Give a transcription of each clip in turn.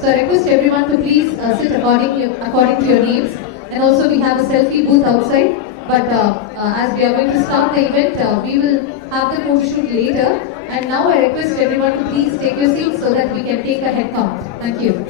So I request everyone to please sit according to your names. And also we have a selfie booth outside. But as we are going to start the event, we will have the photo shoot later. And now I request everyone to please take your seats so that we can take a head count. Thank you.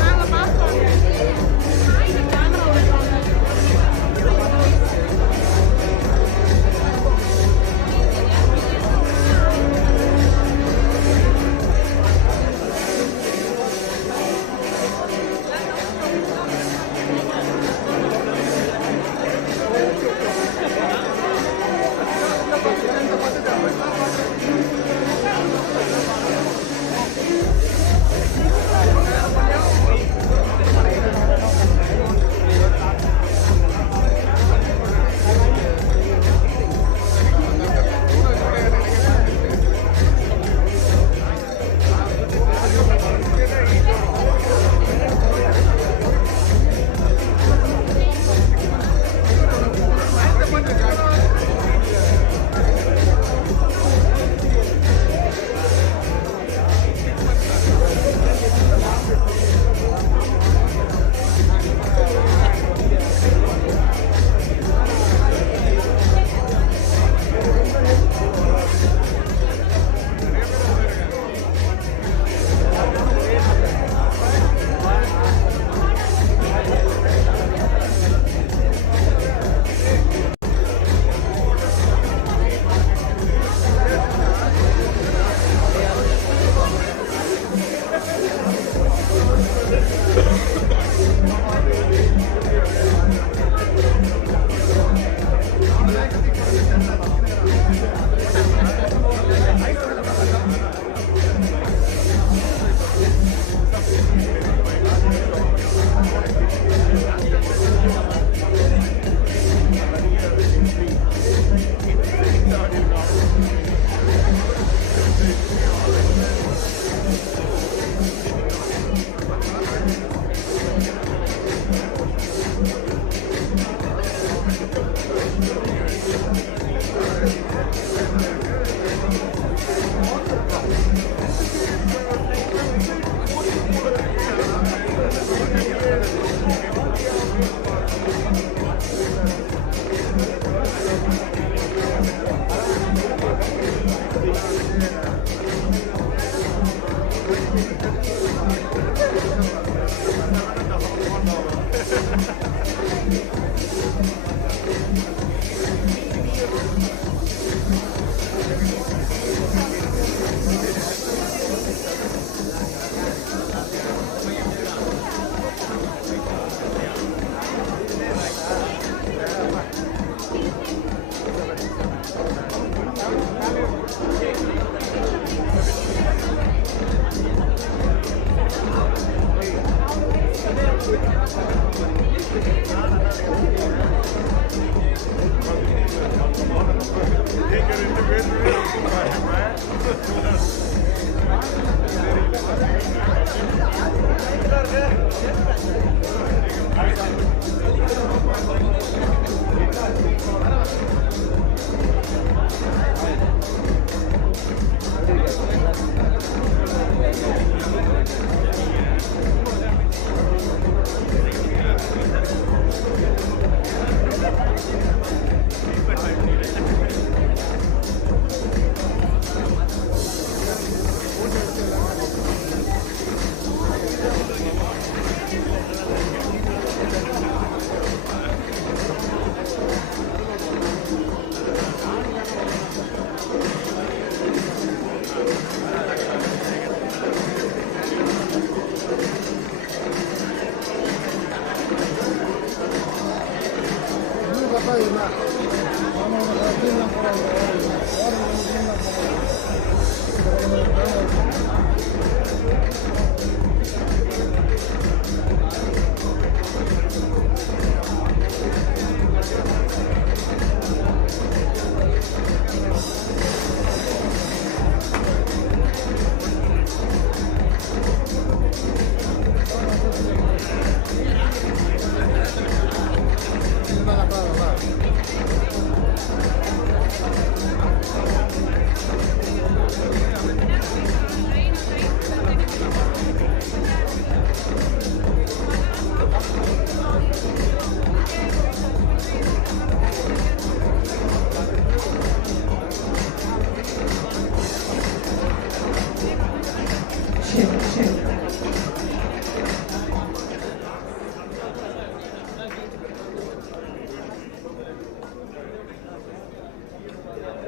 நாங்க pass பண்ணோம்.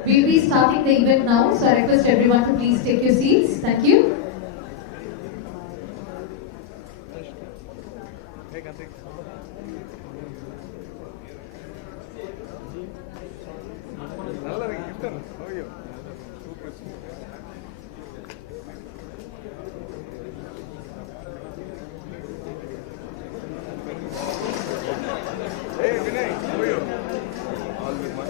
We'll be starting the event now, so I request everyone to please take your seats. Thank you. Hey, Vinay, how are you? All good, man.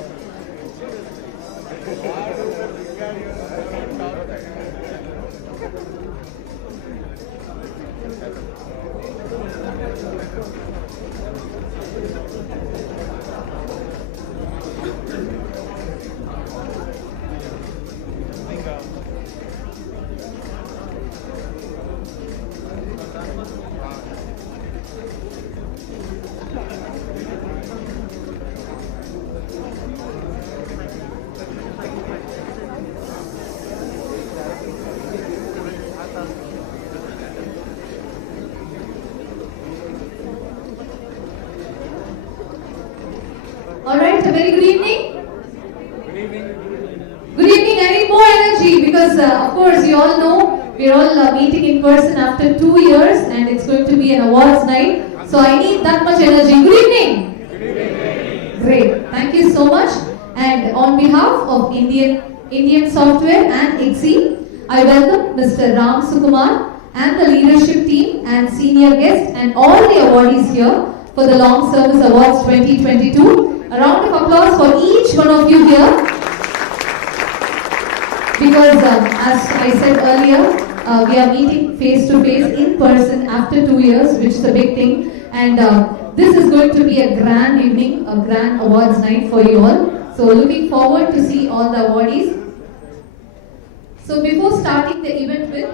Alright, a very good evening. Good evening. Good evening, I need more energy because of course you all know we're all meeting in person after 2 years and it's going to be an awards night. So I need that much energy. Good evening. Good evening. Great, thank you so much. And on behalf of Indium Software and ICSI, I welcome Mr. Ram Sukumar and the leadership team and senior guests and all the awardees here for the Long Service Awards 2022. A round of applause for each one of you here. Because as I said earlier, we are meeting face to face in person after 2 years, which is a big thing. And this is going to be a grand evening, a grand awards night for you all. So looking forward to see all the awardees. So before starting the event with,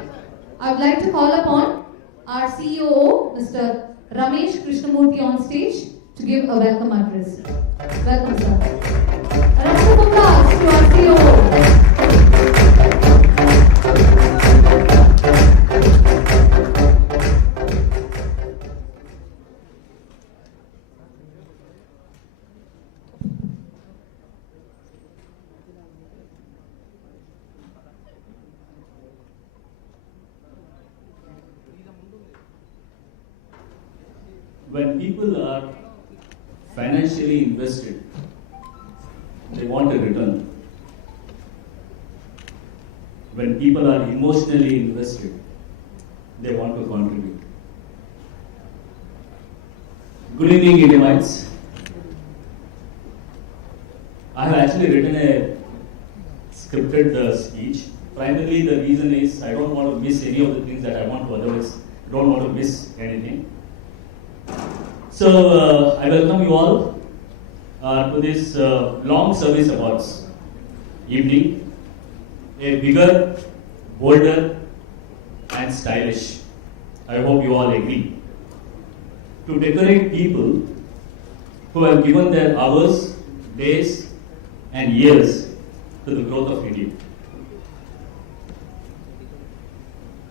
I would like to call upon our CEO, Mr. Ramesh Krishnamurthy on stage to give a welcome address. Welcome, sir. A round of applause to our CEO. When people are financially invested, they want a return. When people are emotionally invested, they want to contribute. Good evening, Indiamites. I have actually written a scripted speech. Primarily, the reason is I don't want to miss any of the things that I want to, otherwise, don't want to miss anything. So I welcome you all to this long service awards evening. A bigger, bolder, and stylish. I hope you all agree. To decorate people who have given their hours, days, and years to the growth of India.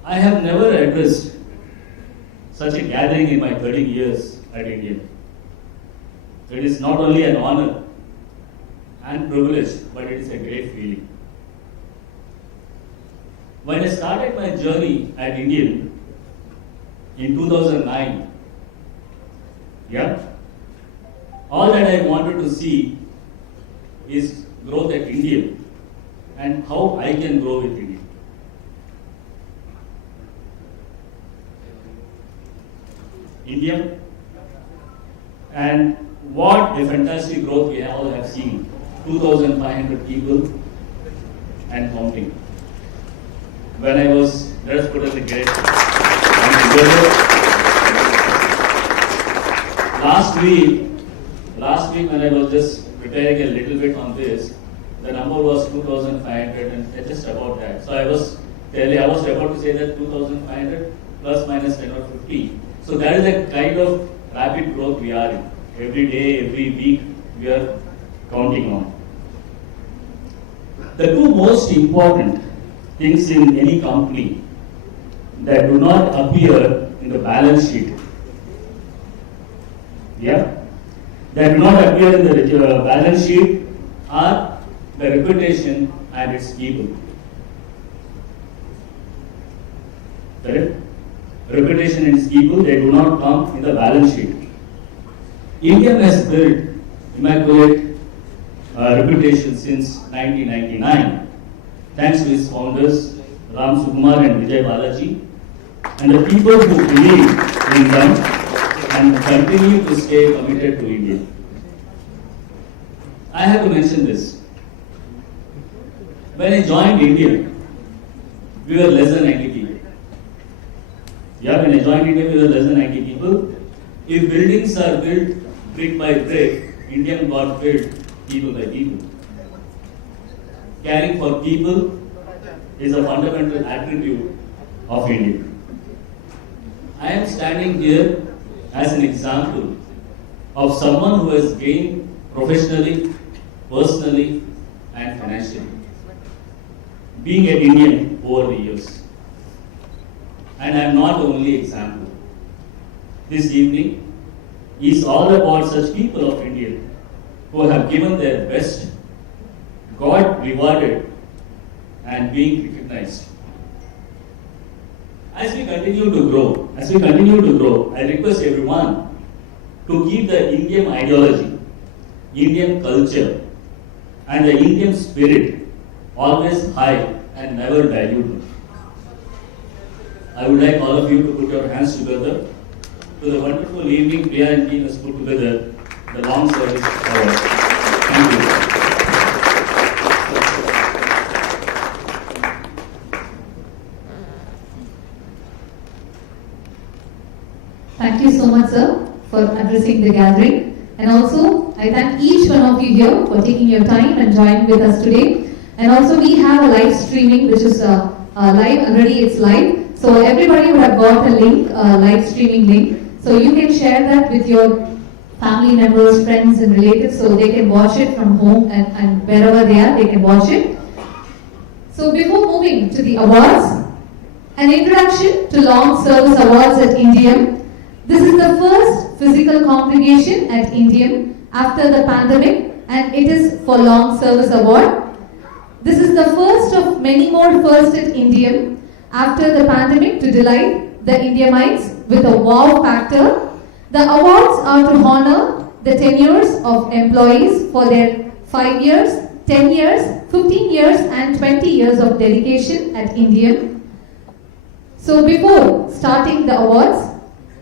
I have never addressed such a gathering in my 13 years at Indium. It is not only an honor and privilege, but it is a great feeling. When I started my journey at Indium in 2009, all that I wanted to see is growth at Indium and how I can grow with Indium. Indium, and what a fantastic growth we all have seen. 2,500 people and counting. When I was, let us put it together. Last week when I was just preparing a little bit on this, the number was 2,500 and just about that. So I was about to say that 2,500 plus minus 10 or 50. So that is the kind of rapid growth we are in. Every day, every week, we are counting on. The two most important things in any company that do not appear in the balance sheet, that do not appear in the balance sheet are the reputation and its people. Correct? Reputation and its people, they do not come in the balance sheet. Indium has built immaculate reputation since 1999, thanks to its founders Ram Sukumar and Vijay Balaji, and the people who believe in them and continue to stay committed to India. I have to mention this. When I joined India, we were less than 90 people. When I joined India, we were less than 90 people. If buildings are built brick by brick, Indium got built people by people. Caring for people is a fundamental attribute of India. I am standing here as an example of someone who has gained professionally, personally, and financially, being an Indian over the years. And I am not the only example. This evening is all about such people of India who have given their best, got rewarded, and being recognized. As we continue to grow, I request everyone to keep the Indian ideology, Indian culture, and the Indian spirit always high and never diluted. I would like all of you to put your hands together to the wonderful evening Priya and team has put together, the long service hours. Thank you. Thank you so much, sir, for addressing the gathering. And also, I thank each one of you here for taking your time and joining with us today. And also, we have a live streaming, which is live, already it's live. So everybody would have got a link, live streaming link. So you can share that with your family members, friends and relatives so they can watch it from home and wherever they are, they can watch it. So before moving to the awards, an introduction to Long Service Awards at Indium. This is the first physical congregation at Indium after the pandemic, and it is for Long Service Award. This is the first of many more firsts at Indium after the pandemic to delight the Indiamites with a wow factor. The awards are to honor the tenures of employees for their 5 years, 10 years, 15 years and 20 years of dedication at Indium. So before starting the awards,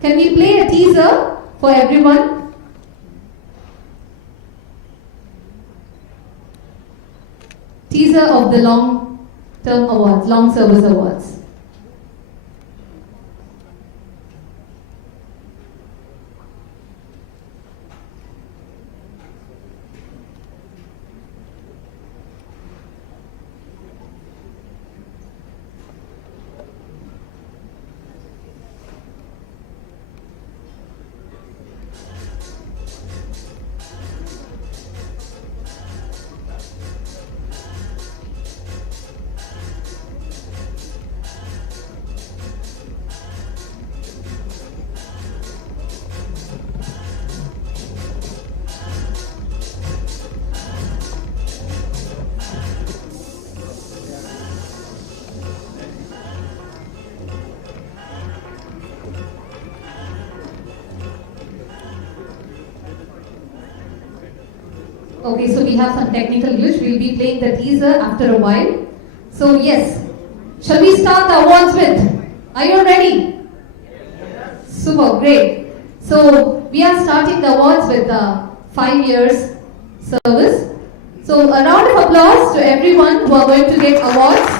can we play a teaser for everyone? Teaser of the long-term awards, long service awards. Okay, so we have some technical glitch. We'll be playing the teaser after a while. So yes, shall we start the awards with? Are you all ready? Super, great. So we are starting the awards with 5 years service. So a round of applause to everyone who are going to get awards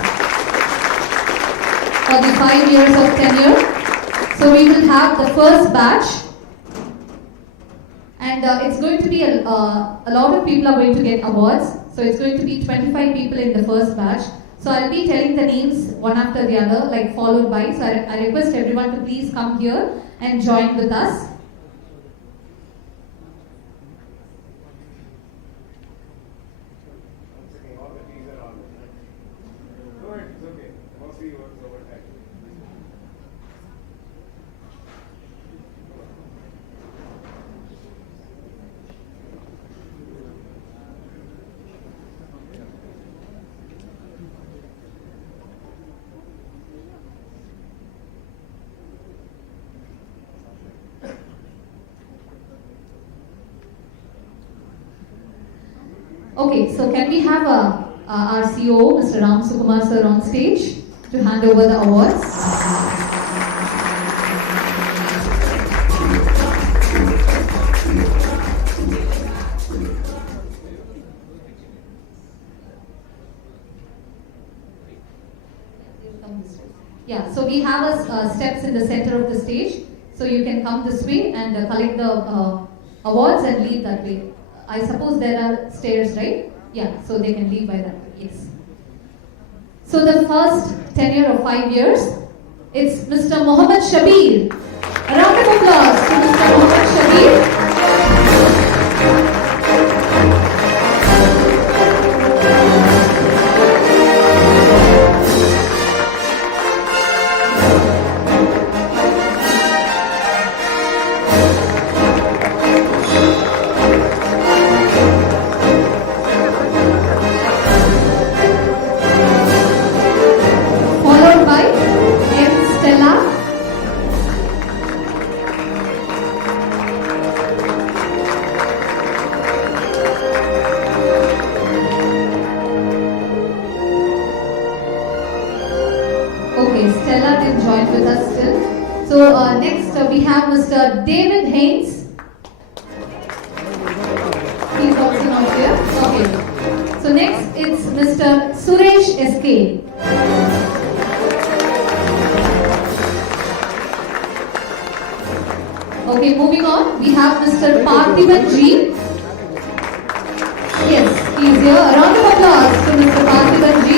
for the 5 years of tenure. So we will have the first batch. And it's going to be a lot of people are going to get awards. So it's going to be 25 people in the first batch. So I'll be telling the names one after the other, like followed by. So I request everyone to please come here and join with us. Okay, so can we have our CEO, Mr. Ram Sukumar sir, on stage to hand over the awards? Yeah, so we have steps in the center of the stage, so you can come this way and collect the awards and leave that way. I suppose there are stairs, right? Yeah, so they can leave by that way, yes. So the first tenure of 5 years, it's Mr. Mohammed Shabir. A round of applause to Mr. Mohammed Shabir. We have Mr. David Haynes. He's also not here. Okay. So next it's Mr. Suresh SK. Okay, moving on. We have Mr. Parthiban G. Yes, he's here. A round of applause to Mr. Parthiban G.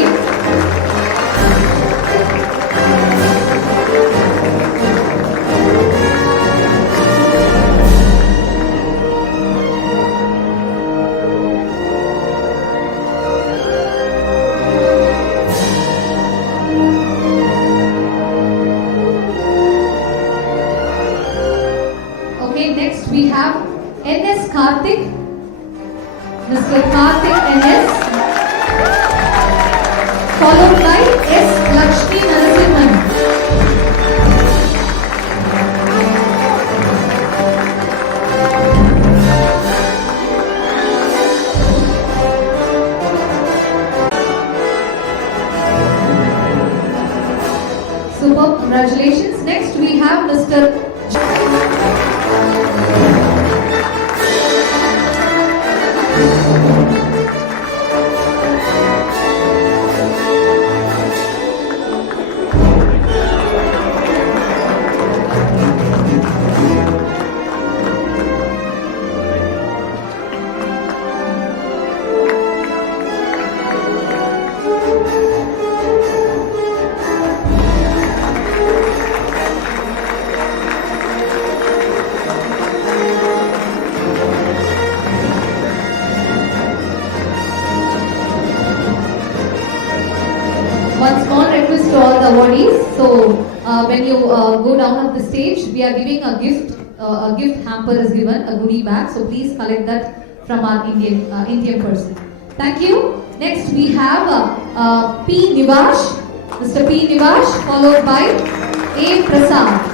We have NS Karthik, Mr. Karthik NS, followed by S. Lakshmi Narasimhan. Superb, congratulations. Next we have Mr. One small request to all the awardees. So when you go down of the stage, we are giving a gift. A gift hamper is given, a goodie bag. So please collect that from our Indian person. Thank you. Next we have P. Nivash, Mr. P. Nivash, followed by A. Prasad.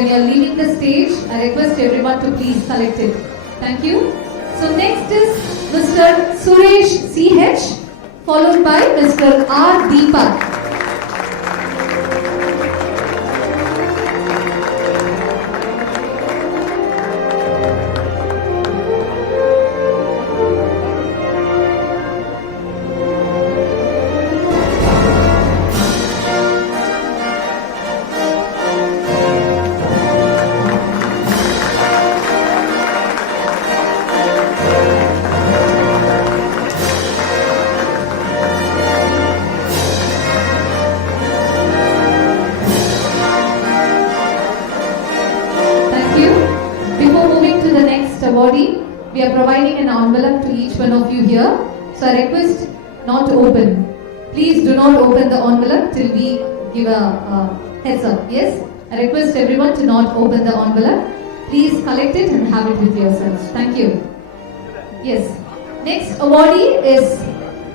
when you are leaving the stage, I request everyone to please collect it. Thank you. So next is Mr. Suresh CH, followed by Mr. R. Deepak. Awardee, we are providing an envelope to each one of you here. So I request not to open. Please do not open the envelope till we give a heads up. Yes? I request everyone to not open the envelope. Please collect it and have it with yourselves. Thank you. Yes. Next awardee is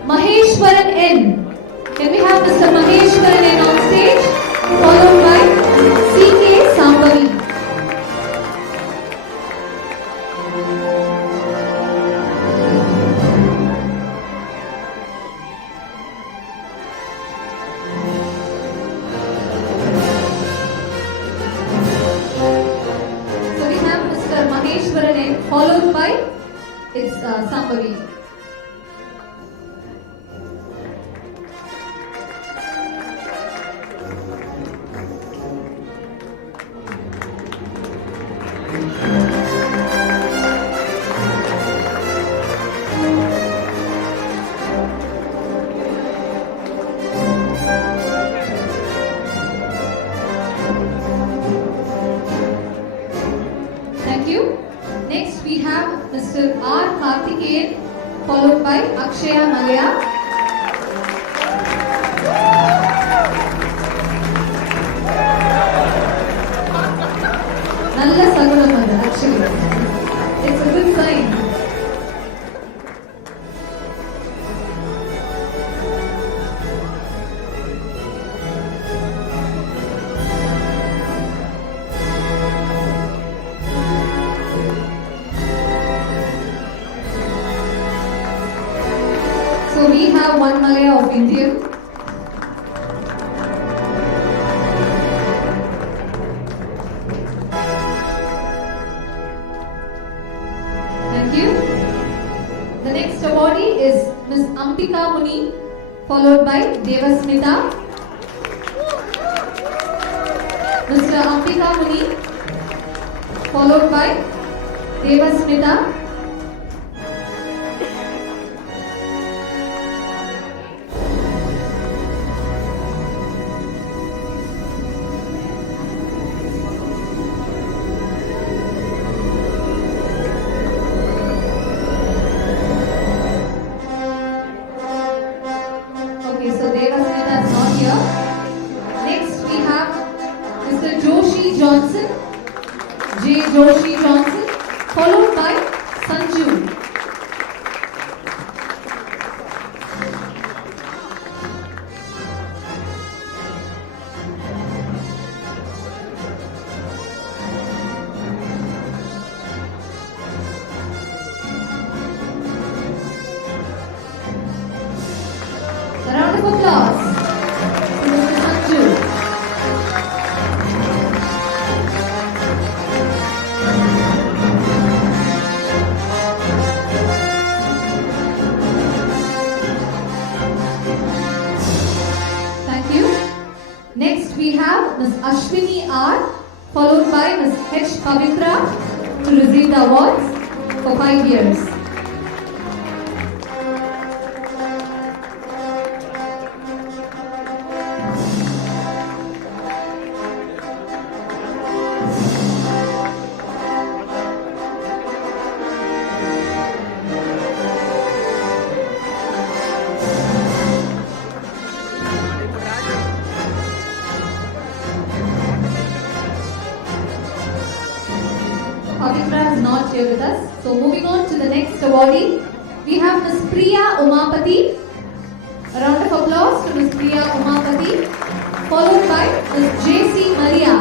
Maheshwaran N. Can we have Mr. Maheshwaran N on stage? Followed by C.K. Sambhavi. Followed by its Sambhavi. Thank you. Next we have Mr. R. Karthikeyan, followed by Akshaya Malya. Nalla sagunam adu actually. It's a good sign. So we have one Malaya of Indium. Thank you. The next awardee is Ms. Ampika Muni, followed by Devasmita. Mr. Ampika Muni, followed by Devasmita. So Devasmita is not here. Next we have Mr. Joshi Johnson, J. Joshi Johnson, followed by Sanju. A round of applause to Mr. Sanju. Thank you. Next we have Ms. Ashwini R, followed by Ms. H. Pavitra to receive the awards for 5 years. Pavitra is not here with us. So moving on to the next awardee, we have Ms. Priya Umapati. A round of applause to Ms. Priya Umapati, followed by Ms. J.C. Maria.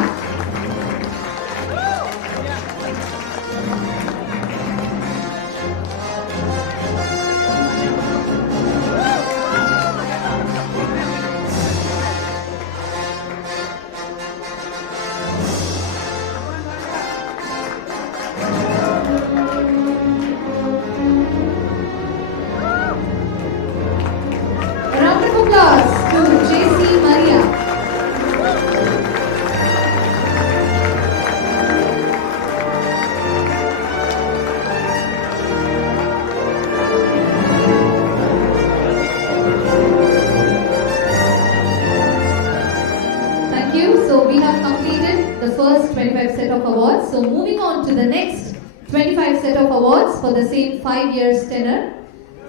awards. So moving on to the next 25 set of awards for the same 5 years tenure.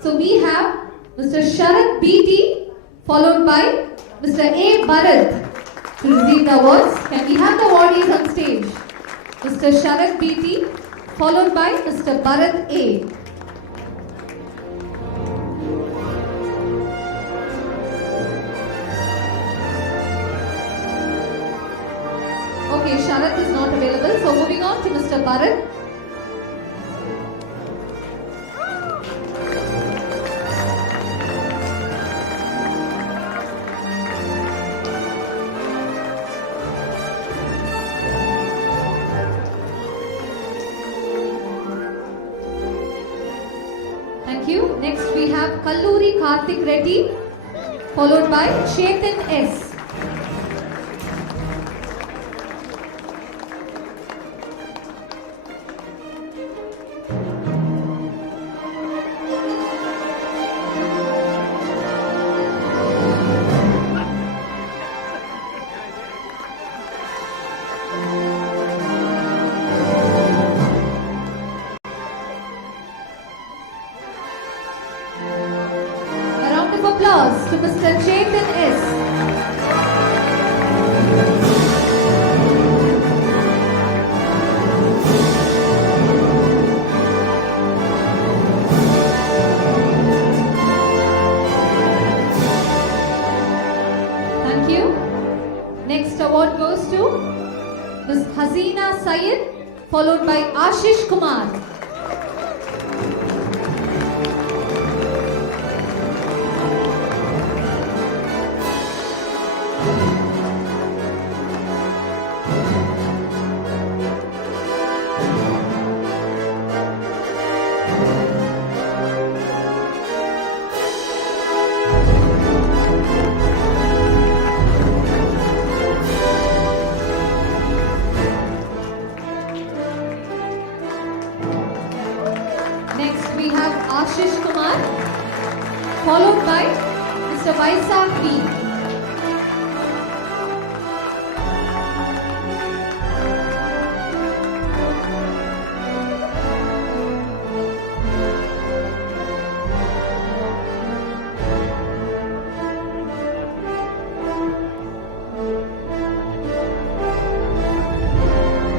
So we have Mr. Sharad BT followed by Mr. A. Bharat to receive the awards. Can we have the awardees on stage? Mr. Sharad BT followed by Mr. Bharat A. Okay, Sharad is not available. So moving on to Mr. Bharat. Thank you. Next we have Kalluri Karthik Reddy followed by Chetan S. A round of applause to Mr. Chetan S. Thank you. Next award goes to Ms. Hasina Syed followed by Ashish Kumar. Next we have Ashish Kumar followed by Mr. Vaisakh B.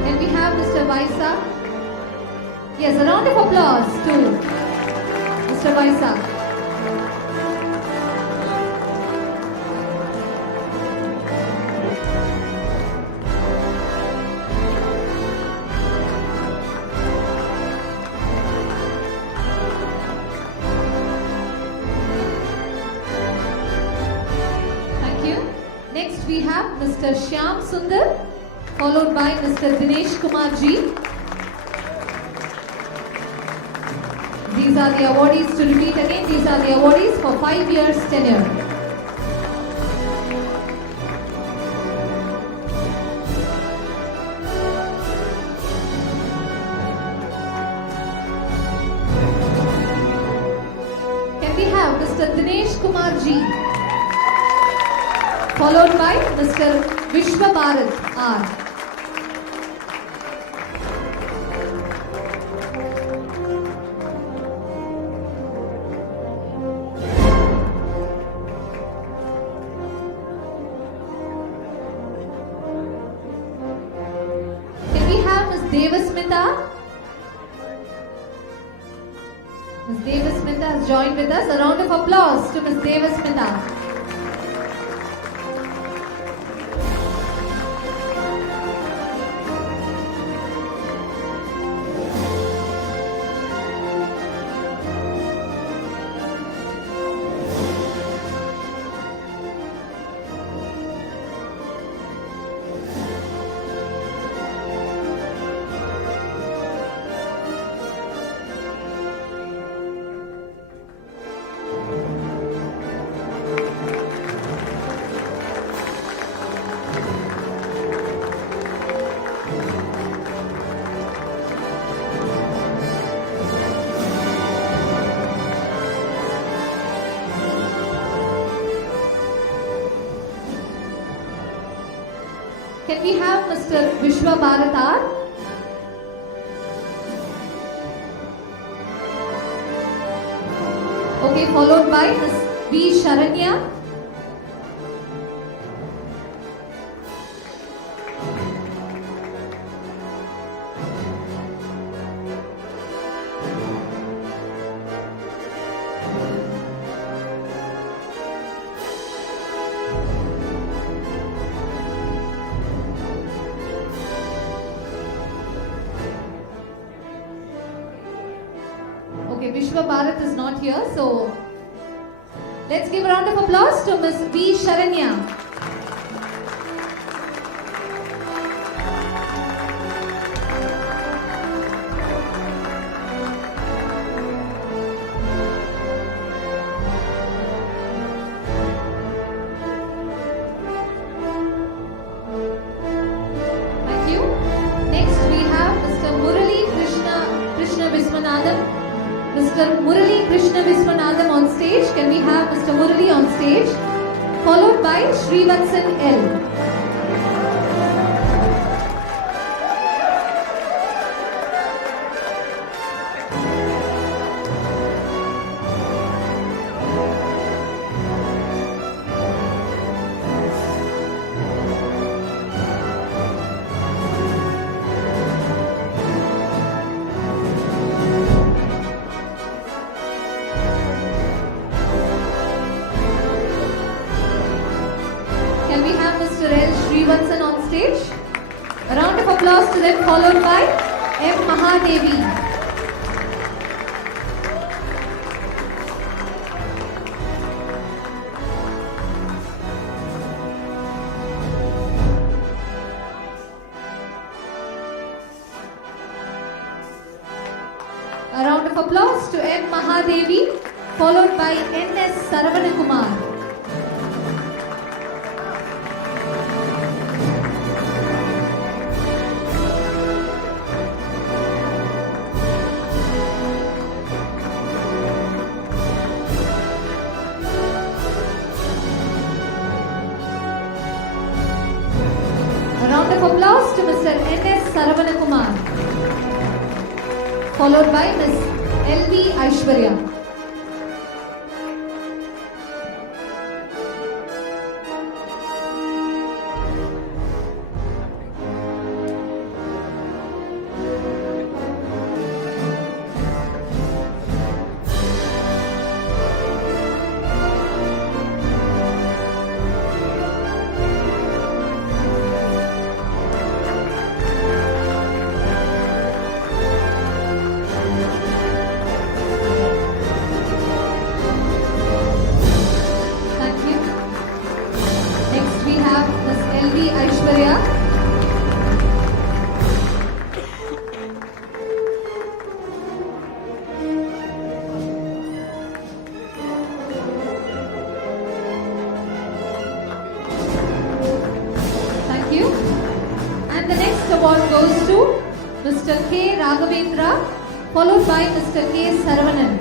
Can we have Mr. Vaisakh? Yes, a round of applause to Mr. Vaisakh. Thank you. Next we have Mr. Shyam Sundar followed by Mr. Dinesh Kumar Ji. These are the awardees to repeat again. These are the awardees for 5 years tenure. Can we have Mr. Dinesh Kumar Ji followed by Mr. Vishwa Bharat R. Can we have Ms. Devasmita? Ms. Devasmita has joined with us. A round of applause to Ms. Devasmita. Can we have Mr. Vishwa Bharat R? followed by Ms. B. Sharanya. Okay, Vishwa Bharat is not here, so let's give a round of applause to Ms. B. Sharanya. Thank you. Next we have Mr. Murali Krishna Viswanathan. Mr. Murali Krishna Viswanathan on stage. Can we have Mr. Murali on stage? Followed by Srivatsan L. Can we have Mr. L. Srivatsan on stage? A round of applause to them, followed by M. Mahadevi. A round of applause to M. Mahadevi, followed by N.S. Saravanakumar. A round of applause to Mr. N.S. Saravanakumar, followed by Ms. L.V. Aishwarya. Thank you. Next we have Ms. L.V. Aishwarya. Thank you. And the next award goes to Mr. K. Raghavendra, followed by Mr. K. Saravanan.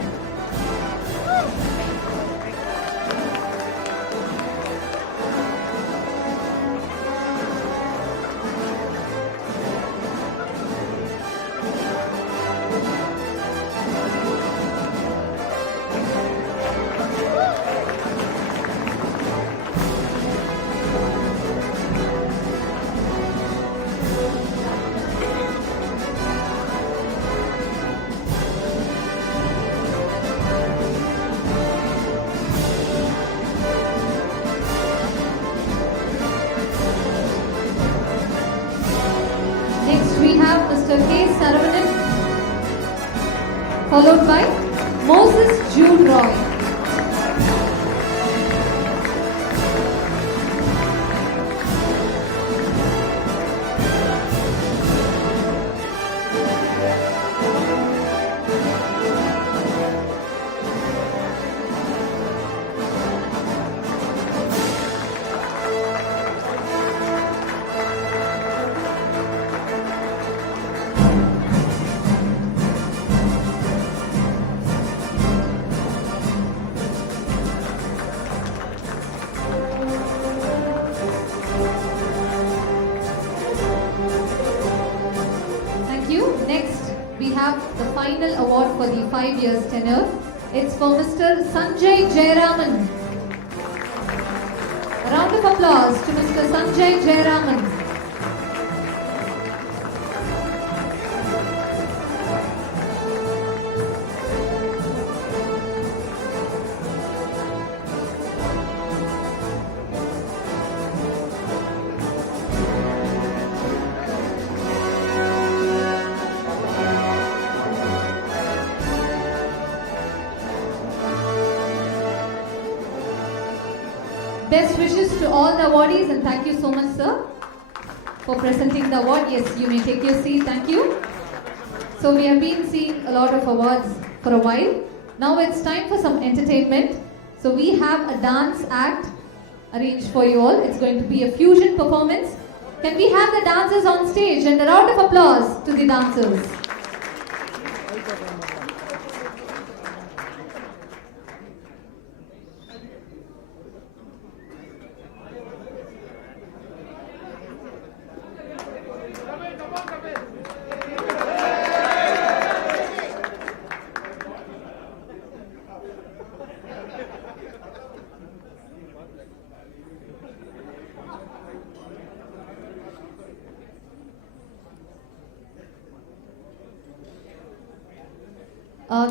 Next we have Mr. K. Saravanan, followed by Moses Jude Roy. Thank you. Next, we have the final award for the 5 years tenure. It's for Mr. Sanjay Jayaraman. A round of applause to Mr. Sanjay Jayaraman. Best wishes to all the awardees and thank you so much, sir, for presenting the award. Yes, you may take your seat. Thank you. So we have been seeing a lot of awards for a while. Now it's time for some entertainment. So we have a dance act arranged for you all. It's going to be a fusion performance. Can we have the dancers on stage and a round of applause to the dancers?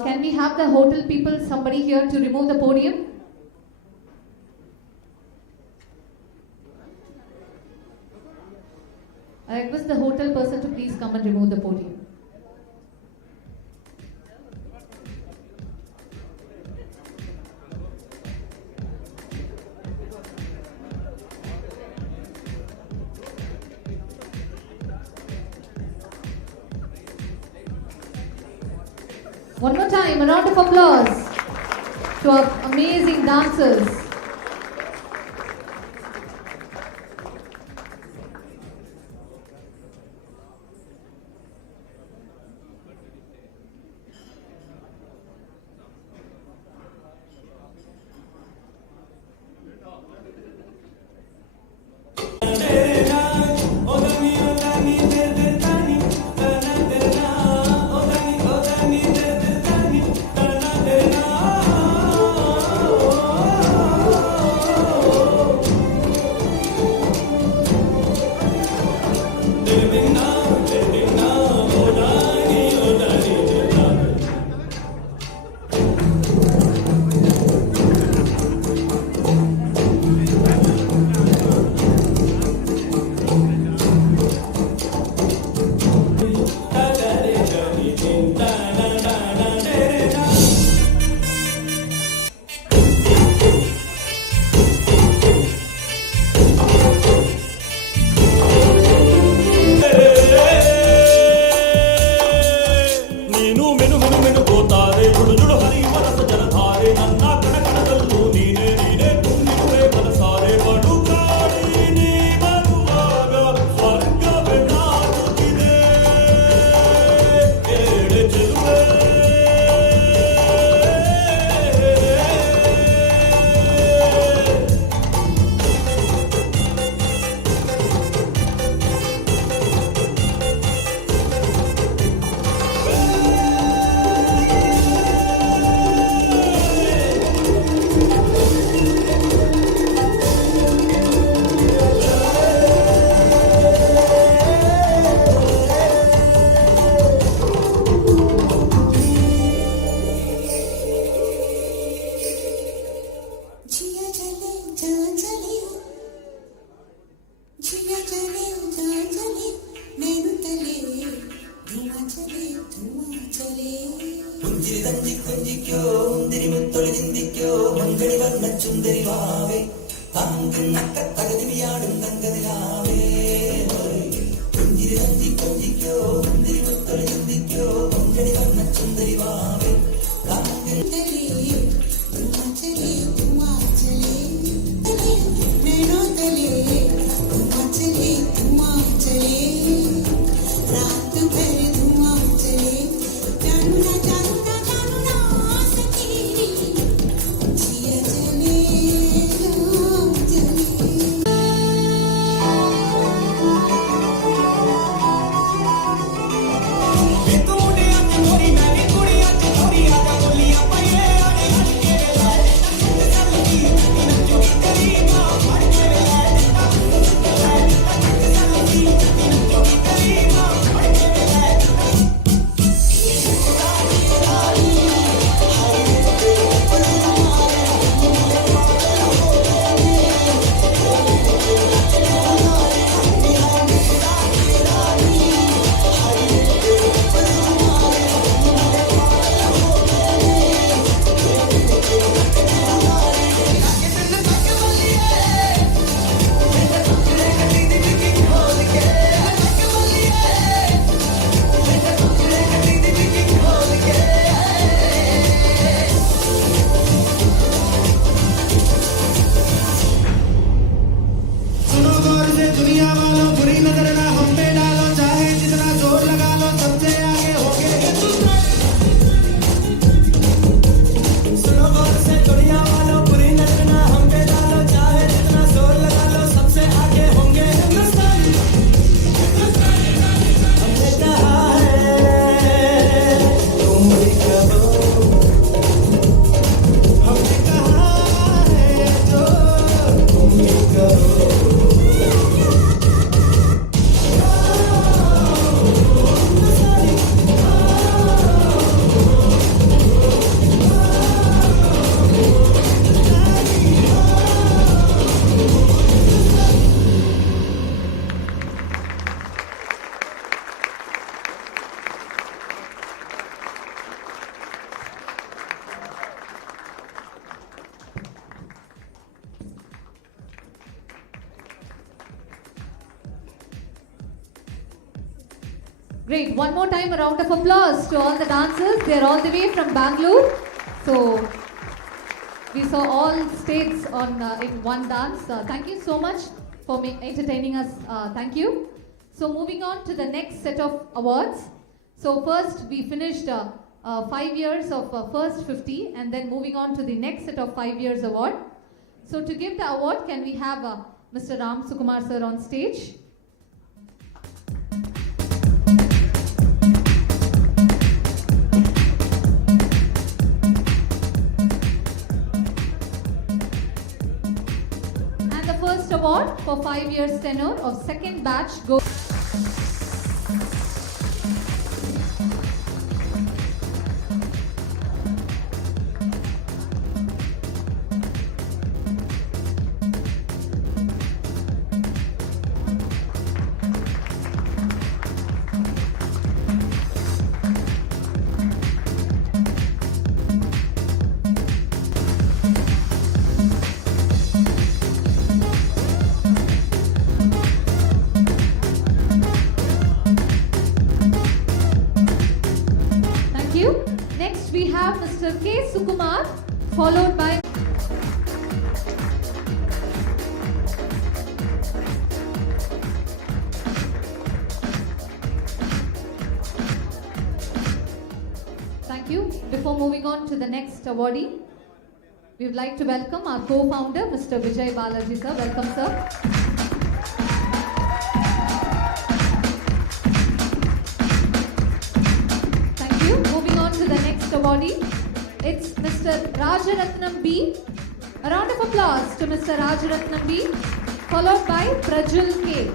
Can we have the hotel people, somebody here to remove the podium? I request the hotel person to please come and remove the podium. One more time, a round of applause to our amazing dancers. Great. One more time, a round of applause to all the dancers. They're all the way from Bangalore. So we saw all states on in one dance. Thank you so much for entertaining us. Thank you. So moving on to the next set of awards. So first we finished 5 years of first 50, and then moving on to the next set of 5 years award. So to give the award, can we have Mr. Ram Sukumar sir on stage? And the first award for 5 years tenure of second batch goes. Next we have Mr. K. Sukumar, followed by Thank you. Before moving on to the next awardee, we would like to welcome our co-founder, Mr. Vijay Balaji sir. Welcome, sir. To the next awardee, it's Mr. Rajaratnam B. A round of applause to Mr. Rajaratnam B, followed by Prajul K.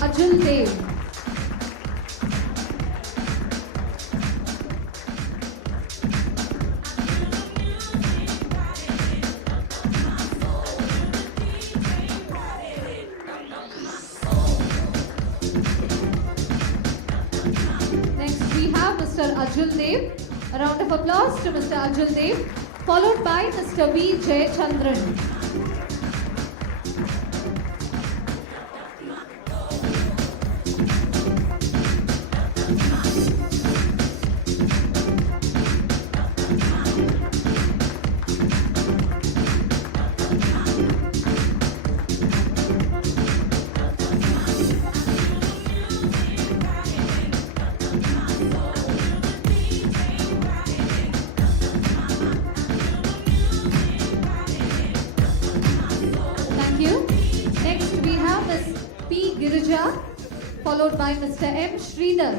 Prajul Dev. Mr. Ajul Dev. A round of applause to Mr. Ajul Dev, followed by Mr. V. Jayachandran. Girija, followed by Mr. M. Sridhar.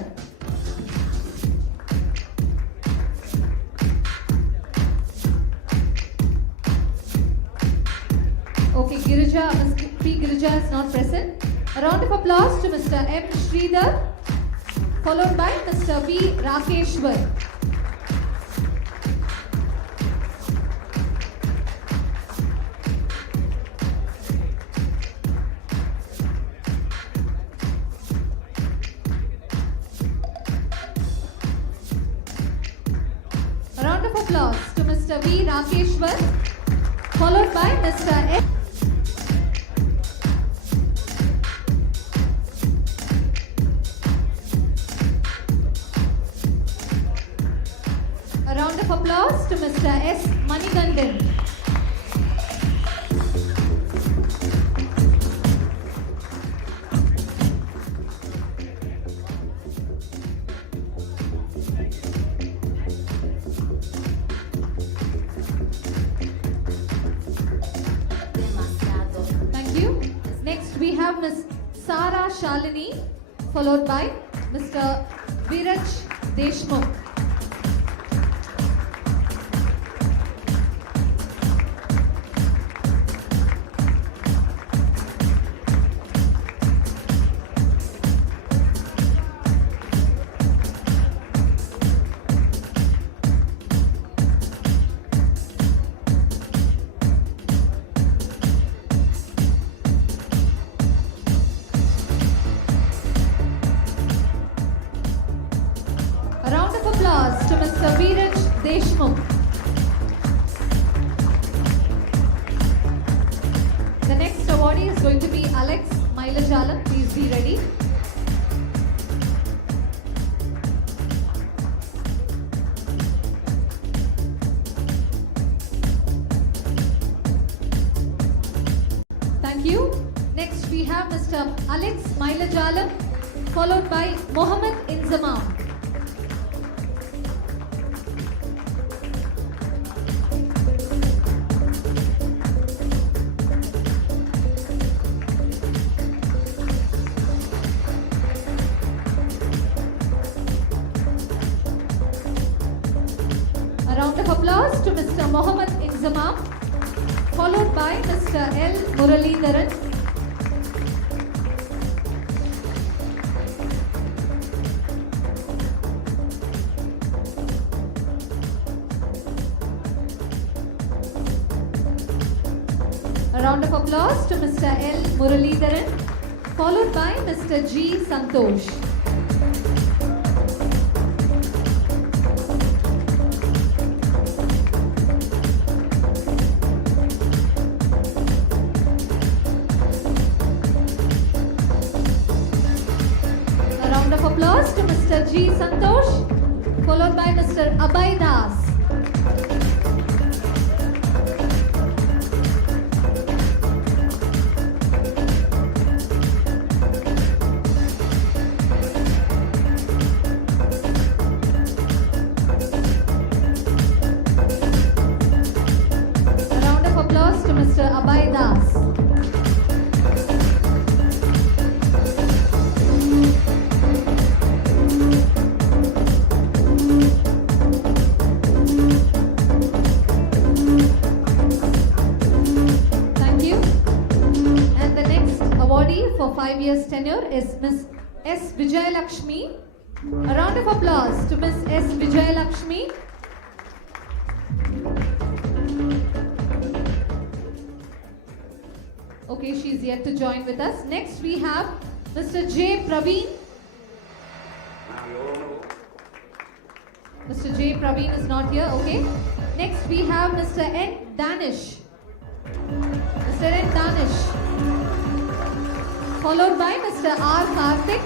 Okay, Girija, Mr. P. Girija is not present. A round of applause to Mr. M. Sridhar, followed by Mr. V. Rakeshwar. Applause to Mr. V. Rakeshwar, followed by Mr. S. A round of applause to Mr. S. Manigandan. Next we have Ms. Sara Shalini, followed by Mr. Viraj Deshmukh. Mr. Veeraj Deshmukh. The next awardee is going to be Alex Mailajalam. Please be ready. Thank you. Next we have Mr. Alex Mailajalam, followed by Mohammed Inzamam. A round of applause to Mr. Mohammed Inzamam, followed by Mr. L. Muralidharan. A round of applause to Mr. L. Muralidharan, followed by Mr. G. Santosh. A round of applause to Mr. G. Santosh, followed by Mr. Abhay Das. A round of applause to Mr. Abhay Das. Thank you. And the next awardee for 5 years tenure is Miss S. Vijayalakshmi. A round of applause to Miss S. Vijayalakshmi. Okay, she's yet to join with us. Next we have Mr. J. Praveen. Mr. J. Praveen is not here, okay. Next we have Mr. N. Danish. Mr. N. Danish. Followed by Mr. R. Karthik.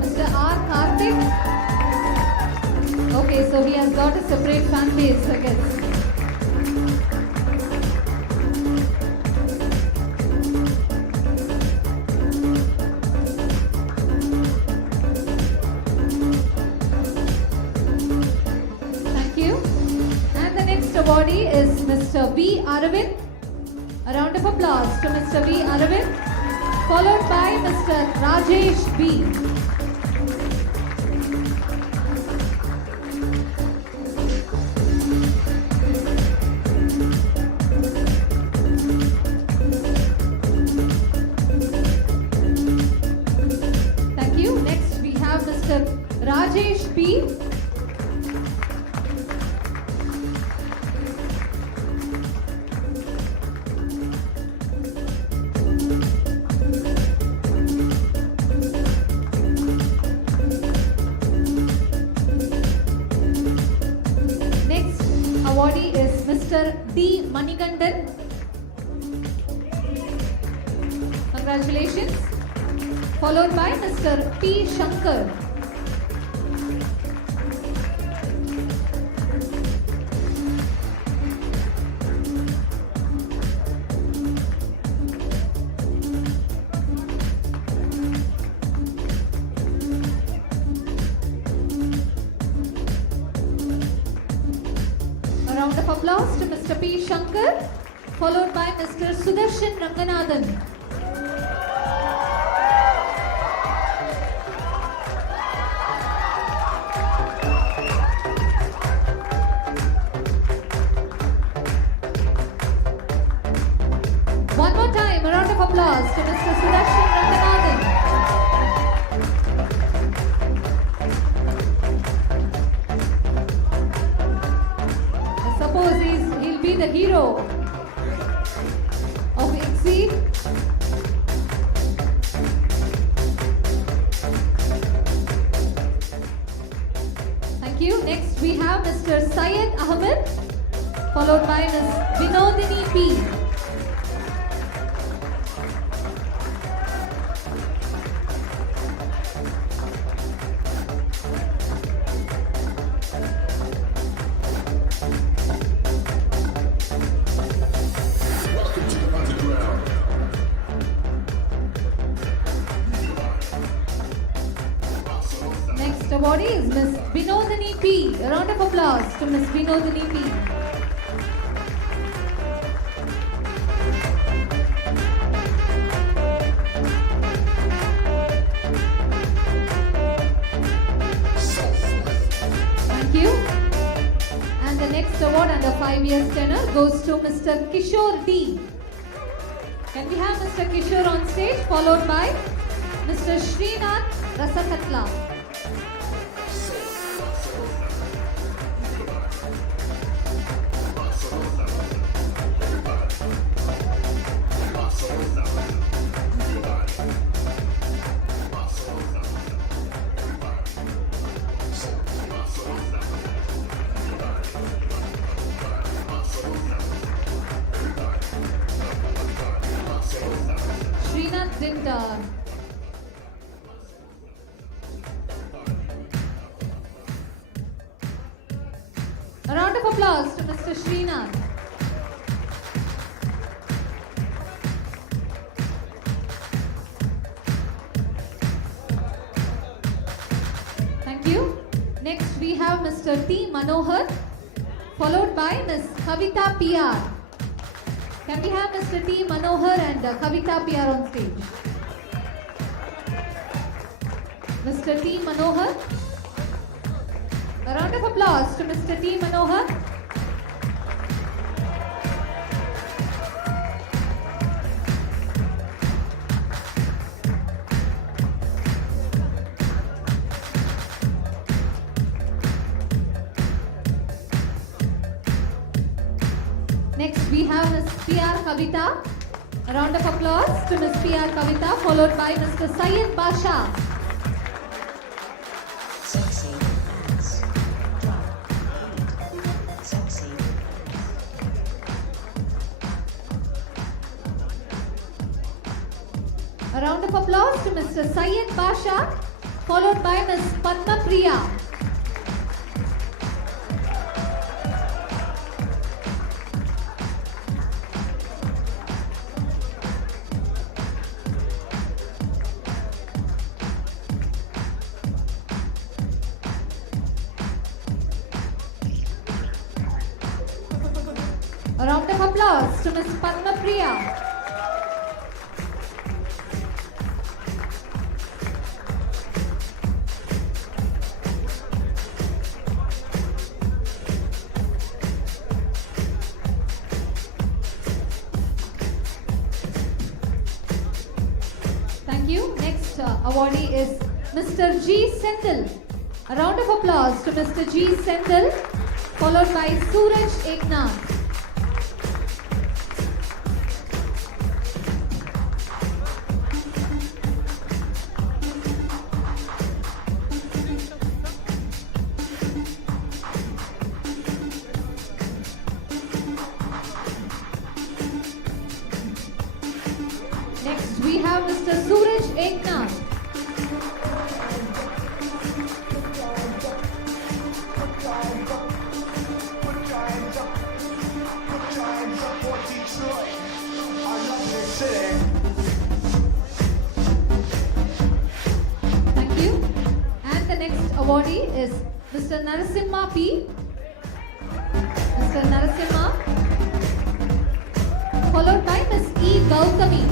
Mr. R. Karthik. Okay, so he has got a separate fan base, I guess. Thank you. And the next awardee is Mr. B. Aravind. A round of applause to Mr. B. Aravind, followed by Mr. Rajesh B. Thank you. Next we have Mr. Rajesh B. Next awardee is Mr. D. Manikandan. Congratulations. Followed by Mr. P. Shankar. A round of applause to Mr. P. Shankar, followed by Mr. Sudarshan Ranganathan. One applause to Mr. Sudarshan Ranganathan. I suppose he'll be the hero of Exceed. Thank you. Next we have Mr. Syed Ahmed, followed by Ms. Vinodini P. Welcome to the underground. Next awardee is Ms. Vinodini P. A round of applause to Ms. Vinodini P. Thank you. And the next award under 5 years tenure goes to Mr. Kishore D. Can we have Mr. Kishore on stage, followed by Mr. Srinath Rasakatla. Srinath didn't a round of applause to Mr. Srinath. Thank you. Next we have Mr. T. Manohar, followed by Ms. Kavita PR. Can we have Mr. T. Manohar and Kavita PR on stage? Mr. T. Manohar. A round of applause to Mr. T. Manohar. Next we have Ms. PR Kavita. A round of applause to Ms. PR Kavita, followed by Mr. Syed Basha. Sexy dance. Drop. Sexy. A round of applause to Mr. Syed Basha, followed by Ms. Padma Priya. A round of applause to Ms. Padma Priya. Thank you. Next awardee is Mr. G. Sendil. A round of applause to Mr. G. Sendil, followed by Suraj Eknath. Next we have Mr. Suraj Eknath. Thank you. And the next awardee is Mr. Narasimha P. Mr. Narasimha, followed by Ms. E. Gautami.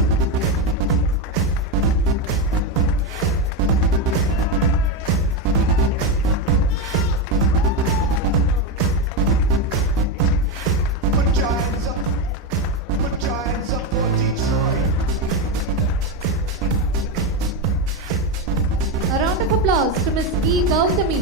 Miss E. Gautami.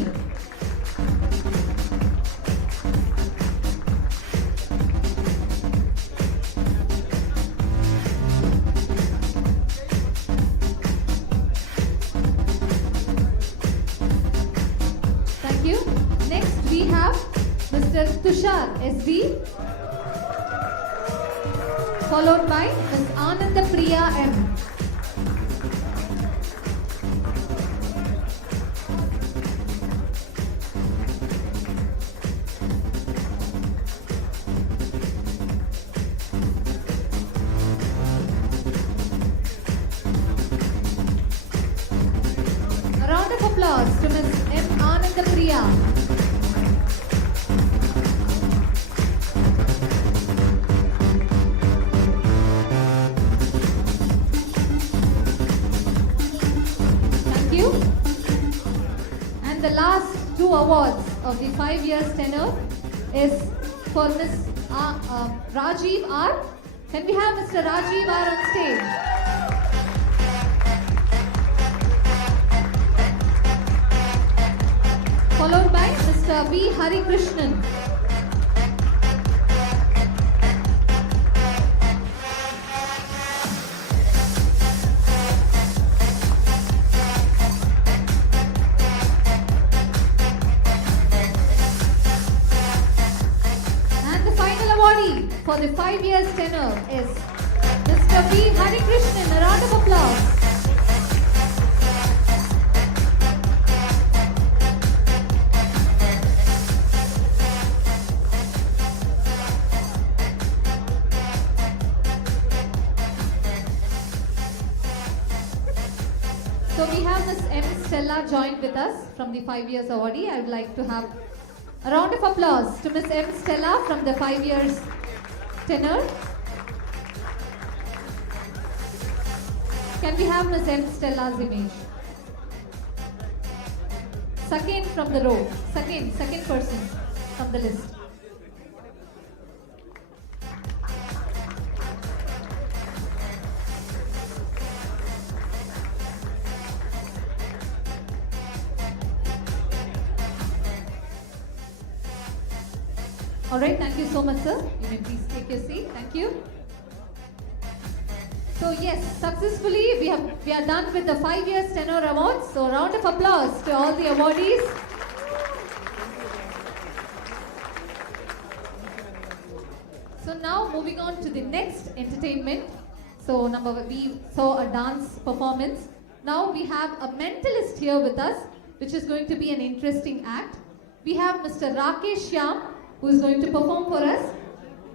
Thank you. Next we have Mr. Tushar SD, followed by Ms. Ananda Priya M. A round of applause to Ms. M. Ananda Priya. Thank you. And the last two awards of the 5 years tenure is for Ms. Rajiv R. Can we have Mr. Rajiv R on stage? Followed by Mr. B. Hari Krishnan. And the final awardee for the 5 years tenure is Mr. B. Hari Krishnan. A round of applause. So we have Ms. M. Stella joined with us from the 5 years awardee. I would like to have a round of applause to Ms. M. Stella from the 5 years tenure. Can we have Ms. M. Stella's image? Second from the row. Second person from the list. All right, thank you so much, sir. You may please take your seat. Thank you. So yes, successfully we are done with the 5 years tenure awards. So round of applause to all the awardees. So now moving on to the next entertainment. So we saw a dance performance. Now we have a mentalist here with us, which is going to be an interesting act. We have Mr. Rakesh Shyam, who is going to perform for us.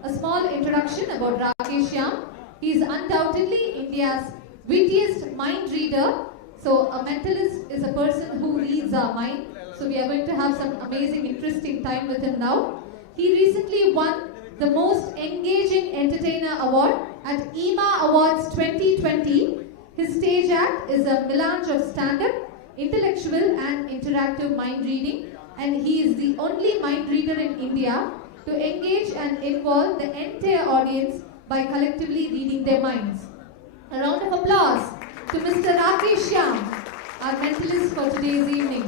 A small introduction about Rakesh Shyam. He is undoubtedly India's wittiest mind reader. So a mentalist is a person who reads our mind. So we are going to have some amazing, interesting time with him now. He recently won the Most Engaging Entertainer Award at EMA Awards 2020. His stage act is a melange of stand-up, intellectual and interactive mind reading. And he is the only mind reader in India to engage and involve the entire audience by collectively reading their minds. A round of applause to Mr. Rakesh Shyam, our mentalist for today's evening.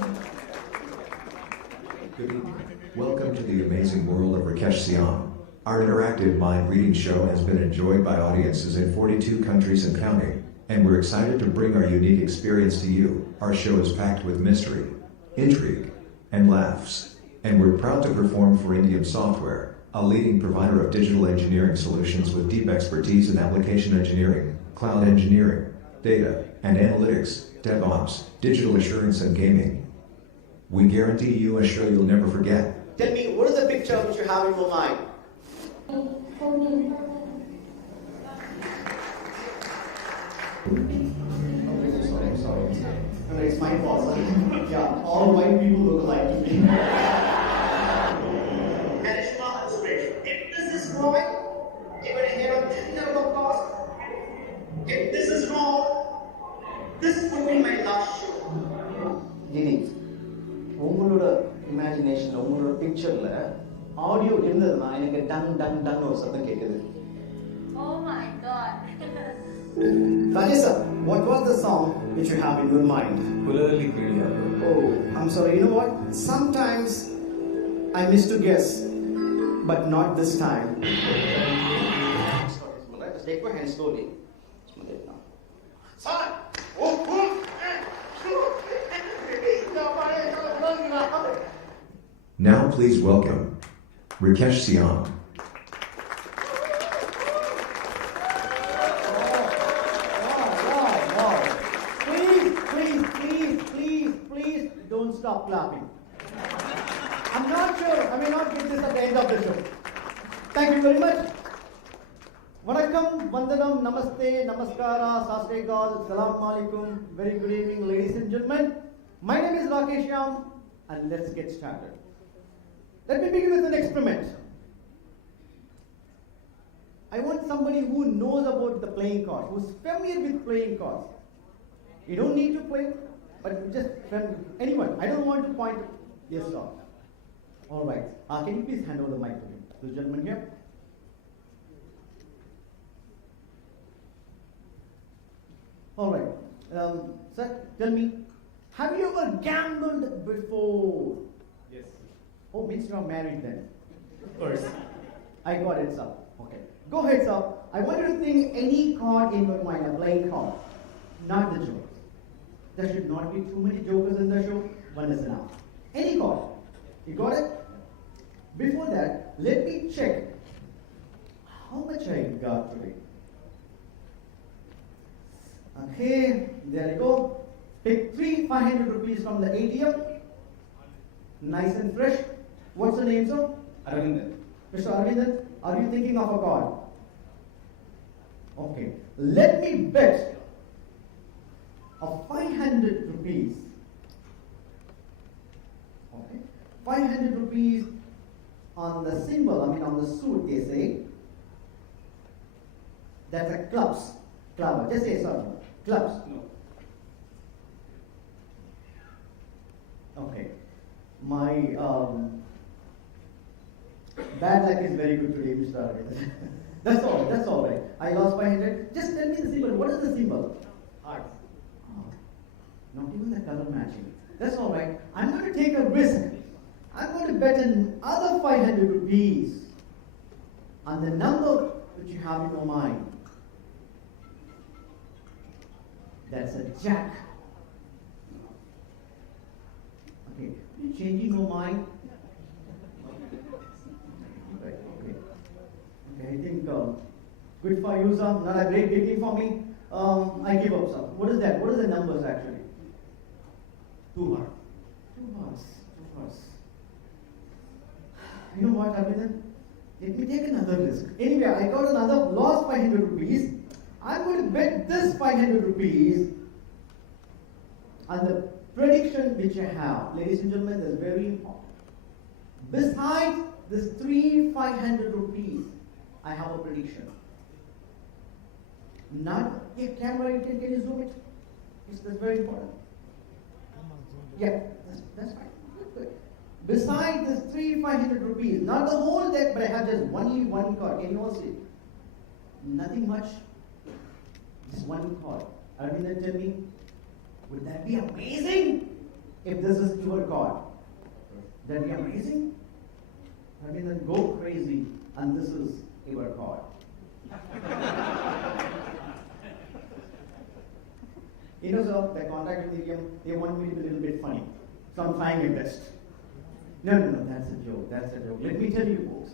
Good evening. Welcome to the amazing world of Rakesh Shyam. Our interactive mind reading show has been enjoyed by audiences in 42 countries and counting, and we're excited to bring our unique experience to you. Our show is packed with mystery, intrigue, and laughs, and we're proud to perform for Indium Software, a leading provider of digital engineering solutions with deep expertise in application engineering, cloud engineering, data and analytics, DevOps, digital assurance and gaming. We guarantee you a show you'll never forget. Tell me, what is the picture which you have in your mind? Sorry. No, it's my fault. Sorry. Yeah, all white people look alike to me. Charisma and inspiration. If this is wrong, you're going to hear a tender of course. If this is wrong, this would be my last show. Giri, உங்களோட இமேஜினேஷன்ல உங்களோட பிக்சர்ல audio இருந்ததுன்னா எனக்கு done done done ஒரு சத்தம் கேட்குது. Oh my god. Vanessa, what was the song which you have in your mind? Oh, I'm sorry, you know what? Sometimes I miss to guess, but not this time. Right, just take my hand slowly. Smooth it now. Son! Now please welcome Rakesh Siam. Wow. Please don't stop clapping. I'm not sure, I may not get this at the end of the show. Thank you very much. Vanakkam, Vandanam, Namaste, Namaskara, Sasrikal, Salam Alaikum. Very good evening, ladies and gentlemen. My name is Rakesh Yam, and let's get started. Let me begin with an experiment. I want somebody who knows about the playing cards, who's familiar with playing cards. You don't need to play, but just anyone. I don't want to point. Yes, sir. All right. Can you please hand over the mic to me? This gentleman here. All right. Sir, tell me, have you ever gambled before? Yes, Oh, means you are married then. of course. I got it, sir. Okay. Go ahead, sir. I want you to think any card in your mind, a playing card, not the jokers. There should not be too many jokers in the show. One is enough. Any card. You got it? Before that, let me check how much I got today. Okay, there you go. Pick 500 rupees from the ATM. Nice and fresh. What's the name, sir? Aravind. Mr. Arvind, are you thinking of a card? Okay. Let me bet of 500 rupees. Okay. 500 rupees on the symbol, on the suit, they say. That's a clubs. Club. Just say sorry. Clubs. No. Okay. My bad luck is very good today, Mr. Arvind. That's all right. I lost 500. Just tell me the symbol. What is the symbol? Heart. Oh, not even the color matching. That's all right. I'm going to take a risk. I'm going to bet another 500 rupees on the number which you have in your mind. That's a jack. Okay, you changing your mind? Right, okay. Okay, I think good for you, sir. Not a great beginning for me. I give up, sir. What is that? What are the numbers actually? 2 heart. 2 hearts. 2 hearts. You know what, Abhidan? Let me take another risk. Anyway, I got another lost 500 rupees. I'm going to bet this 500 rupees on the prediction which I have. Ladies and gentlemen, that's very important. Besides this 500 rupees, I have a prediction. Not a camera, can you zoom it? That's very important. Yeah, that's fine. Good. Besides this 500 rupees, not the whole deck, but I have just only one card. Can you all see? Nothing much. Just one card. Arvind, tell me, would that be amazing if this is your card? That be amazing? Arvind, go crazy, and this is your card. You know, sir, the contract with Indium, they want me to be a little bit funny. So I'm trying my best. No, that's a joke. That's a joke. Let me tell you, folks.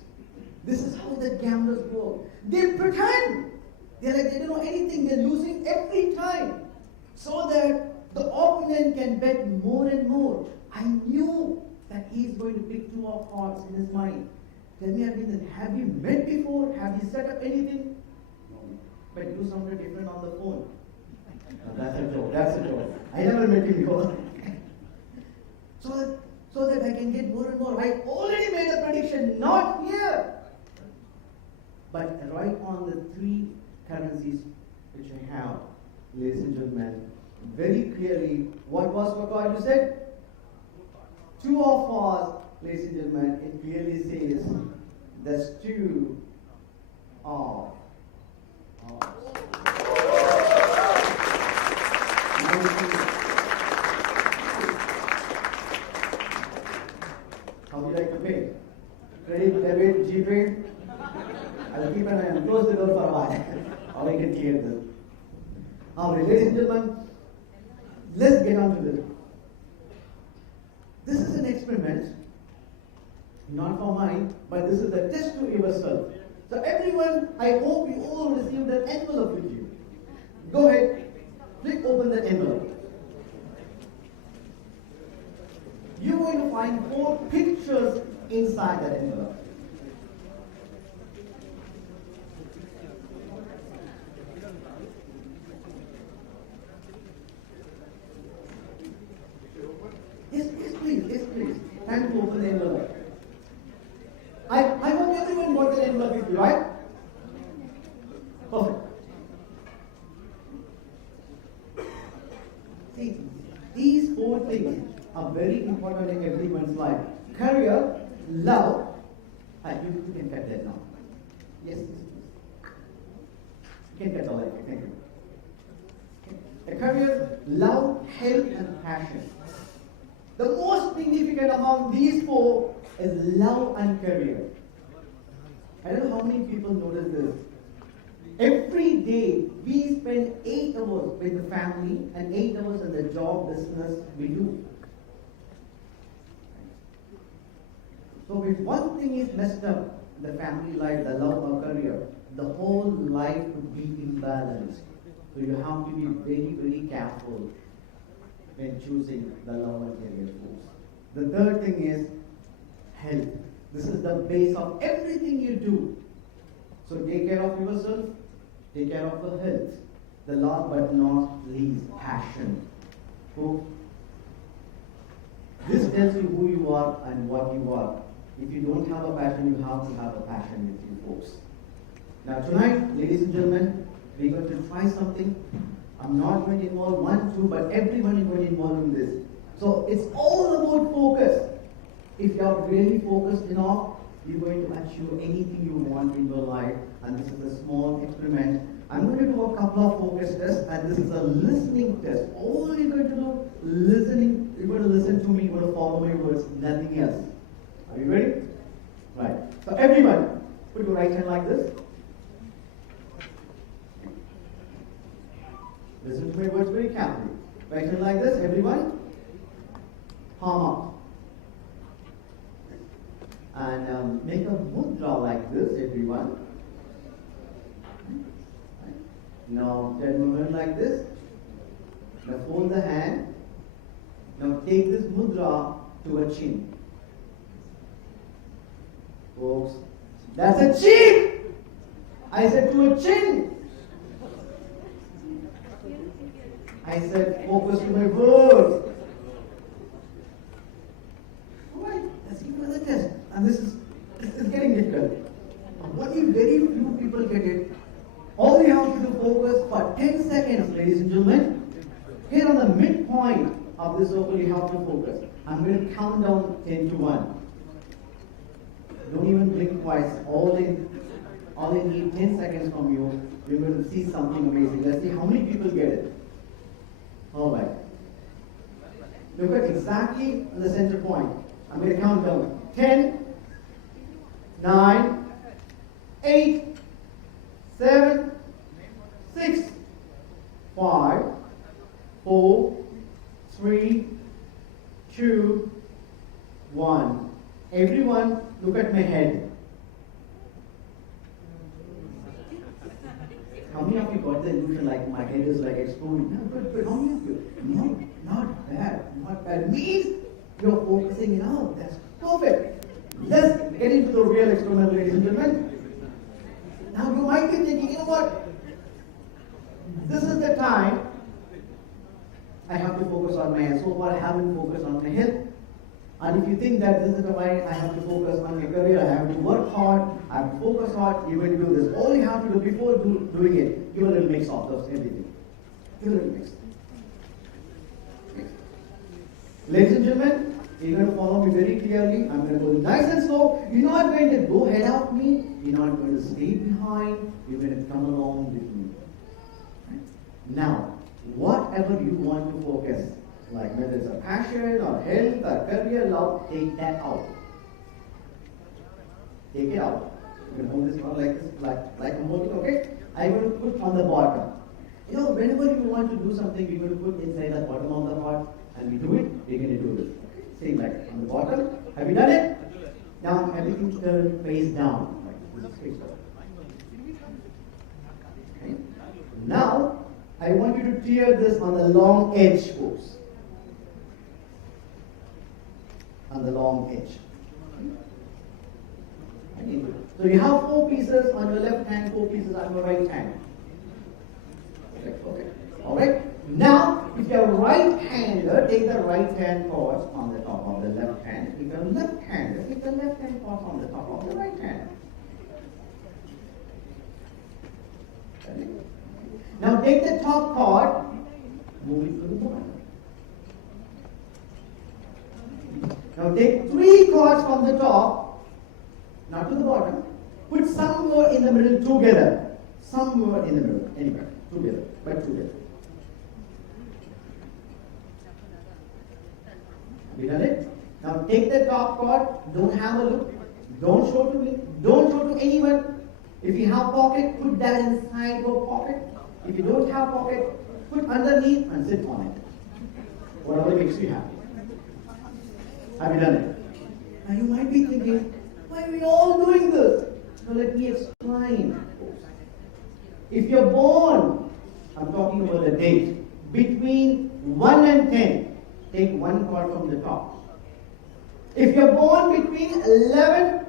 This is how the gamblers work. They pretend. They're like they don't know anything. They're losing every time. So that the opponent can bet more and more. I knew that he's going to pick 2 of hearts in his mind. Tell me, Arvind, have you met before? Have you set up anything? No. But you do something different on the phone. No, that's a joke. That's a joke. I never met him before. So that I can get more and more. I already made a prediction, not here, but right on the 3 currencies which I have, ladies and gentlemen, very clearly. What was the card you said? 2 of hearts, ladies and gentlemen. It clearly says that's 2 of hearts. afraid? I'll keep an eye and close the door for a while. Or I can clear this. Now, ladies and gentlemen, let's get on to this. This is an experiment, not for mine, but this is a test to yourself. So everyone, I hope you all received an envelope with you. Go ahead, click open the envelope. You're going to find 4 pictures inside that envelope. Yes, please. Time to open the envelope. I hope everyone got the envelope with you, right? Perfect. See, these 4 things are very important in everyone's life. Career, love, you can cut that now. Yes, please. You can cut the light, thank you. A career, love, health, and passion. The most significant among these 4 is love and career. I don't know how many people notice this. Every day we spend 8 hours with the family and 8 hours in the job business we do. So if one thing is messed up in the family life, the love or career, the whole life would be imbalanced. So you have to be very, very careful when choosing the love and career course. The third thing is health. This is the base of everything you do. So take care of yourself, take care of the health. The last but not least, passion. So this tells you who you are and what you are. If you don't have a passion, you have to have a passion with you folks. Now tonight, ladies and gentlemen, we're going to try something. I'm not going to involve 1, 2, but everyone is going to involve in this. So it's all about focus. If you are really focused enough, you're going to achieve anything you want in your life. And this is a small experiment. I'm going to do a couple of focus tests, and this is a listening test. All you're going to do, listening. You're going to listen to me, you're going to follow my words, nothing else. Are you ready? Right. So everyone, put your right hand like this. Listen to my words very carefully. Right hand like this, everyone. Palm up. And make a mudra like this, everyone. Now, turn movement like this. Now, fold the hand. Now, take this mudra to a chin. Folks, that's a chin! I said to a chin. I said focus to my words. Alright, let's give another test. And this is getting difficult. Only very few people get it. All you have to do focus for 10 seconds, ladies and gentlemen. Here on the midpoint of this circle, you have to focus. I'm going to count down 10 to 1. Don't even blink twice. All they need 10 seconds from you. You're going to see something amazing. Let's see how many people get it. All right. Look at exactly the center point. I'm going to count down. 10, 9, 8, 7, 6, 5, 4, 3, 2, 1. Everyone, look at my head. How many of you got the illusion like my head is like exploding? No, good. How many of you? No, not bad. Means you're focusing it out. That's perfect. Let's get into the real experiment, ladies and gentlemen. Now you might be thinking, you know what? This is the time I have to focus on my health. So far I haven't focused on my health. And if you think that this is the way I have to focus on my career, I have to work hard, I have to focus hard, you're going to do this. All you have to do before doing it, give a little mix of those everything. Give a little mix. Ladies and gentlemen, you're going to follow me very clearly. I'm going to go nice and slow. You're not going to go ahead of me. You're not going to stay behind. You're going to come along with me. Now, whatever you want to focus, like whether it's a passion or health or career, love, take that out. Take it out. You can hold this one like this, like I'm holding, okay? I'm going to put on the bottom. You know, whenever you want to do something, we're going to put inside the bottom of the pot, and we do it, we're going to do this. Okay? Same like on the bottom. Have you done it? Now everything turn face down. Like this is face down. Okay? Now, I want you to tear this on the long edge, folks. On the long edge. Okay? So you have 4 pieces on your left hand, 4 pieces on your right hand. Okay. Alright. Now, if you're right-hander, take the right hand chords on the top of the left hand. If you're left-hander, take the left hand chords on the top of the right hand. Okay. Now take the top chord, move it to the bottom. Now take 3 chords from the top, not to the bottom. Put somewhere in the middle together. Somewhere in the middle, anywhere, together, but together. Have you done it? Now take the top chord, don't have a look, don't show to me, don't show to anyone. If you have pocket, put that inside your pocket. If you don't have pocket, put underneath and sit on it. Whatever makes you happy. Have you done it? Now you might be thinking, why are we all doing this? Now let me explain. If you're born, I'm talking about the date, between 1 and 10, take 1 chord from the top. If you're born between 11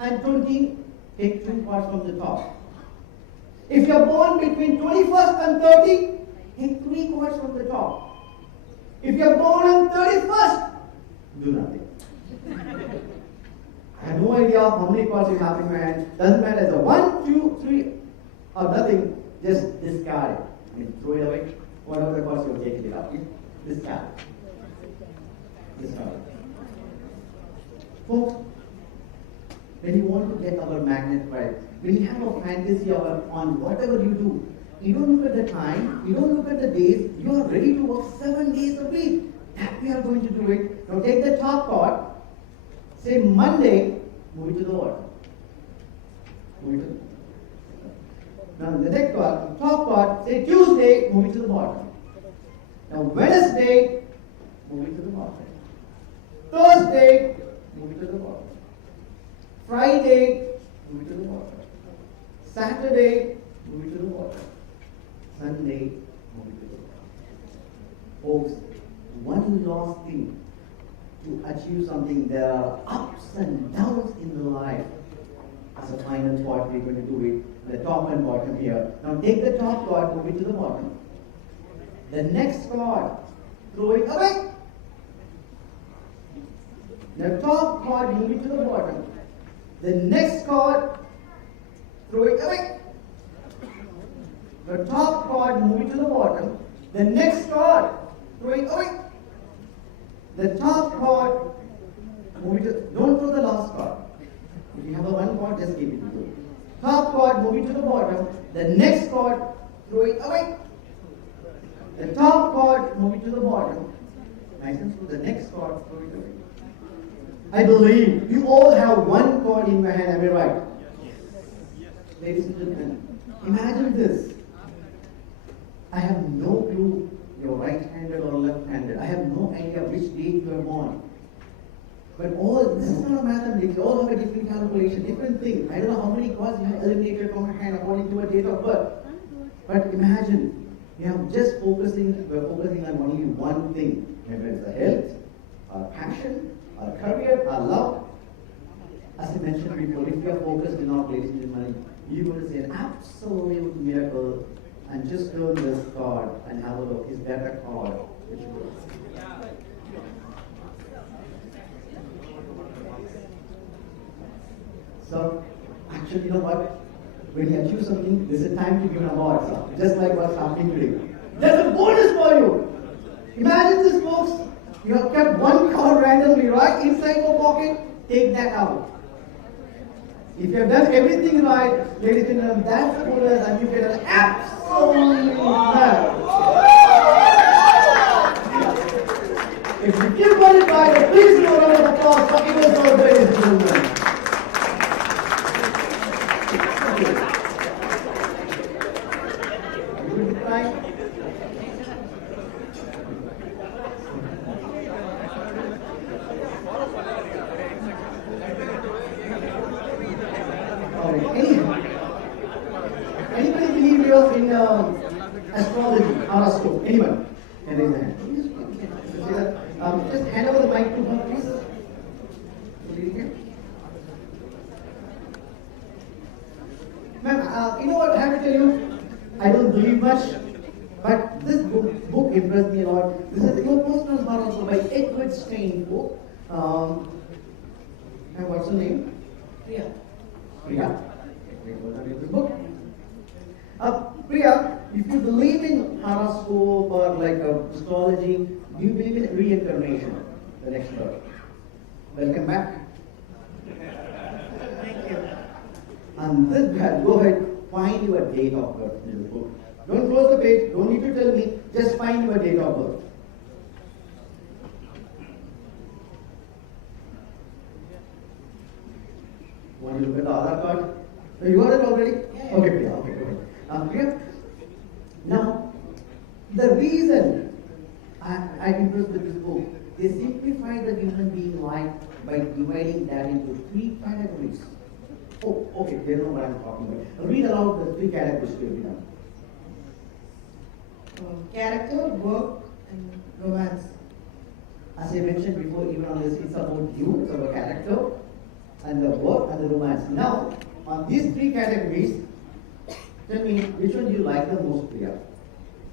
and 20, take 2 chords from the top. If you're born between 21st and 30, take 3 chords from the top. If you're born on 31st, do nothing. I have no idea how many chords you have in your hand. Doesn't matter. It's a 1, 2, 3, or nothing. Just discard it. I mean, throw it away. Whatever the chords you're taking it up. Discard it. Discard it. Folks, when you want to get our magnet right, when you have a fantasy on whatever you do, you don't look at the time, you don't look at the days, you are ready to work 7 days a week. That we are going to do it. Now take the top chord, say Monday, move it to the bottom. Move it to the Now the next chord, top chord, say Tuesday, move it to the bottom. Now Wednesday, move it to the bottom. Thursday, move it to the bottom. Friday, move it to the bottom. Saturday, move it to the bottom. Sunday, move it to the bottom. Folks, one last thing to achieve something, there are ups and downs in the life. As a final part, we're going to do it, the top and bottom here. Now take the top chord, move it to the bottom. The next chord, throw it away. The top chord, move it to the bottom. The next chord, throw it away. The top chord, move it to the bottom. The next chord, throw it away. The top chord, move it to, don't throw the last chord. If you have a 1 chord, just keep it to it. Top chord, move it to the bottom. The next chord, throw it away. The top chord, move it to the bottom. Nice and slow. The next chord, throw it away. I believe you all have 1 chord in your hand, am I right? Yes. Ladies and gentlemen, imagine this. I have no clue you're right-handed or left-handed. I have no idea which date you are born. But all this is not mathematics. You all have a different calculation, different thing. I don't know how many chords you have eliminated from your hand according to a date of birth. But imagine, we're focusing on only one thing. Whether it's the health, our passion, our career, our love. As I mentioned before, if we are focused enough, ladies and gentlemen, you're going to see an absolute miracle. And just turn this card and have a look. Is that a card which works? So, actually, you know what? When you achieve something, this is time to give an award. So, just like what's happening today. There's a bonus for you. Imagine this, folks. You have kept 1 card randomly right inside your pocket. Take that out. If you have done everything right, ladies and gentlemen, that's the bonus, and you get an absolute medal. If you give one it right, please give a round of applause for Indium, ladies and gentlemen. in astrology, horoscope? Anyone? Can raise a hand. Just hand over the mic to her, please. Ma'am, you know what I have to tell you? I don't believe much, but this book impressed me a lot. This is Your Personal Horoscope by Edward Stein book. And what's her name? Yeah. Priya. This book. Priya, if you believe in horoscope or like astrology, do you believe in reincarnation? The next word. Welcome back. Thank you. And this guy, go ahead, find your date of birth in the book. Don't close the page, don't need to tell me, just find your date of birth. Want to look at the Aadhaar card? No, you got it already? Yeah. Okay, Priya, okay, go ahead. Priya, now, the reason I'm impressed with this book, they simplify the human being life by dividing that into 3 categories. Oh, okay, they know what I'm talking about. Read aloud the 3 categories to everyone. Character, work, and romance. As I mentioned before, even on this, it's about you, it's about character, and the work and the romance. Now, on these 3 categories, tell me, which one do you like the most, Priya?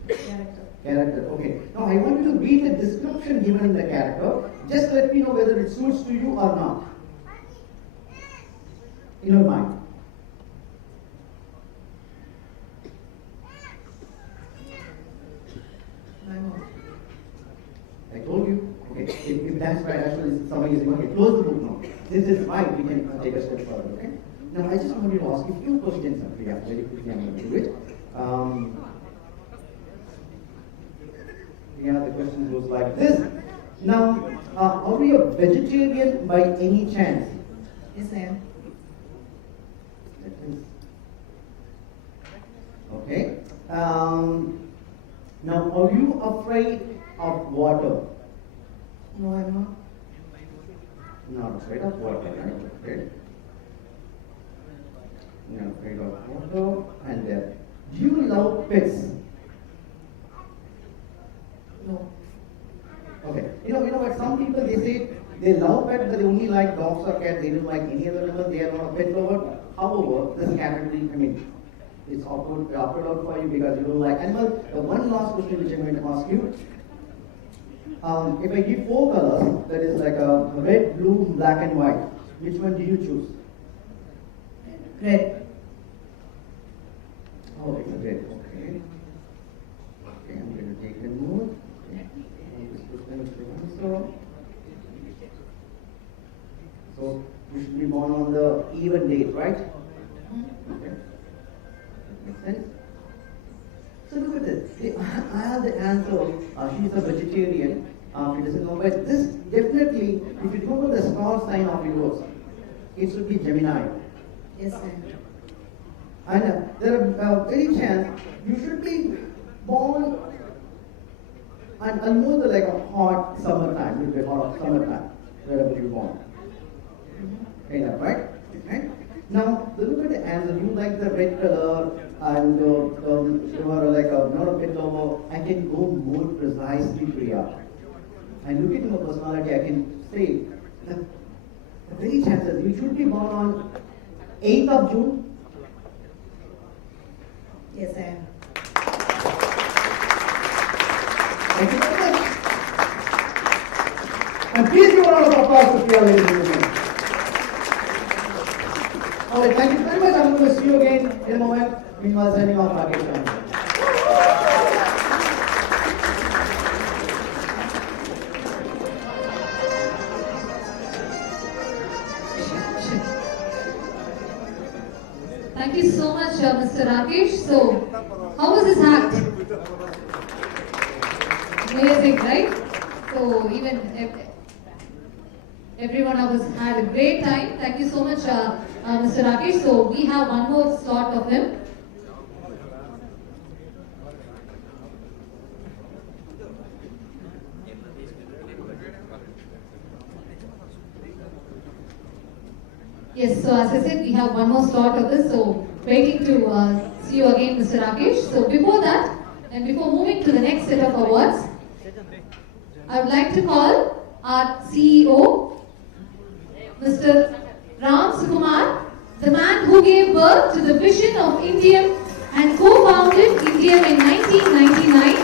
Character. Character, okay. Now, I want you to read the description given in the character. Just let me know whether it suits to you or not. In your mind. My mom. I told you. Okay, if that's right, actually, somebody is okay. Close the book now. This is right. We can take a step further. Okay. Now, I just want you to ask you a few questions, Priya. Very quickly, I'm going to do it. Yeah, the question goes like this. Now, are we a vegetarian by any chance? Yes, I am. Okay. Now, are you afraid of water? No, I'm not. Not afraid of water, right? Okay. Not afraid of water. And do you love pets? No. Okay. You know what? Some people they say they love pets, but they only like dogs or cats. They don't like any other animal. They are not a pet lover. However, this category, it's opted out for you because you don't like animals. The one last question which I'm going to ask you. If I give 4 colors, that is like a red, blue, black and white, which one do you choose? Red. Oh, it's red. Okay. Okay, I'm going to take a note. Okay. This question is the answer. So you should be born on the even date, right? Okay. That makes sense. So look at this. See, I have the answer. She's a vegetarian. She doesn't know, but this definitely, if you Google the star sign of yours, it should be Gemini. Yes, I am. And there are very chance you should be born and almost like a hot summertime, little bit hot summertime, wherever you're born. Kind of, right? Okay. Now, look at the answer. You like the red color, and you are like not a bit lower. I can go more precisely, Priya. And look at your personality. I can say the very chances you should be born on 8th of June. Yes, I am. Thank you very much. And please give a round of applause to Priya, ladies and gentlemen. Alright, thank you very much. I'm going to see you again in a moment. Meanwhile, signing off, Rakesh. Thank you so much, Mr. Rakesh. So, how was this act? Amazing, right? So, even every one of us had a great time. Thank you so much, Mr. Rakesh. So, we have one more slot of him. Yes, so as I said, we have one more slot of this, so waiting to see you again, Mr. Rakesh. So before that, and before moving to the next set of awards, I would like to call our CEO, Mr. Ram Sukumar, the man who gave birth to the vision of Indium and co-founded Indium in 1999,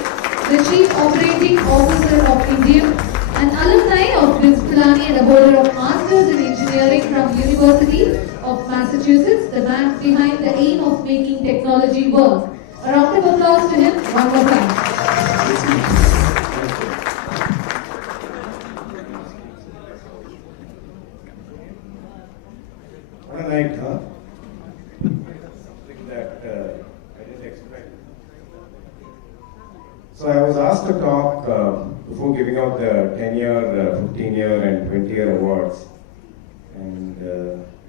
the Chief Operating Officer of Indium, an alumni of BIMS Pilani and a holder of Masters in Engineering from University of Massachusetts, the man behind the aim of making technology work. A round of applause to him one more time. What a night, huh? Something that I didn't expect. So I was asked to talk before giving out the 10-year, 15-year and 20-year awards. And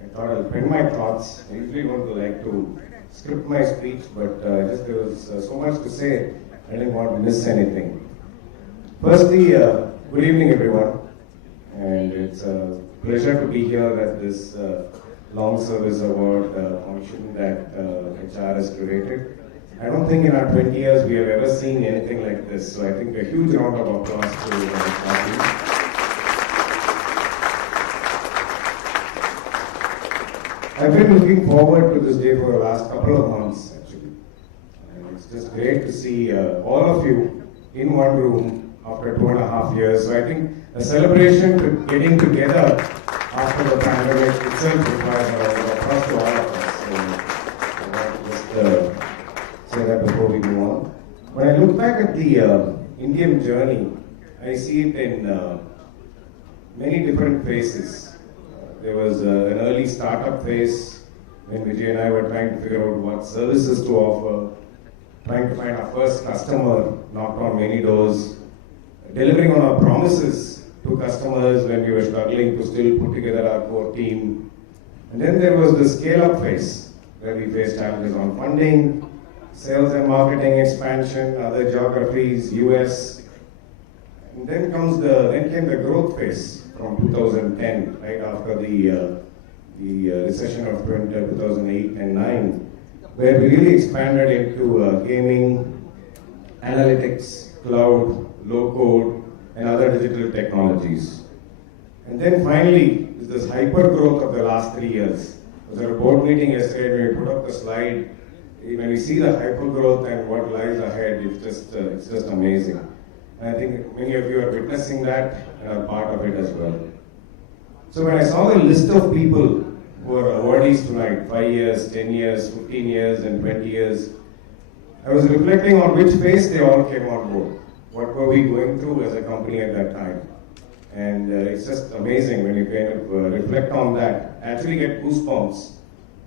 I thought I'll pen my thoughts. I usually don't like to script my speech, but just there was so much to say, I didn't want to miss anything. Firstly, good evening everyone. And it's a pleasure to be here at this Long Service Award function that HR has curated. I don't think in our 20 years we have ever seen anything like this, so I think a huge round of applause to Kathy. I've been looking forward to this day for the last couple of months actually. And it's just great to see all of you in one room after 2.5 years. So I think a celebration to getting together after the pandemic itself requires a round of applause to all of us. So I want to just say that before we move on. When I look back at the Indium journey, I see it in many different phases. There was an early startup phase when Vijay and I were trying to figure out what services to offer, trying to find our first customer, knocked on many doors, delivering on our promises to customers when we were struggling to still put together our core team. And then there was the scale-up phase where we faced challenges on funding, sales and marketing expansion, other geographies, US. And then came the growth phase from 2010, right after the recession of 2008 and 9, where we really expanded into gaming, analytics, cloud, low-code, and other digital technologies. And then finally, is this hyper growth of the last 3 years. I was at a board meeting yesterday when we put up the slide. When we see the hyper growth and what lies ahead, it's just amazing. And I think many of you are witnessing that and are part of it as well. So when I saw the list of people who are awardees tonight, 5 years, 10 years, 15 years, and 20 years, I was reflecting on which phase they all came on board. What were we going through as a company at that time? And it's just amazing when you kind of reflect on that. I actually get goosebumps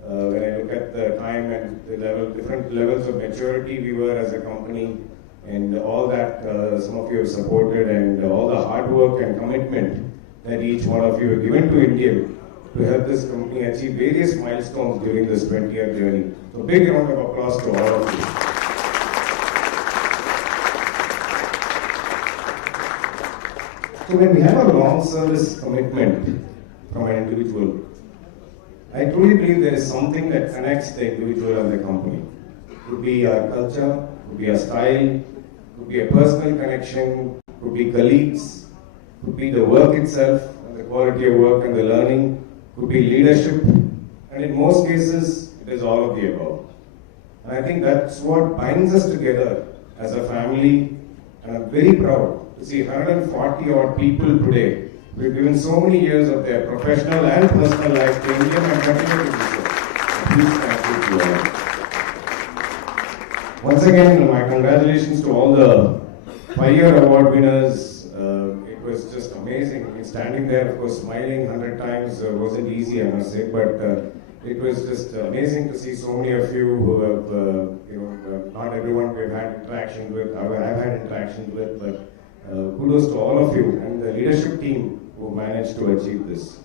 when I look at the time and the different levels of maturity we were as a company, and all that some of you have supported, and all the hard work and commitment that each one of you have given to Indium to help this company achieve various milestones during this 20-year journey. So big round of applause to all of you. So when we have a long service commitment from an individual, I truly believe there is something that connects the individual and the company. It could be our culture, it could be our style, it could be a personal connection, it could be colleagues, it could be the work itself, and the quality of work and the learning, it could be leadership, and in most cases, it is all of the above. And I think that's what binds us together as a family, and I'm very proud to see 140 odd people today who've given so many years of their professional and personal life to India and continue to do so. A huge thank you to all. Once again, my congratulations to all the 5-year award winners. It was just amazing. I mean, standing there, of course, smiling 100 times wasn't easy, I must say, but it was just amazing to see so many of you who have, not everyone we've had interactions with, I've had interactions with, but kudos to all of you and the leadership team who managed to achieve this.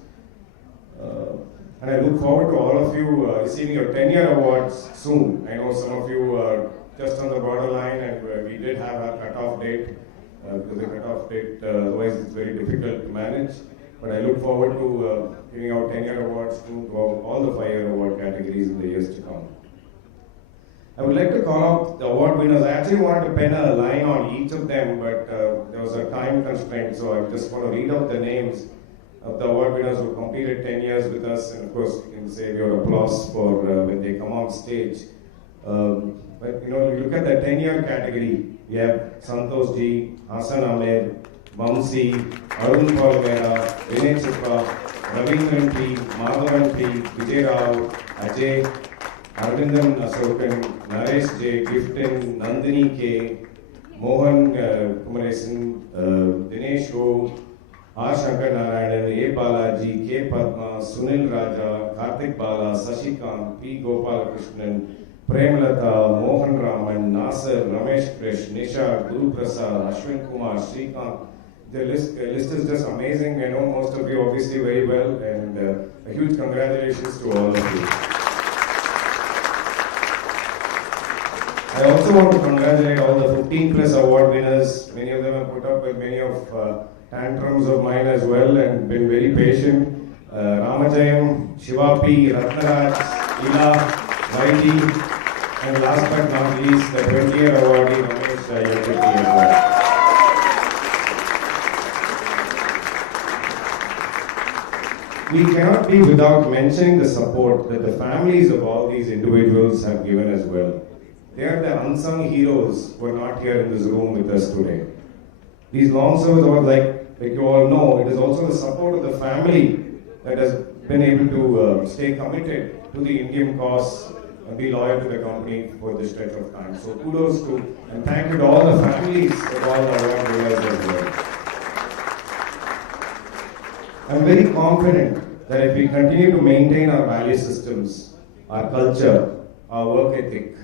And I look forward to all of you receiving your 10-year awards soon. I know some of you are just on the borderline, and we did have a cut-off date, because the cut-off date, otherwise it's very difficult to manage. but I look forward to giving out 10-year awards to all the 5-year award categories in the years to come. I would like to call out the award winners. I actually wanted to pen a line on each of them, but there was a time constraint, so I just want to read out the names of the award winners who completed 10 years with us, and of course you can save your applause for when they come on stage. But you look at the 10-year category, we have Santosh Ji, Hasan Amir, Vamsi, Arun Palmera, Vinay Chopra, Ravindran P, Madhavan P, Vijay Rao, Ajay, Arvindan Asokan, Naresh J, Gifton, Nandini K, Mohan Kumaresan, Dinesh O, R. Shankar Narayanan, A. Balaji, K. Padma, Sunil Raja, Karthik Bala, Sashikant, P. Gopalakrishnan, Premalata, Mohan Raman, Nasir, Ramesh Krish, Nisha, Guru Prasad, Ashwin Kumar, Srikant. The list is just amazing. I know most of you obviously very well, and a huge congratulations to all of you. I also want to congratulate all the 15 plus award winners. Many of them have put up with many of tantrums of mine as well and been very patient. Ramajayam, Shiva P, Ratnaraj, Ila, Vaidi, and last but not least, the 20-year awardee, Ramesh Yagati as well. We cannot be without mentioning the support that the families of all these individuals have given as well. They are the unsung heroes who are not here in this room with us today. These long service awards, like you all know, it is also the support of the family that has been able to stay committed to the Indium cause and be loyal to the company for this stretch of time. So kudos to and thank you to all the families of all the award winners as well. I'm very confident that if we continue to maintain our value systems, our culture, our work ethic,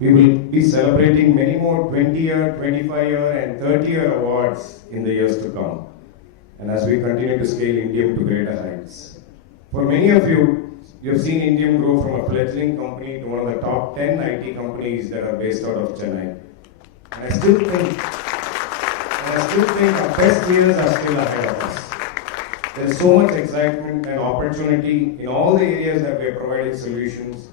we will be celebrating many more 20-year, 25-year and 30-year awards in the years to come. And as we continue to scale Indium to greater heights. For many of you, you have seen Indium grow from a fledgling company to one of the top 10 IT companies that are based out of Chennai. And I still think our best years are still ahead of us. There is so much excitement and opportunity in all the areas that we are providing solutions.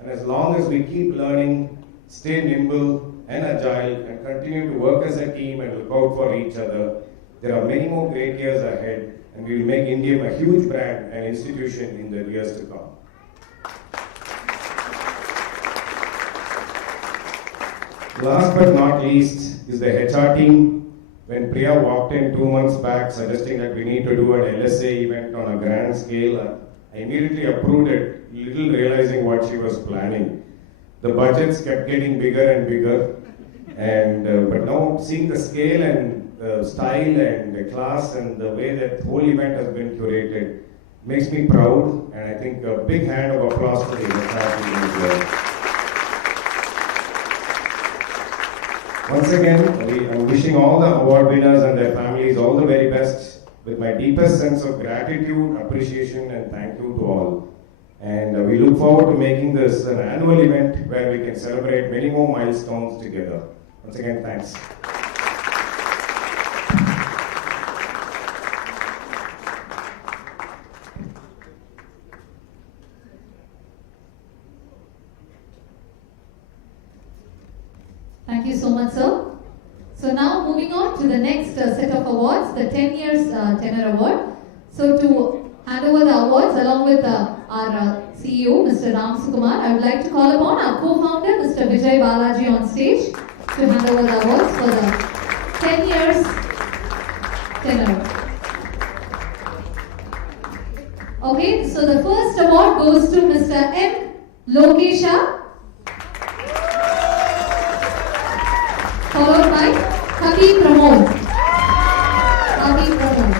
And as long as we keep learning, stay nimble and agile, and continue to work as a team and look out for each other, there are many more great years ahead, and we will make Indium a huge brand and institution in the years to come. Last but not least is the HR team. When Priya walked in 2 months back suggesting that we need to do an LSA event on a grand scale, I immediately approved it, little realizing what she was planning. The budgets kept getting bigger and bigger, and but now seeing the scale and the style and the class and the way that whole event has been curated makes me proud, and I think a big hand of applause to the entire team as well. Once again, I'm wishing all the award winners and their families all the very best with my deepest sense of gratitude, appreciation, and thank you to all. And we look forward to making this an annual event where we can celebrate many more milestones together. Once again, thanks. Thank you so much, sir. So now moving on to the next set of awards, the 10 years tenure award. So to hand over the awards along with our CEO, Mr. Ram Sukumar, I would like to call upon our co-founder, Mr. Vijay Balaji, on stage to hand over the awards for the 10 years tenure. Okay, so the first award goes to Mr. M. Lokesha, followed by Happy Pramod. Happy Pramod.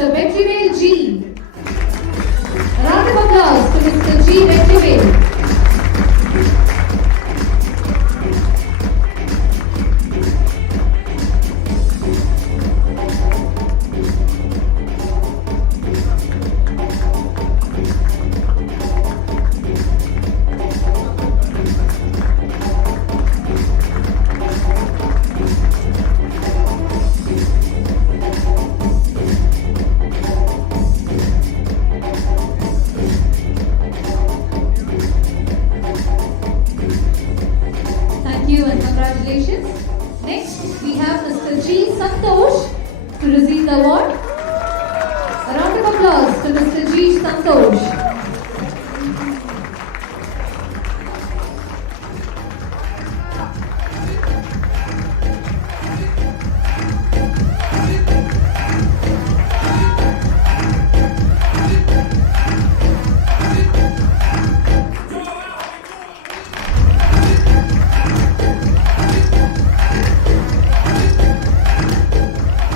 Mr. Vetrivel G. A round of applause to Mr. G. Vetrivel. Thank you and congratulations. Next, we have Mr. G. Santosh to receive the award. A round of applause to Mr. G. Santosh.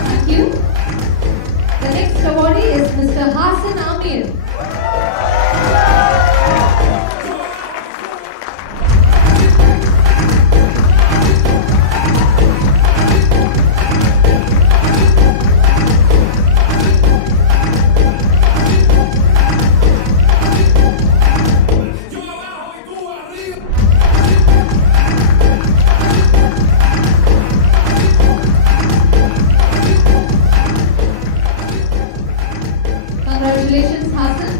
Thank you. The next awardee is Mr. Hassan Amir. Congratulations, Hassan.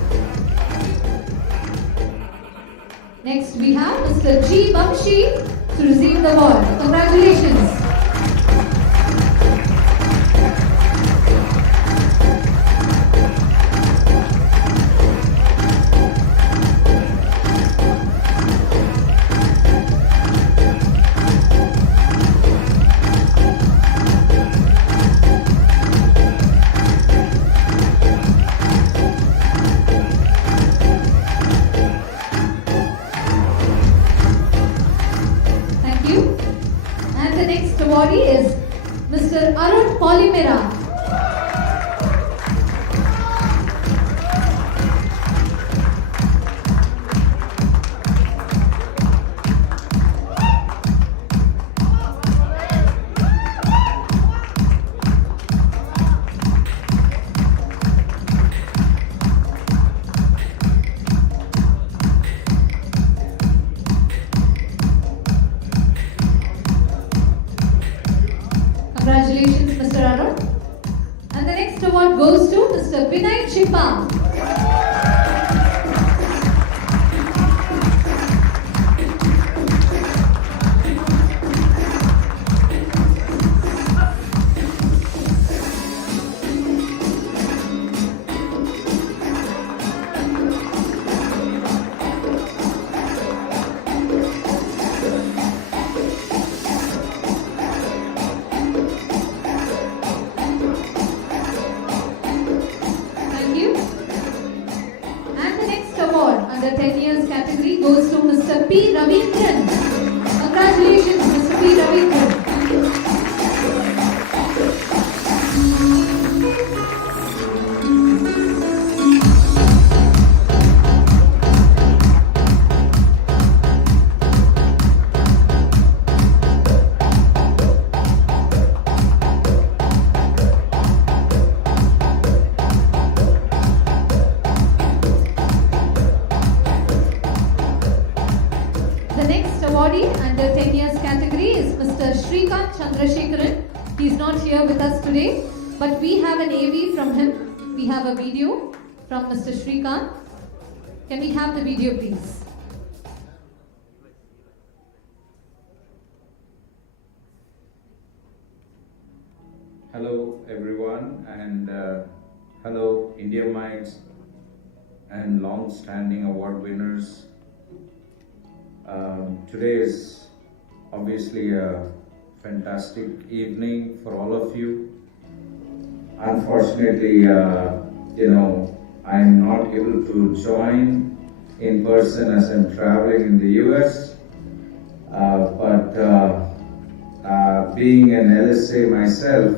Next, we have Mr. G. Bamshi to receive the award. Congratulations. Thank you. And the next awardee is Mr. Arun Polymera. Congratulations, Mr. Arun. And the next award goes to Mr. Vinay Chippa. Thank you. And the next award under 10 years category goes to Mr. P. Ravindran. Congratulations, Mr. P. Ravindran. The next awardee under 10 years category is Mr. Shrikant Chandrasekharan. He is not here with us today, but we have an AV from him. We have a video from Mr. Shrikant. Can we have the video, please? Hello everyone, and hello Indiumites and long-standing award winners. Today is obviously a fantastic evening for all of you. Unfortunately, I'm not able to join in person as I'm traveling in the US, but being an LSA myself,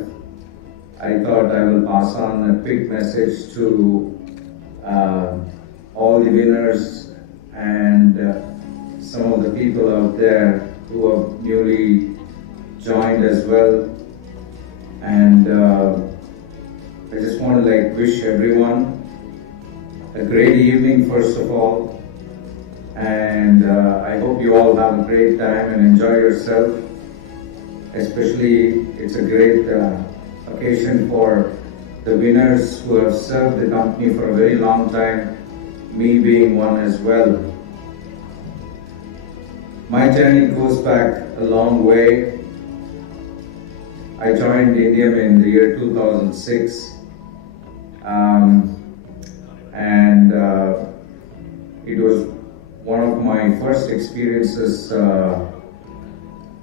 I thought I will pass on a quick message to all the winners and some of the people out there who have newly joined as well. And I just want to wish everyone a great evening first of all. And I hope you all have a great time and enjoy yourself. Especially, it's a great occasion for the winners who have served the company for a very long time, me being one as well. My journey goes back a long way. I joined Indium in the year 2006, and it was one of my first experiences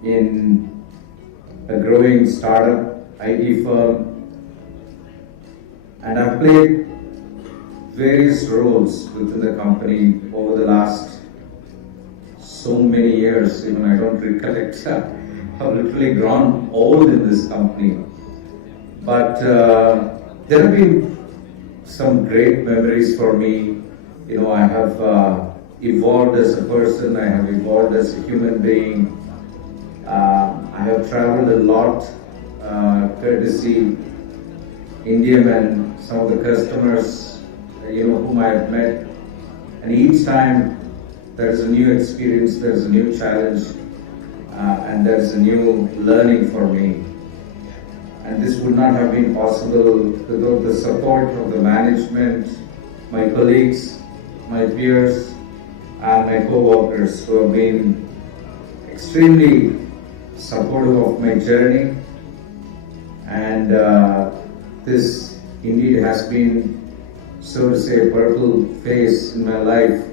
in a growing startup IT firm, and I've played various roles within the company over the last so many years, even I don't recollect. I've literally grown old in this company. But there have been some great memories for me. You know, I have evolved as a person, I have evolved as a human being. I have traveled a lot, courtesy Indium and some of the customers, whom I have met. And each time there is a new experience, there is a new challenge, and there is a new learning for me. And this would not have been possible without the support of the management, my colleagues, my peers, and my co-workers who have been extremely supportive of my journey. And this indeed has been, so to say, a purple phase in my life,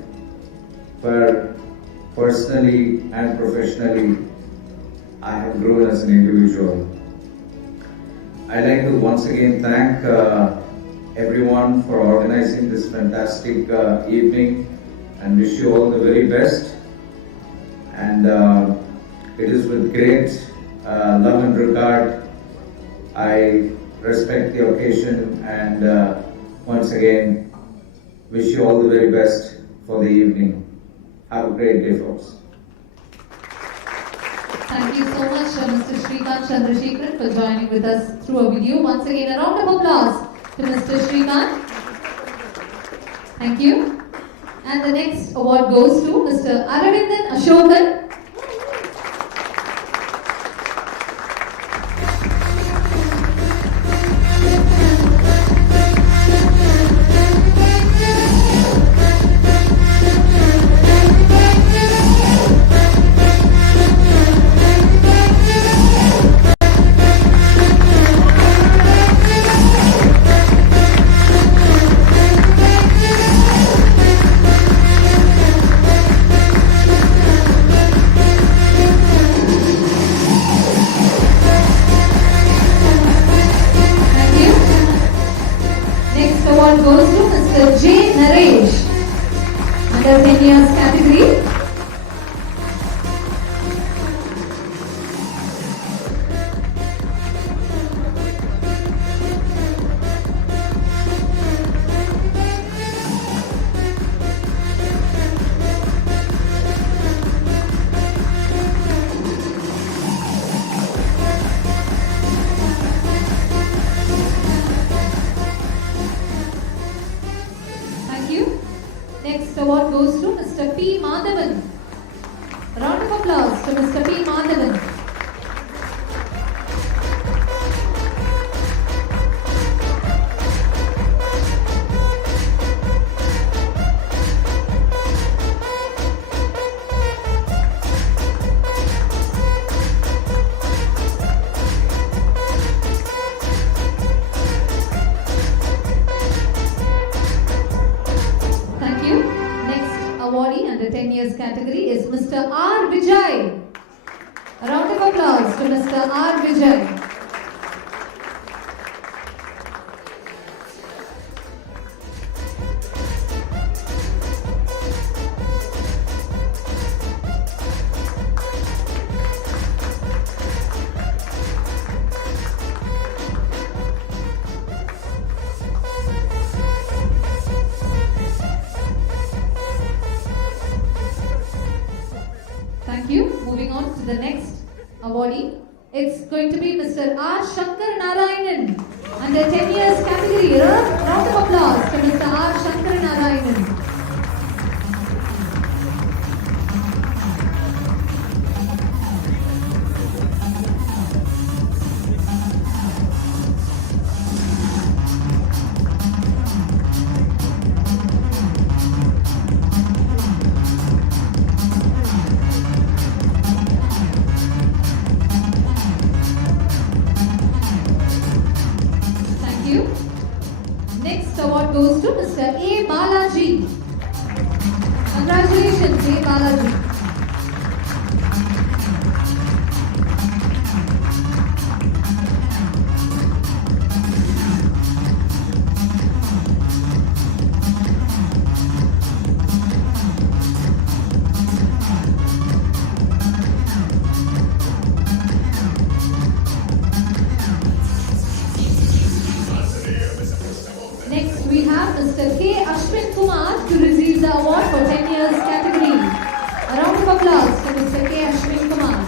where personally and professionally I have grown as an individual. I'd like to once again thank everyone for organizing this fantastic evening and wish you all the very best. And it is with great love and regard I respect the occasion and once again wish you all the very best for the evening. Have a great day, folks. Thank you so much, Mr. Shrikant Chandrasekharan, for joining with us through a video. Once again, a round of applause to Mr. Shrikant. Thank you. And the next award goes to Mr. Aravindan Ashokan. Goes to Mr. J. Naresh under 10 years category. Next award goes to Mr. P. Madhavan. Round of applause to Mr. P. Madhavan. Awardee under 10 years category is Mr. R. Vijay. A round of applause to Mr. R. Vijay. awardee. It's going to be Mr. R. Shankar Narayanan under 10 years category. Round of applause to Mr. R. Shankar Narayanan. Thank you. Next award goes to Mr. A. Balaji. Congratulations, A. Balaji. Next we have Mr. K. Ashwin Kumar to receive the award for 10 years category. A round of applause for Mr. K. Ashwin Kumar.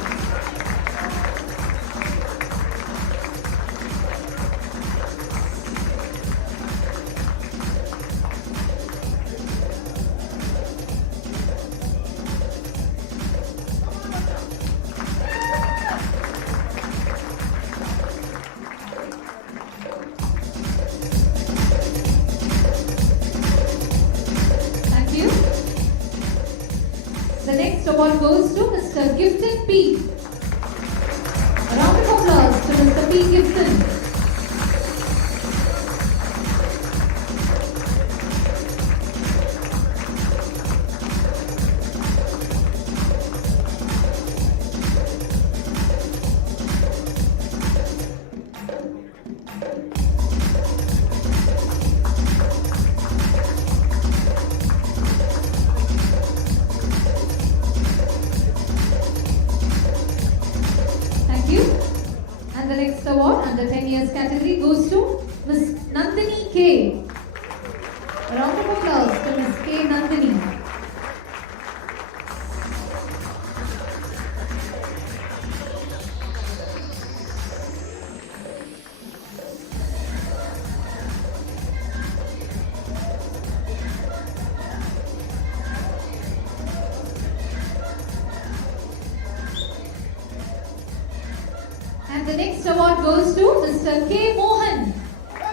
Thank you. The next award goes to Mr. Gifton P. A round of applause to Mr. P. Gifton. Thank you. And the next award under 10 years category goes to Ms. Nandini K. A round of applause to Ms. K. Nandini. And the next award goes to Mr. K. Mohan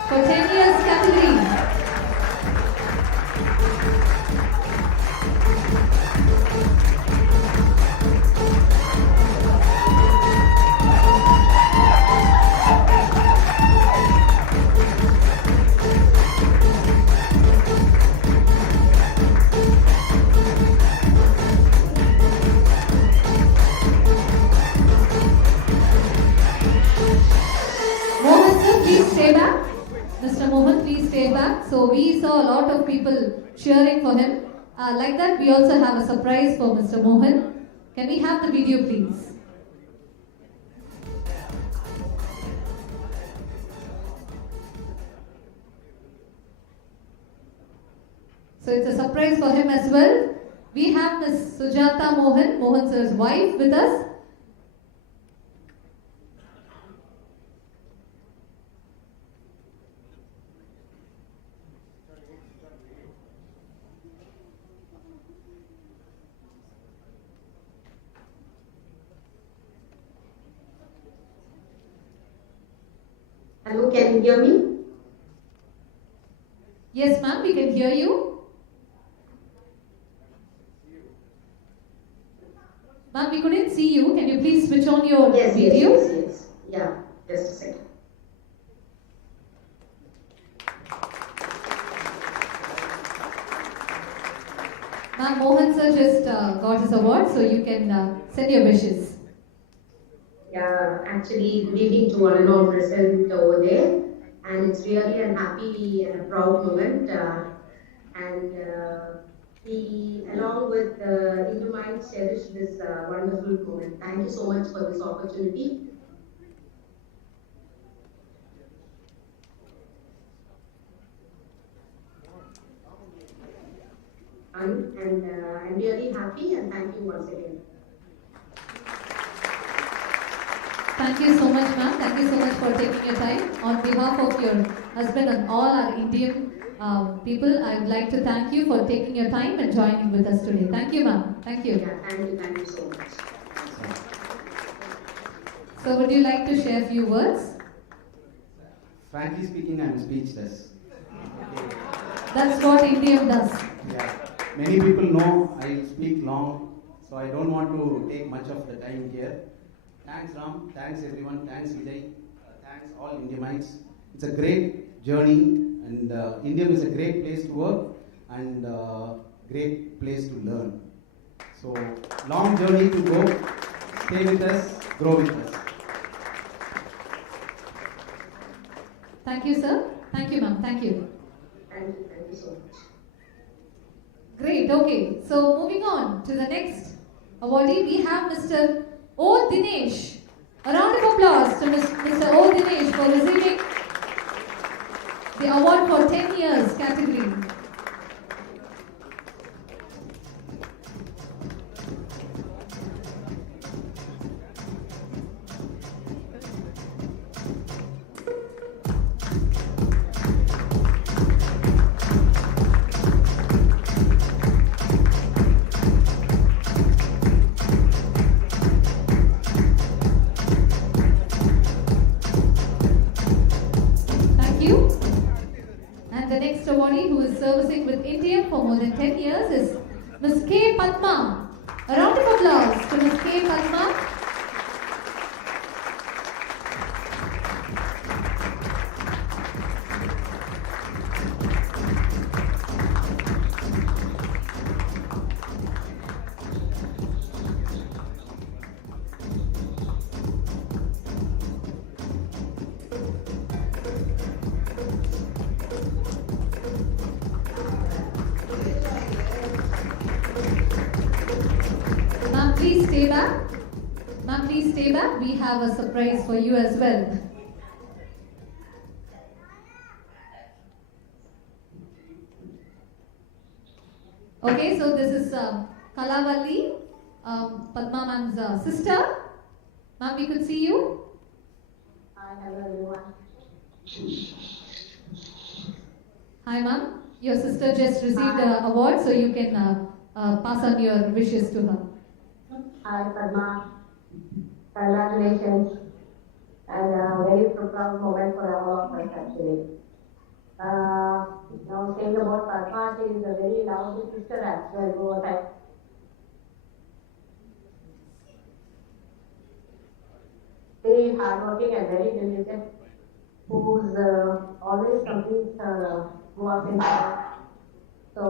for 10 years category. Mohan sir, please stay back. Mr. Mohan, please stay back. So we saw a lot of people cheering for him. Like that, we also have a surprise for Mr. Mohan. Can we have the video, please? So it's a surprise for him as well. We have Ms. Sujata Mohan, Mohan sir's wife, with us. Hello, can you hear me? Yes, ma'am, we can hear you. Ma'am, we couldn't see you. Can you please switch on your video? Yes. Yeah, just a second. Ma'am, Mohan sir just got his award, so you can send your wishes. Yeah, actually, good evening to one and all present over there. And it's really a happy and a proud moment. We, along with Indium, cherish this wonderful moment. Thank you so much for this opportunity. I'm really happy and thank you once again. Thank you so much, ma'am. Thank you so much for taking your time. On behalf of your husband and all our Indian people, I would like to thank you for taking your time and joining with us today. Thank you, ma'am. Thank you. Yeah, thank you so much. So, would you like to share a few words? Frankly speaking, I'm speechless. That's what Indium does. Yeah. Many people know I speak long, so I don't want to take much of the time here. Thanks Ram, thanks everyone, thanks Vijay, thanks all Indiamites. It's a great journey, and Indium is a great place to work and great place to learn. So long journey to go. Stay with us, grow with us. Thank you, sir. Thank you, ma'am. Thank you. Thank you so much. Great. Okay. So moving on to the next awardee, we have Mr. O. Dinesh. A round of applause to Mr. O. Dinesh for receiving the award for 10 years category. Thank you. And the next awardee who is servicing with India for more than 10 years is Ms. K. Padma. A round of applause to Ms. K. Padma. Ma'am, please stay back. Ma'am, please stay back. We have a surprise for you as well. Okay, so this is Kalavalli, Padma ma'am's sister. Ma'am, we could see you. Hi, hello everyone. Hi, ma'am. Your sister just received an award, so you can pass on your wishes to her. Hi, Padma. Congratulations. And a very proud moment for all of us actually. Now saying about Padma, she is a very lovely sister as well who was very hardworking and very diligent, who's always completes her work in time. So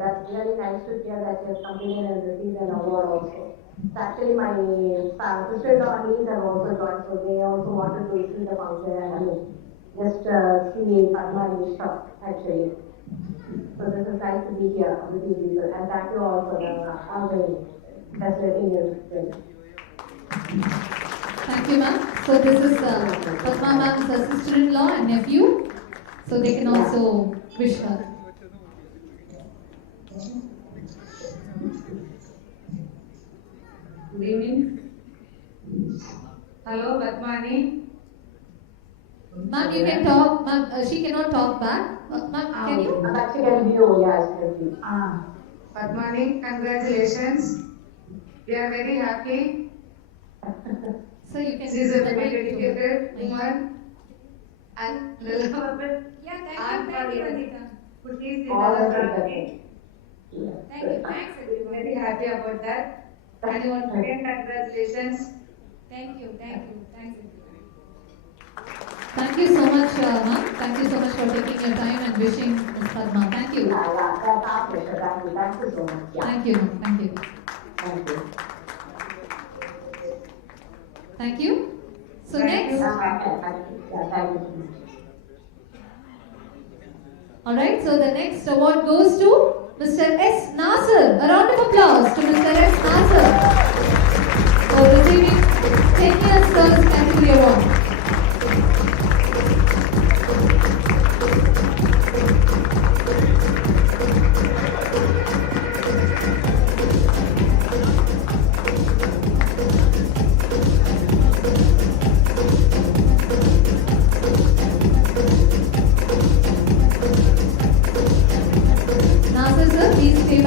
that's really nice to hear that she has completed and received an award also. So actually my sister-in-law and niece have also joined, so they also wanted to see the function and just see Padma in the shop actually. So this is nice to be here with you people, and thank you all for the facilitating this. Thank you, ma'am. So this is Padma ma'am's sister-in-law and nephew, so they can also wish her. Good evening. Hello, Padmani. Ma'am, you can talk. Ma'am, she cannot talk back. Ma'am, can you? She can view, yes, can view. Padmani, congratulations. We are very happy. So you can. She is a very dedicated woman and lovable. Yeah, and thank you, for Anita. who is in All our of them. family. Thank you, thanks everyone. Very happy about that. And once again, congratulations. Thank you, thanks everyone. Thank you so much, ma'am. Thank you so much for taking your time and wishing Ms. Padma. Thank you. That's our pleasure. Thank you so much. Yeah. Thank you, ma'am. Thank you. Thank you. Thank you. So Thank next. you. Thank you. Alright, so the next award goes to Mr. S. Nasser. A round of applause to Mr. S. Nasser for receiving 10 years service category award.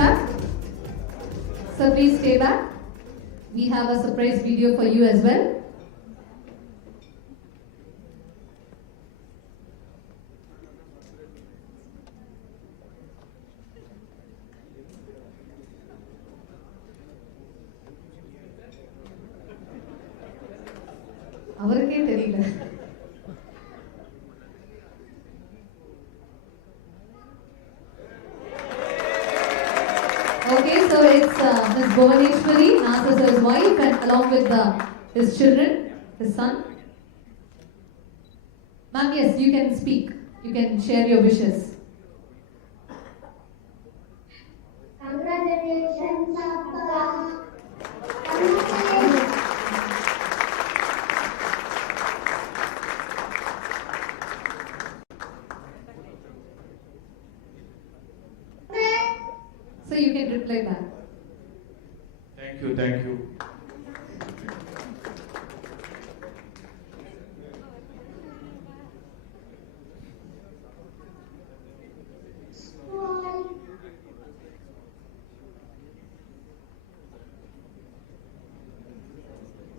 back. Sir, please stay back. We have a surprise video for you as well. அவருக்கே தெரியல. Okay, so it's Ms. Bhuvaneshwari, Nasa sir's wife, and along with his children, his son. Ma'am, yes, you can speak. You can share your wishes. Congratulations, Papa. So you can reply back. Thank you, thank you.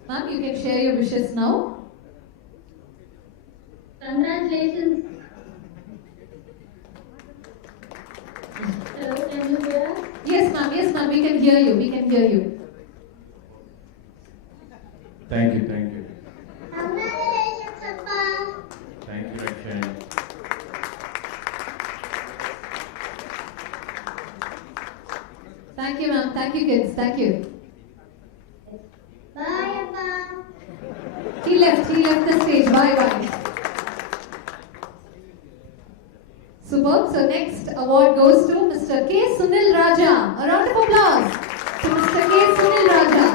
Ma'am, you can share your wishes now. Congratulations. Hello, can you hear us? Yes, ma'am, we can hear you. We can hear you. Thank you, thank you. Congratulations, Papa. Thank you, Akshay. Thank you, ma'am. Thank you, kids. Thank you. Bye, Papa. He left the stage. Bye bye. Superb. So next award goes to Mr. K. Sunil Raja. A round of applause to Mr. K. Sunil Raja.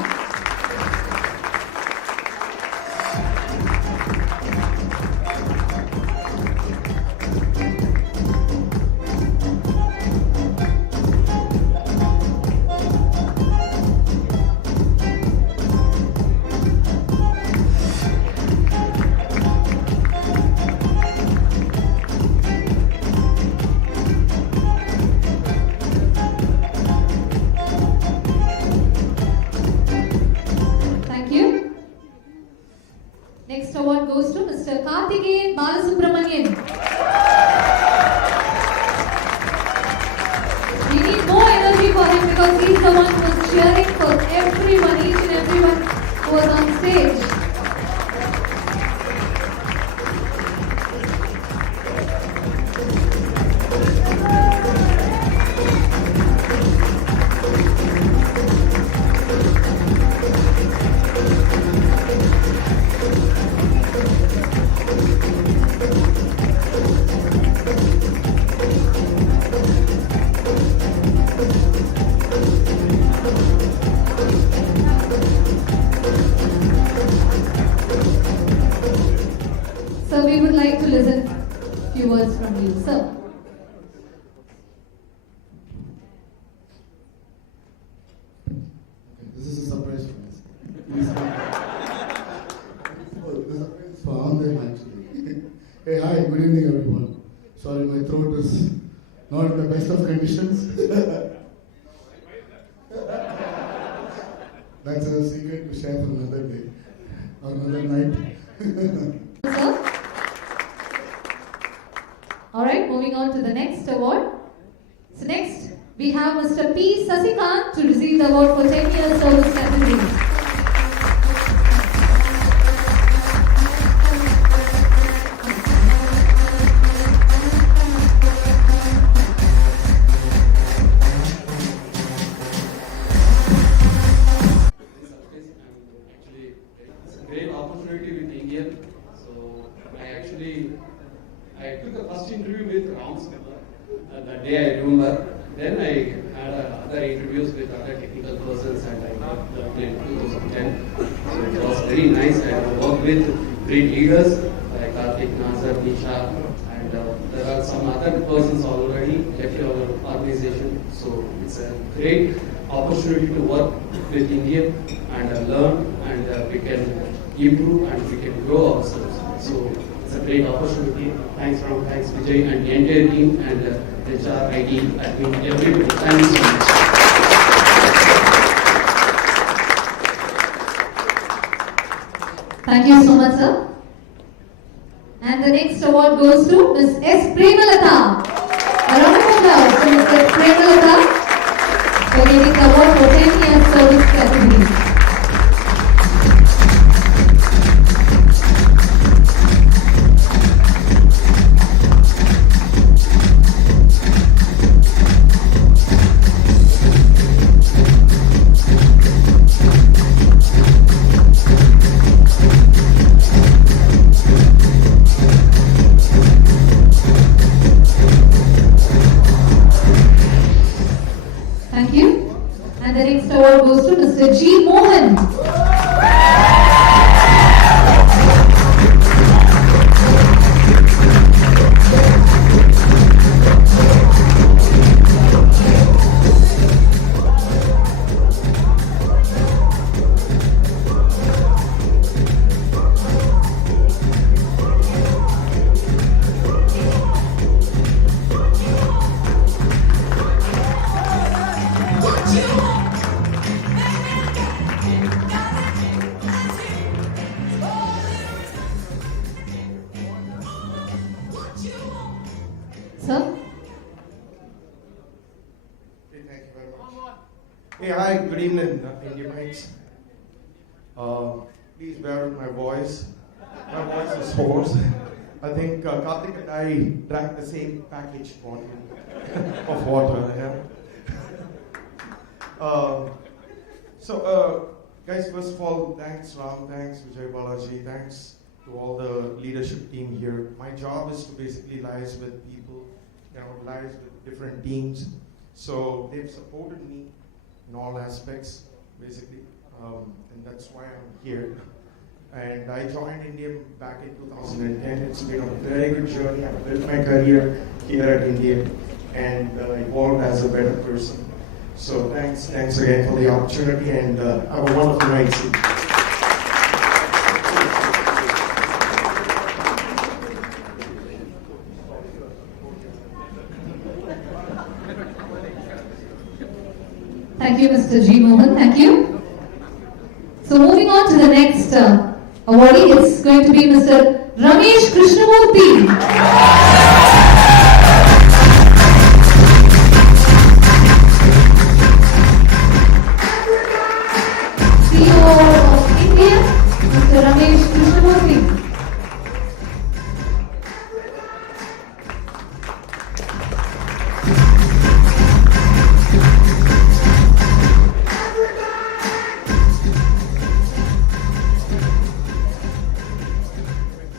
Thank you. Next award goes to Mr. Karthikeyan Balasubramanian. We need more energy for him because he's the one who was cheering for everyone, each and everyone who was on stage. So we would like to listen a few words from you, sir. This is a surprise for us. Oh, this is for on them actually. Hey, hi, good evening everyone. Sorry, my throat is not in the best of conditions. That's a secret to share for another day or another night. Sir? Alright, moving on to the next award. So next, we have Mr. P. Sasikant to receive the award for 10 years service category. It's a great opportunity with Indium. So I took the first interview with Ram that day I remember. Then I had other interviews with other technical persons and I got the in 2010. So it was very nice. I worked with great leaders like Karthik, Nazar, Nisha, and there are some other persons already left our organization. So it's a great opportunity to work with Indium and learn and we can improve and we can grow ourselves. So it's a great opportunity. Thanks Vijay and the entire team and HR, IT, admin, everybody. Thank you so much. Thank you so much, sir. And the next award goes to Ms. S. Premalata. A round of applause to Ms. S. Premalata for getting the award for 10 years service category. Thank you. And the next award goes to Mr. G. Mohan. Sir? Thank you very much. Hey, hi, good evening, Indiumites. Please bear with my voice. My voice is hoarse. I think Karthik and I drank the same packaged bottle of water. Yeah? Guys, first of all, thanks Ram, thanks Vijay Balaji, thanks to all the leadership team here. My job is to basically liaise with people, liaise with different teams. So they've supported me in all aspects, basically, and that's why I'm here. And I joined Indium back in 2010. It's been a very good journey. I've built my career here at Indium and evolved as a better person. So thanks again for the opportunity, and have a wonderful night. Thank you, Mr. G. Mohan. Thank you. So moving on to the next awardee, it's going to be Mr. Ramesh Krishnamurthy. CEO of India, Mr. Ramesh Krishnamurthy.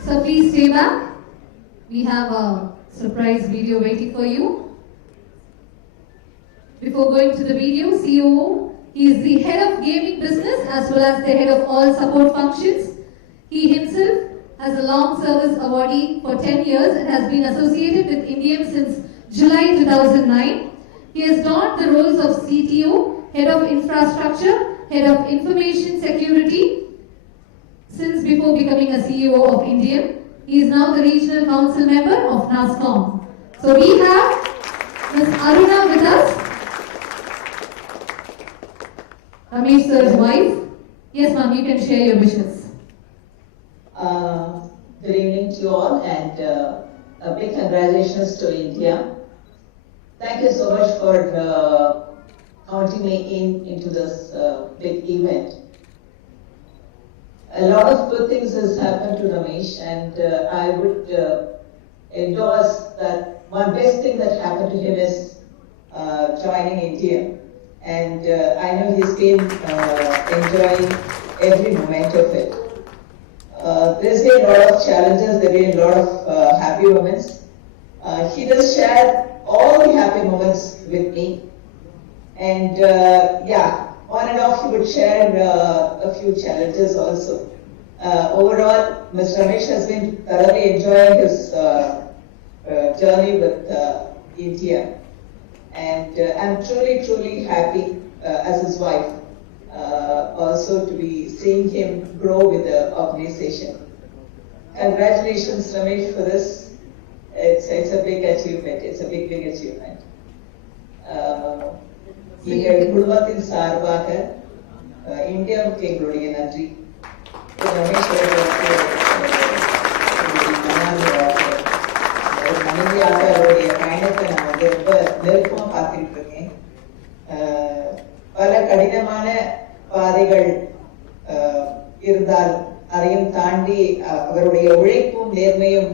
So please stay back. We have a surprise video waiting for you. Before going to the video, COO, he is the head of gaming business as well as the head of all support functions. He himself has a long service awardee for 10 years and has been associated with Indium since July 2009. He has donned the roles of CTO, head of infrastructure, head of information security, since before becoming a CEO of Indium. He is now the regional council member of NASCOM. So we have Ms. Aruna with us, Ramesh sir's wife. Yes, ma'am, you can share your wishes. Good evening to you all, and a big congratulations to India. Thank you so much for counting me into this big event. A lot of good things has happened to Ramesh, and I would endorse that one best thing that happened to him is joining India. And I know he's been enjoying every moment of it. There's been a lot of challenges, there's been a lot of happy moments. He does share all the happy moments with me. And on and off he would share a few challenges also. Overall, Mr. Ramesh has been thoroughly enjoying his journey with India. And I'm truly happy as his wife also to be seeing him grow with the organization. Congratulations, Ramesh, for this. It's a big achievement. It's a big achievement. எங்கள் குடும்பத்தின் சார்பாக இந்தியாவுக்கு எங்களுடைய நன்றி. ரமேஷ் அவர்களுக்கு ஒரு மனைவியாக அவருடைய பயணத்தை நான் வந்து ரொம்ப நெருக்கமாக பார்த்துக்கிட்டு இருக்கேன். பல கடினமான பாதைகள் இருந்தால் அதையும் தாண்டி அவருடைய உழைப்பும் நேர்மையும்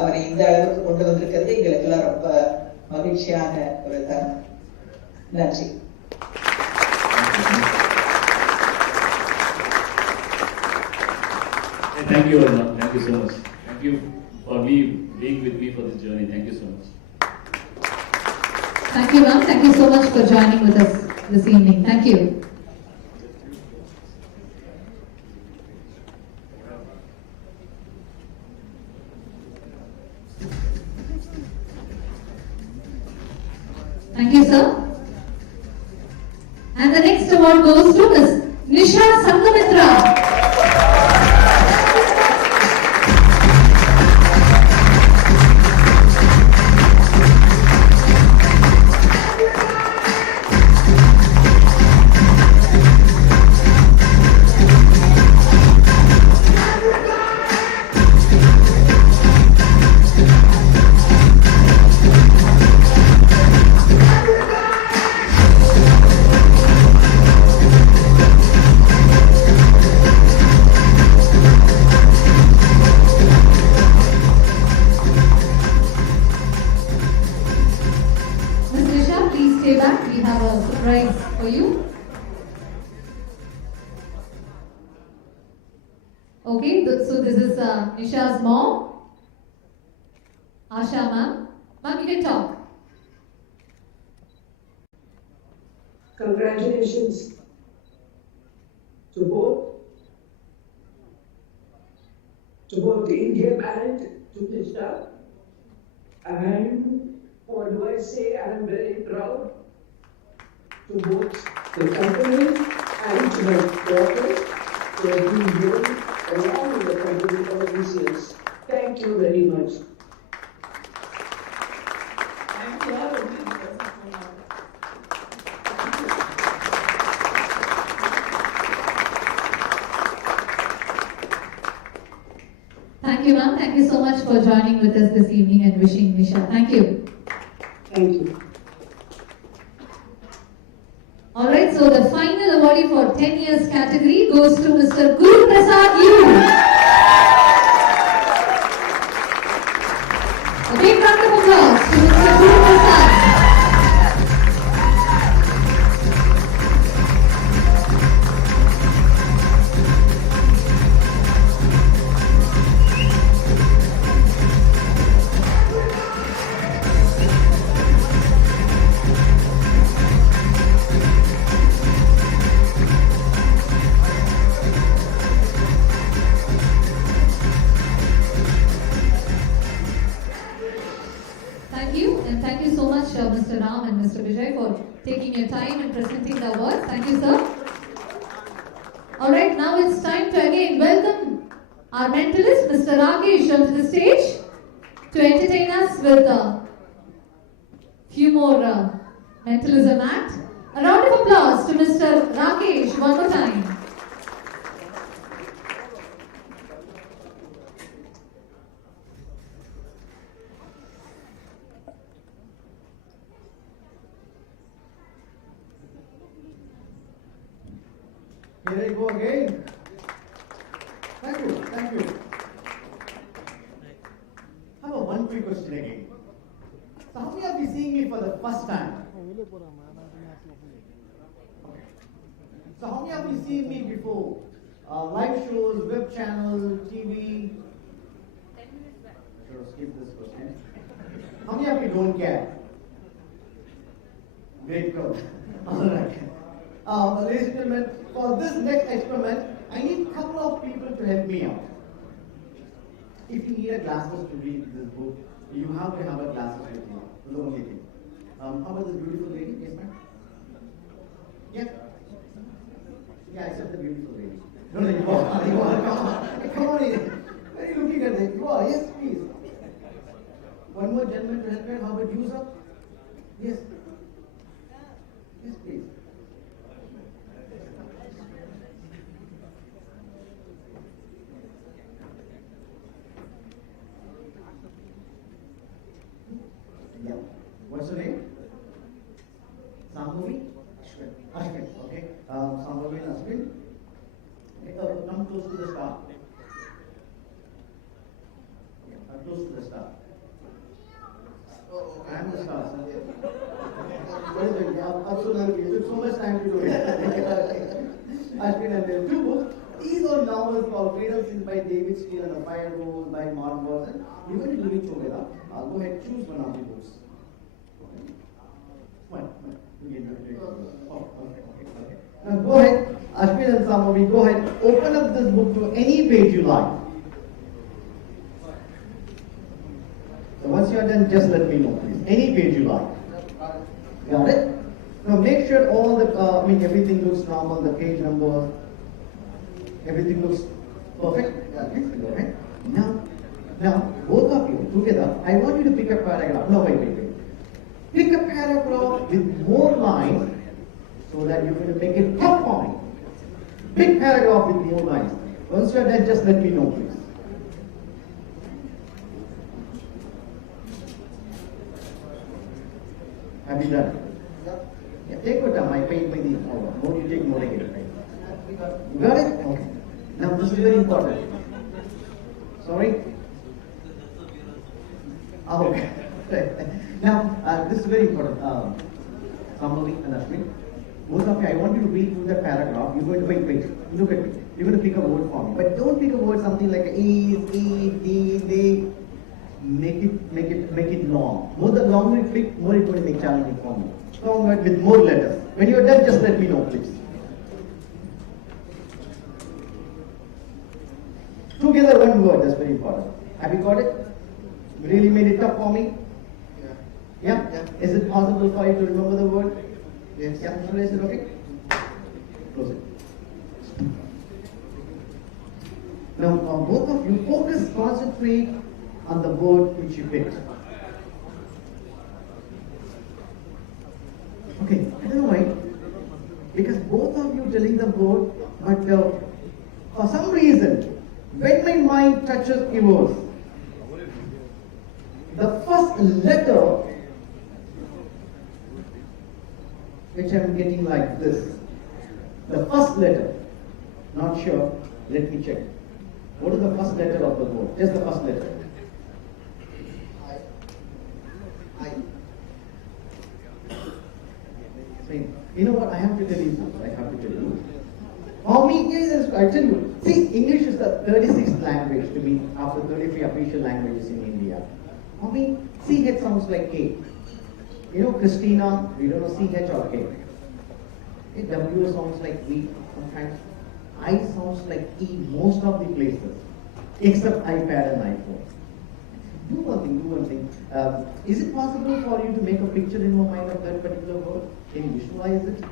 அவரை இந்த அளவுக்கு கொண்டு வந்திருக்கிறது எங்களுக்கெல்லாம் ரொம்ப மகிழ்ச்சியான ஒரு தருணம். நன்றி. Thank you, Arna. Thank you so much. Thank you for being with me for this journey. Thank you so much. Thank you, Ram. Thank you so much for joining with us this evening. Thank you. Thank you, sir. And the next award goes to Ms. Nisha Sangamitra. Stay back, we have a surprise for you. Okay, so this is Nisha's mom, Asha ma'am. Ma'am, you can talk. Congratulations to both the Indium and to Nisha. And what do I say? I am very proud to both the company and to my daughter who have been here along with the company all these years. Thank you very much. Thank you, ma'am. Thank you so much for joining with us this evening and wishing Nisha. Thank you. Thank you. Alright, so the final awardee for 10 years category goes to Mr. Guru Prasad Yu. A big round of applause to Mr. Guru Prasad. Thank you so much, Mr. Ram and Mr. Vijay, for taking your time and presenting the awards. Thank you, sir. Alright, now it's time to again welcome our mentalist, Mr. Rakesh, onto the stage to entertain us with a few more mentalism act. A round of applause to Mr. Rakesh one more time. Here I go again. Thank you, thank you. I have one quick question again. So how many of you seeing me for the first time? So how many of you seen me before? Live shows, web channel, TV? Sure, skip this question. How many of you don't care? Great crowd. Alright. Ladies and gentlemen, for this next experiment, I need a couple of people to help me out. If you need a glasses to read this book, you have to have a glasses with you. That's the only thing. How about this beautiful lady? Yes, ma'am? Yeah? Yeah, except the beautiful lady. No, you are. Come on. Why are you looking at Sambhavi, Ashwin, okay. Sambhavi and Ashwin. Come close to the star. Close to the star. I am the star, sir. Absolutely. You took so much time to do it. Ashwin, and there are two books. These are novels called Freedom Sins by David Steele and The Fire Rules by Mark Watson. We're going to do it together. Go ahead, choose one of the books. Fine. Oh, okay. Now go ahead, Ashwin and Sambhavi, go ahead, open up this book to any page you like. So once you are done, just let me know, please. Any page you like. Got it? Now make sure all the, everything looks normal, the page number, everything looks perfect. Okay, go ahead. Now, both of you together, I want you to pick a paragraph. No, wait. Pick a paragraph with more lines so that you're going to make it top point. Big paragraph with more lines. Once you're done, just let me know, please. Have you done? Yeah, take your time. I paid by the hour. More you take, more I get. You got it? Okay. Now this is very important. Sorry? Okay. Now this is very important. Sambhavi and Ashwin. Both of you, I want you to read through the paragraph. You're going to wait. Look at me. You're going to pick a word for me. But don't pick a word something like is, they. Make it long. More the longer you pick, more it's going to make challenging for me. Longer with more letters. When you're done, just let me know, please. Together one word, that's very important. Have you got it? Really made it tough for me? Yeah? Is it possible for you to remember the word? Yes. Yeah, should I say okay? Close it. Now, both of you focus, concentrate on the word which you picked. Okay, I don't know why. Because both of you telling the word, but for some reason, when my mind touches yours, the first letter which I'm getting like this, the first letter, not sure, let me check. What is the first letter of the word? Just the first letter. You know what? I have to tell you. For me, yes, I tell you. See, English is the 36th language to me after 33 official languages in India. For me, CH sounds like K. You know, Christina, we don't know CH or K. W sounds like E sometimes. I sounds like E most of the places, except iPad and iPhone. Do one thing. Is it possible for you to make a picture in your mind of that particular word? Can you visualize it?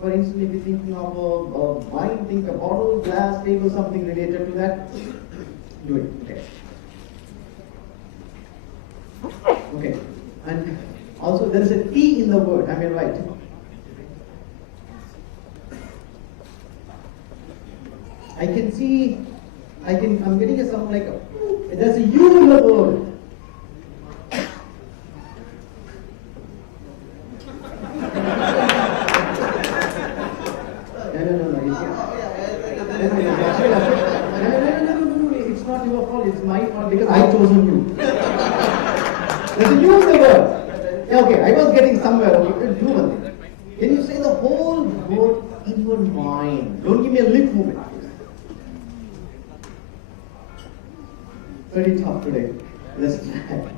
For instance, if you're thinking of a wine, think a bottle, glass, table, something related to that. Do it. Okay. And also there is a T in the word. Am I right? I can see. I'm getting a sound like there's a U in the word. It's not your fault, it's my fault because I chosen you. There's a U in the word. Okay, I was getting somewhere. Okay, do one thing. Can you say the whole word in your mind? Don't give me a lip movement. Very tough today. Let's try.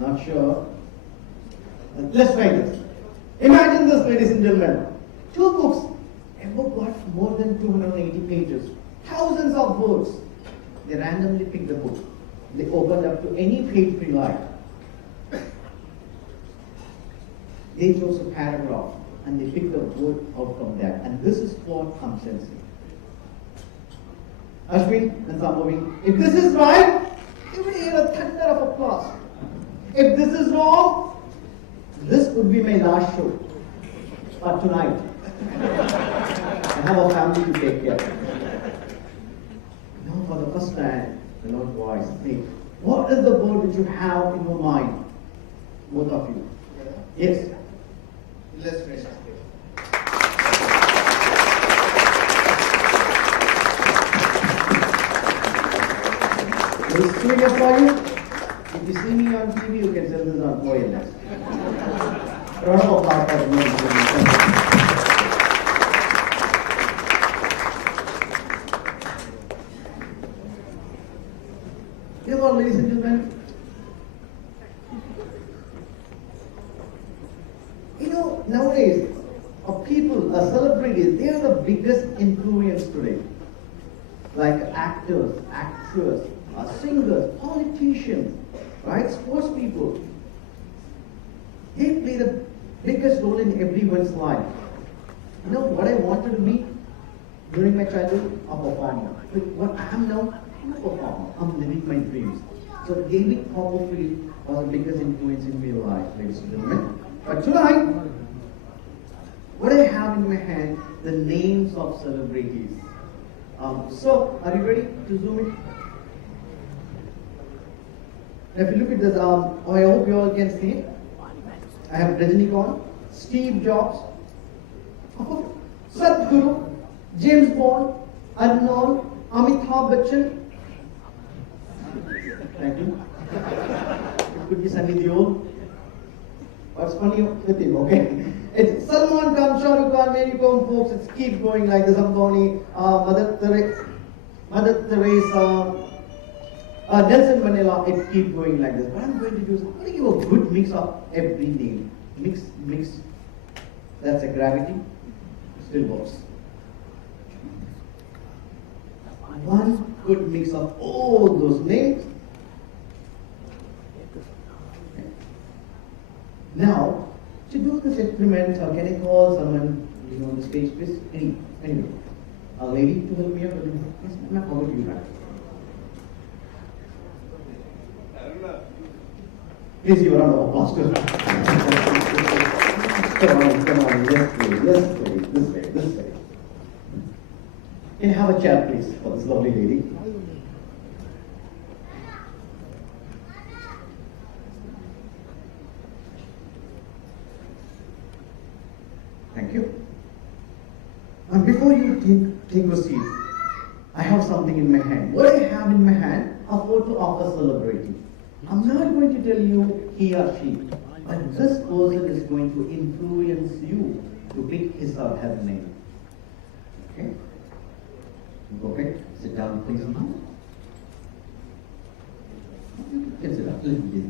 Not sure. Let's try this. Imagine this, ladies and gentlemen. Two books. A book got more than 280 pages. Thousands of words. They randomly picked the book. They opened up to any page they liked. They chose a paragraph and they picked the word out from that. And this is what I'm sensing. Ashwin and Sambhavi, if this is right, you will hear a thunder of applause. If this is wrong, this would be my last show for tonight. I have a family to take care of. stand, the Lord twice. Think, what is the word which you have in your mind? Both of you. Yes. Illustration. This is true for you. If you see me on TV, you can tell this on OLS. Round of applause for the movie. Come on, ladies and gentlemen. You know, nowadays, people, celebrities, they are the biggest influence today. Like actors, actresses, singers, politicians, right? Sports people. They play the biggest role in everyone's life. You know what I wanted to be during my childhood? A performer. But what I am now, I'm a performer. I'm living my dreams. So David Copperfield was the biggest influence in my life, ladies and gentlemen. But tonight, what I have in my hand, the names of celebrities. So, are you ready to zoom in? If you look at this, I hope you all can see it. I have Rajinikanth, Steve Jobs, Sadhguru, James Bond, Arnold, Amitabh Bachchan. Thank you. It could be Sunny Deol. What's funny with him, okay? It's Salman Khan, Shah Rukh Khan, Mary Kom, folks. It's keep going like this. Ambani, Mother Teresa, Nelson Mandela. It keep going like this. What I'm going to do is I'm going to give a good mix of every name. Mix. That's a gravity. Still works. One good mix of all those names. Now, to do this experiment, can I call someone on the stage, please? Anyway, a lady to help me out. Yes, ma'am, how about you, ma'am? Please give a round of applause to her. Come on, this way. Can you have a chair, please, for this lovely lady? Thank you. And before you take your seat, I have something in my hand. What I have in my hand, a photo of a celebrity. I'm not going to tell you he or she, but this person is going to influence you to pick his or her name. Okay? Okay? Sit down, please. You can sit down. Please.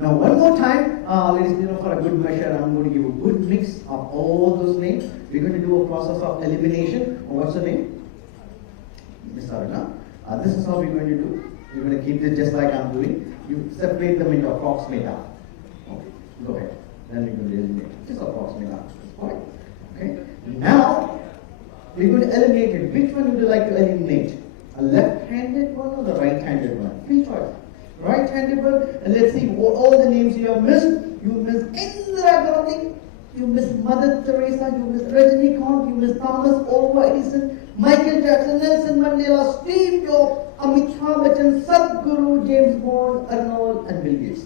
Now, one more time, ladies and gentlemen, for a good measure, I'm going to give a good mix of all those names. We're going to do a process of elimination. What's the name? Miss Aruna. This is how we're going to do. We're going to keep this just like I'm doing. You separate them into approximate. Okay, go ahead. Then we're going to eliminate. Just approximate. Alright. Okay. Now, we're going to eliminate it. Which one would you like to eliminate? A left-handed one or the right-handed one? Free choice. Right-handed one, and let's see what all the names you have missed. You missed Indira Gandhi, you missed Mother Teresa, you missed Rajinikanth, you missed Thomas Alva Edison, Michael Jackson, Nelson Mandela, Steve Jobs, Amitabh Bachchan, Sadhguru, James Bond, Arnold, and Bill Gates.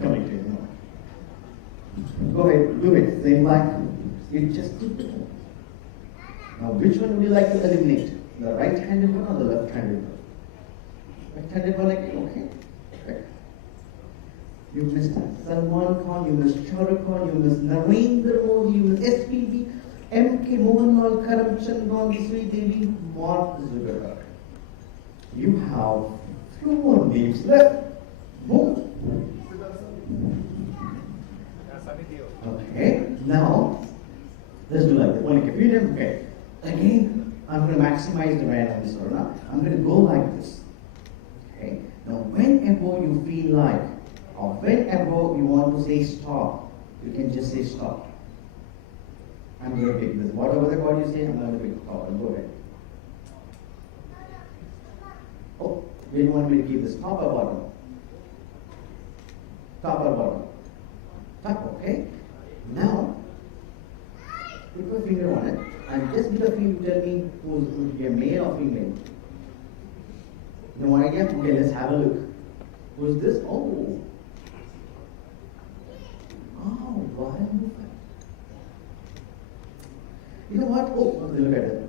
Coming to you now. Go ahead, do it. Same like you just did before. Now, which one would you like to eliminate? The right-handed one or the left-handed one? Right-handed one again, okay. You missed Salman Khan, you missed Shah Rukh Khan, you missed Narendra Modi, you missed SPB, M.K. Mohanlal, Karamchand Gandhi, Sri Devi, Mark Zuckerberg. You have few more names left. Boom. Okay, now let's do like that. Only a few names. Okay. Again, I'm going to maximize the man on this one. I'm going to go like this. Okay. Now, whenever you feel like, or whenever you want to say stop, you can just say stop. I'm going to pick this. Whatever the word you say, I'm going to pick stop. Go ahead. Oh, do you want me to keep this top or bottom? Top or bottom? Top, okay. Now, put your finger on it, and just with the finger tell me who's going to be a male or female. No idea? Okay, let's have a look. Who's this? Oh. Oh, Warren Buffett. You know what? Oh, okay, look at it.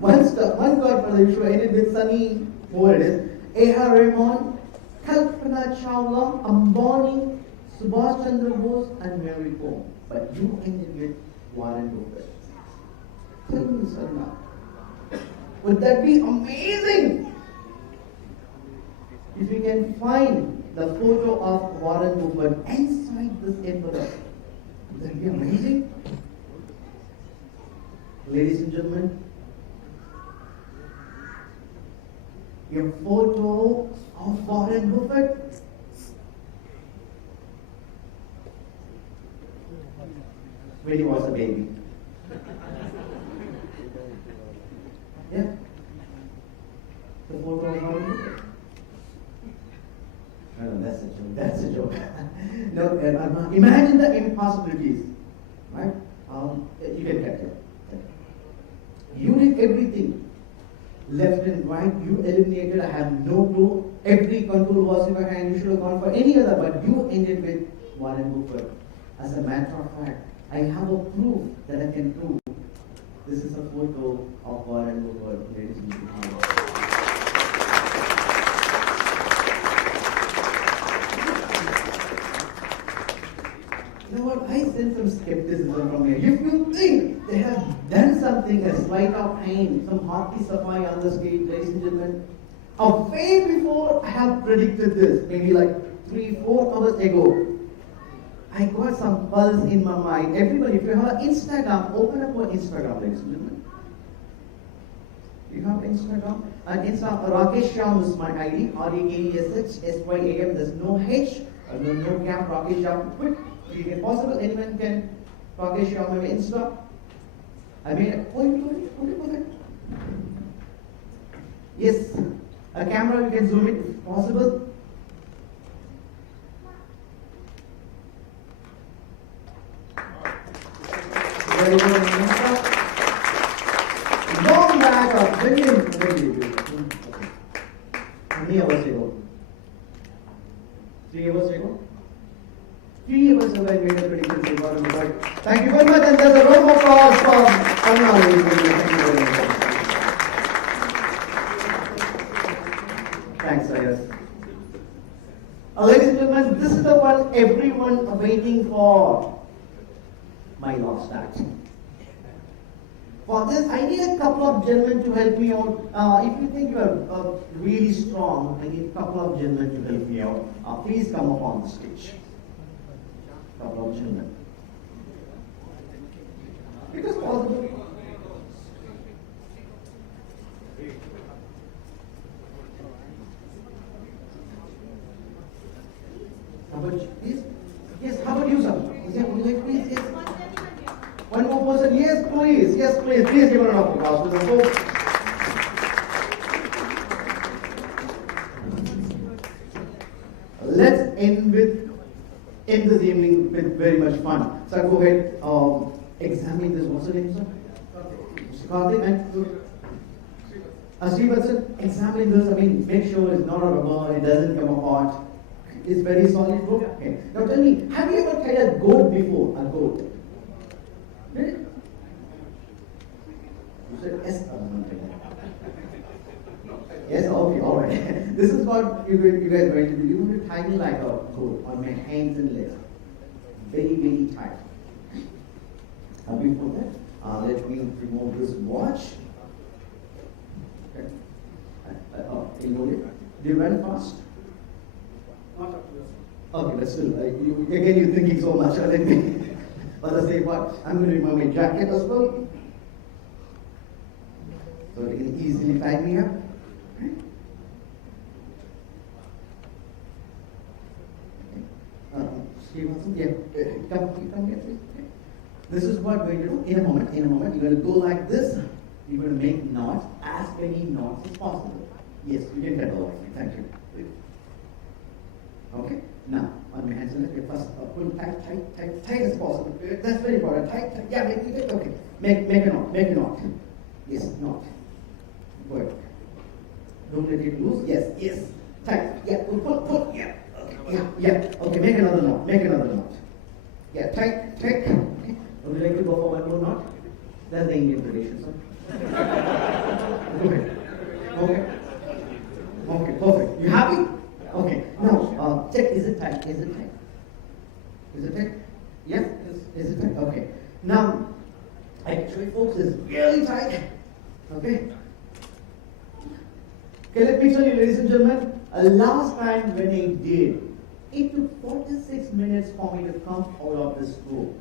One card for the show ended with Sunny. Who it is? A.R. Rahman, Kalpana Chawla, Ambani, Subhash Chandra Bose, and Mary Kom. But you ended with Warren Buffett. Tell me, Sarna. Would that be amazing? If you can find the photo of Warren Buffett inside this envelope, would that be amazing? Ladies and gentlemen, your photo of Warren Buffett when he was a baby. Yeah. The photo of Warren Buffett. No, that's a joke. That's a joke. No, imagine the impossibilities, right? You can get it. You did everything. Left and right, you eliminated. I have no clue. Every control was in your hand. You should have gone for any other, but you ended with Warren Buffett. As a matter of fact, I have a proof that I can prove. This is a photo of Warren Buffett, ladies and gentlemen. You know what? I sense some skepticism from here. If you think they have done something, a sleight of hand, some hearty safari on the street, ladies and gentlemen, way before I have predicted this, maybe like 3-4 hours ago, I got some pulse in my mind. Everybody, if you have Instagram, open up your Instagram, ladies and gentlemen. You have Instagram? And Instagram, Rakesh Shyam is my ID, RAKESHSYAM. There's no H, no gap, Rakesh Shyam. Quick, if it possible, anyone can Rakesh Shyam on Insta. I mean, okay. Yes, a camera, you can zoom it if possible. Very good. Long back of how many hours ago? 3 hours ago? 3 hours ago I made a prediction for Warren Buffett. Thank you very much, and there's a round of applause from Kanna. Thank you very much. Thanks, Cyrus. Ladies and gentlemen, this is the one everyone waiting for. My last act. For this, I need a couple of gentlemen to help me out. If you think you are really strong, I need a couple of gentlemen to help me out. Please come up on the stage. Couple of gentlemen. It is possible. How about you? Please? Yes, how about you, sir? Please, yes. One more person. Yes, please. Yes, please. Please give her an applause. Let's end this evening with very much fun. So go ahead, examine this. What's the name, sir? Karthik and Srivatsan, examine this. I mean, make sure it's not a rubber, it doesn't come apart. It's very solid rope. Okay. Now tell me, have you ever tried a goat before? A goat? Did it? You said yes. Yes, okay, alright. This is what you guys are going to do. You're going to tie me like a goat on my hands and legs. Very, very tight. Before that, let me remove this watch. Okay. You know it? Do you run fast? Okay, but still, you're thinking so much other than me. But the same part, I'm going to remove my jacket as well. So you can easily tie me up. Come here, please. This is what we're going to do in a moment. You're going to go like this. You're going to make knots, as many knots as possible. Yes, you can pedal like me. Thank you. Okay? Now, on my hands and legs, first pull tight as possible. That's very important. Tight. Yeah, make it. Okay. Make a knot. Yes, knot. Good. Don't let it loose. Yes, yes. Tight. Yeah, pull. Yeah. Okay, yeah. Okay, make another knot. Yeah, tight. Okay. Would you like to go for one more knot? That's the Indian tradition, sir. Okay, perfect. You happy? Okay. Now, check. Is it tight? Yes? Is it tight? Okay. Now, I can show you folks, it's really tight. Okay, let me tell you, ladies and gentlemen, last time when I did, it took 46 minutes for me to come out of this room.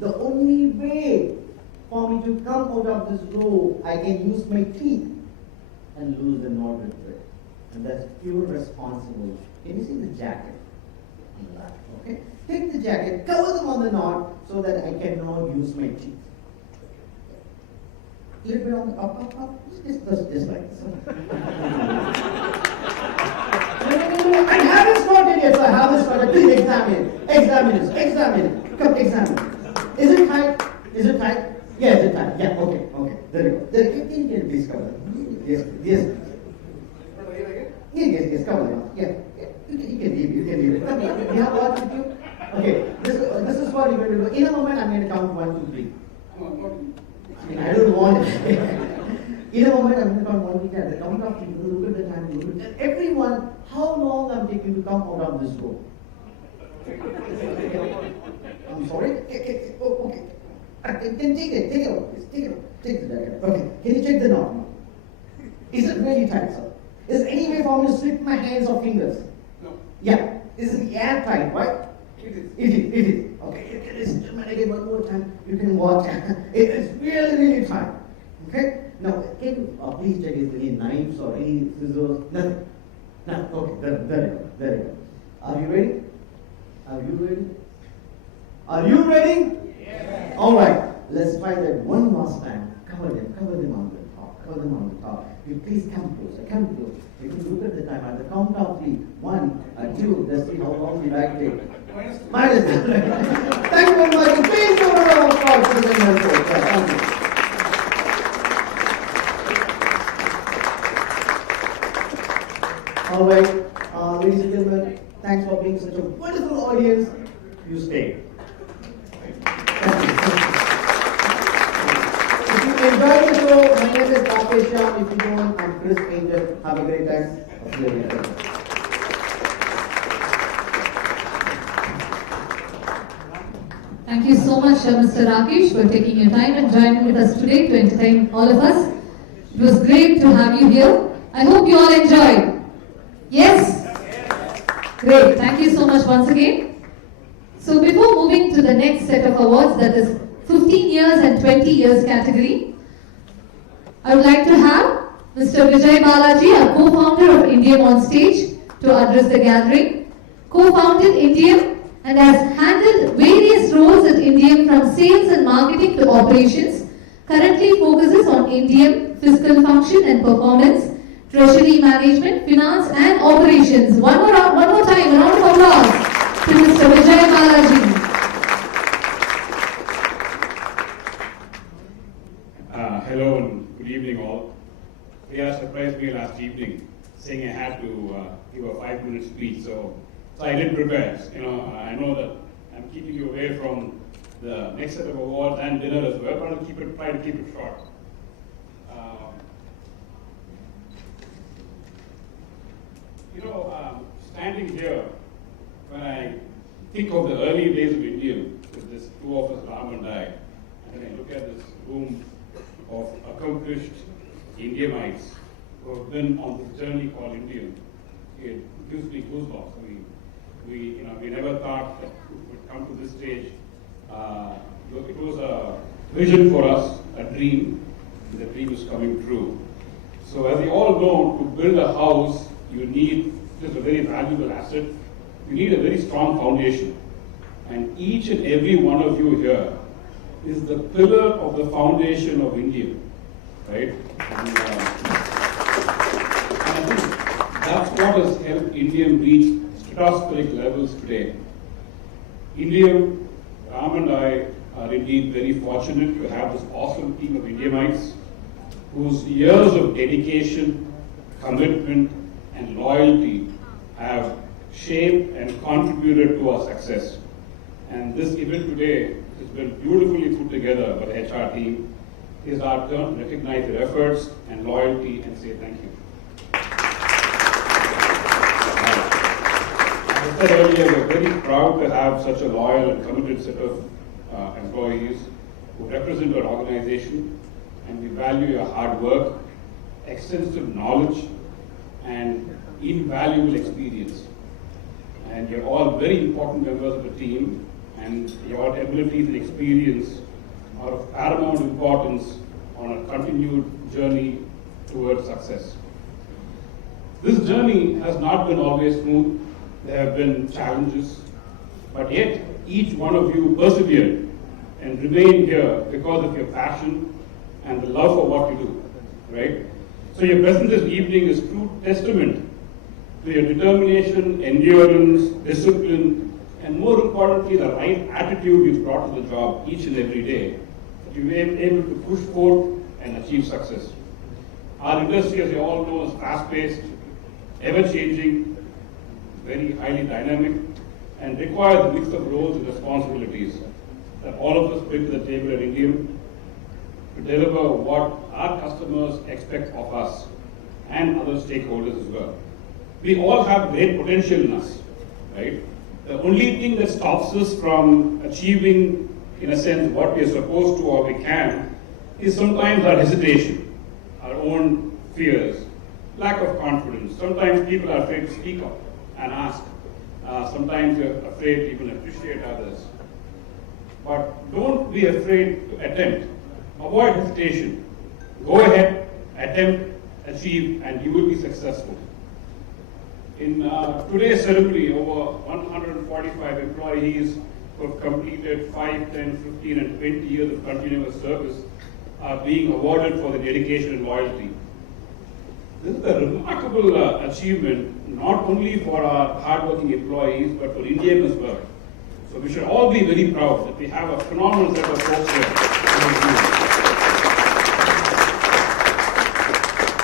The only way for me to come out of this room, I can use my teeth and lose the knot with it. And that's irresponsible. Can you see the jacket? Okay, take the jacket, cover them on the knot so that I cannot use my teeth. A little bit on the up. Just like this. No. I haven't started yet, so I haven't started. Please examine it. Come, examine it. Is it tight? Yeah, is it tight? Yeah, okay. There you go. Can you please cover it? Yes. Yes, cover it. Yeah. You can leave it. Come here. You have what with you? Okay, this is what you're going to do. In a moment, I'm going to count 1, 2, 3. I don't want it. In a moment, I'm going to count 1, 2, 3. At the count of 3, look at the time. And everyone, how long I'm taking to come out of this room? I'm sorry? Okay. Then take it off, please. Take the jacket. Okay, can you check the knot now? Is it really tight, sir? Is there any way for me to slip my hands or fingers? No. Yeah. Is it airtight, right? It is. Okay, listen to me again one more time. You can watch. It is really tight. Okay? Now, can you please check if there any knives or any scissors? Nothing. No. Okay, there you go. Are you ready? Yes. All right. Let's try that one last time. Cover them on the top. You please come closer. You can look at the time. At the count of 3, 1, 2. Let's see how long we like to take. Minus. Thank you very much. Please give a round of applause to the winners. Thank you. All right, ladies and gentlemen, thanks for being such a wonderful audience. You stay. If you enjoyed the show, my name is Rakesh Shyam. If you don't, I'm Chris Angel. Have a great time. Thank you so much, Mr. Rakesh, for taking your time and joining with us today to entertain all of us. It was great to have you here. I hope you all enjoyed. Yes? Great. Thank you so much once again. So before moving to the next set of awards, that is 15 years and 20 years category, I would like to have Mr. Vijay Balaji, a co-founder of Indium, on stage to address the gathering. Co-founded Indium and has handled various roles at Indium, from sales and marketing to operations. Currently focuses on Indium, fiscal function and performance, treasury management, finance and operations. One more time, a round of applause to Mr. Vijay Balaji. Hello and good evening all. Priya surprised me last evening saying I had to give a 5-minute speech, so I did prepare. I know that I'm keeping you away from the next set of awards and dinner as well, but I'll try to keep it short. Standing here, when I think of the early days of Indium, with this two of us, Ram and I, and I look at this room of accomplished Indiamites who have been on this journey called Indium, it gives me goosebumps. We never thought that we would come to this stage. It was a vision for us, a dream, and the dream is coming true. So as you all know, to build a house, you need just a very valuable asset. You need a very strong foundation. And each and every one of you here is the pillar of the foundation of Indium, right? And I think that's what has helped Indium reach stratospheric levels today. Indium, Ram and I are indeed very fortunate to have this awesome team of Indiamites whose years of dedication, commitment, and loyalty have shaped and contributed to our success. And this event today has been beautifully put together by the HR team. It is our turn to recognize their efforts and loyalty and say thank you. As I said earlier, we're very proud to have such a loyal and committed set of employees who represent our organization, and we value your hard work, extensive knowledge, and invaluable experience. And you're all very important members of the team, and your abilities and experience are of paramount importance on a continued journey towards success. This journey has not been always smooth. There have been challenges, but yet each one of you persevered and remained here because of your passion and the love for what you do, right? So your presence this evening is true testament to your determination, endurance, discipline, and more importantly, the right attitude you've brought to the job each and every day, that you were able to push forward and achieve success. Our industry, as you all know, is fast-paced, ever-changing, very highly dynamic, and requires a mix of roles and responsibilities that all of us bring to the table at Indium to deliver what our customers expect of us and other stakeholders as well. We all have great potential in us, right? The only thing that stops us from achieving, in a sense, what we are supposed to or we can is sometimes our hesitation, our own fears, lack of confidence. Sometimes people are afraid to speak up and ask. Sometimes you're afraid to even appreciate others. But don't be afraid to attempt. Avoid hesitation. Go ahead, attempt, achieve, and you will be successful. In today's ceremony, over 145 employees who have completed 5, 10, 15, and 20 years of continuous service are being awarded for their dedication and loyalty. This is a remarkable achievement, not only for our hardworking employees, but for Indium as well. So we should all be very proud that we have a phenomenal set of folks here.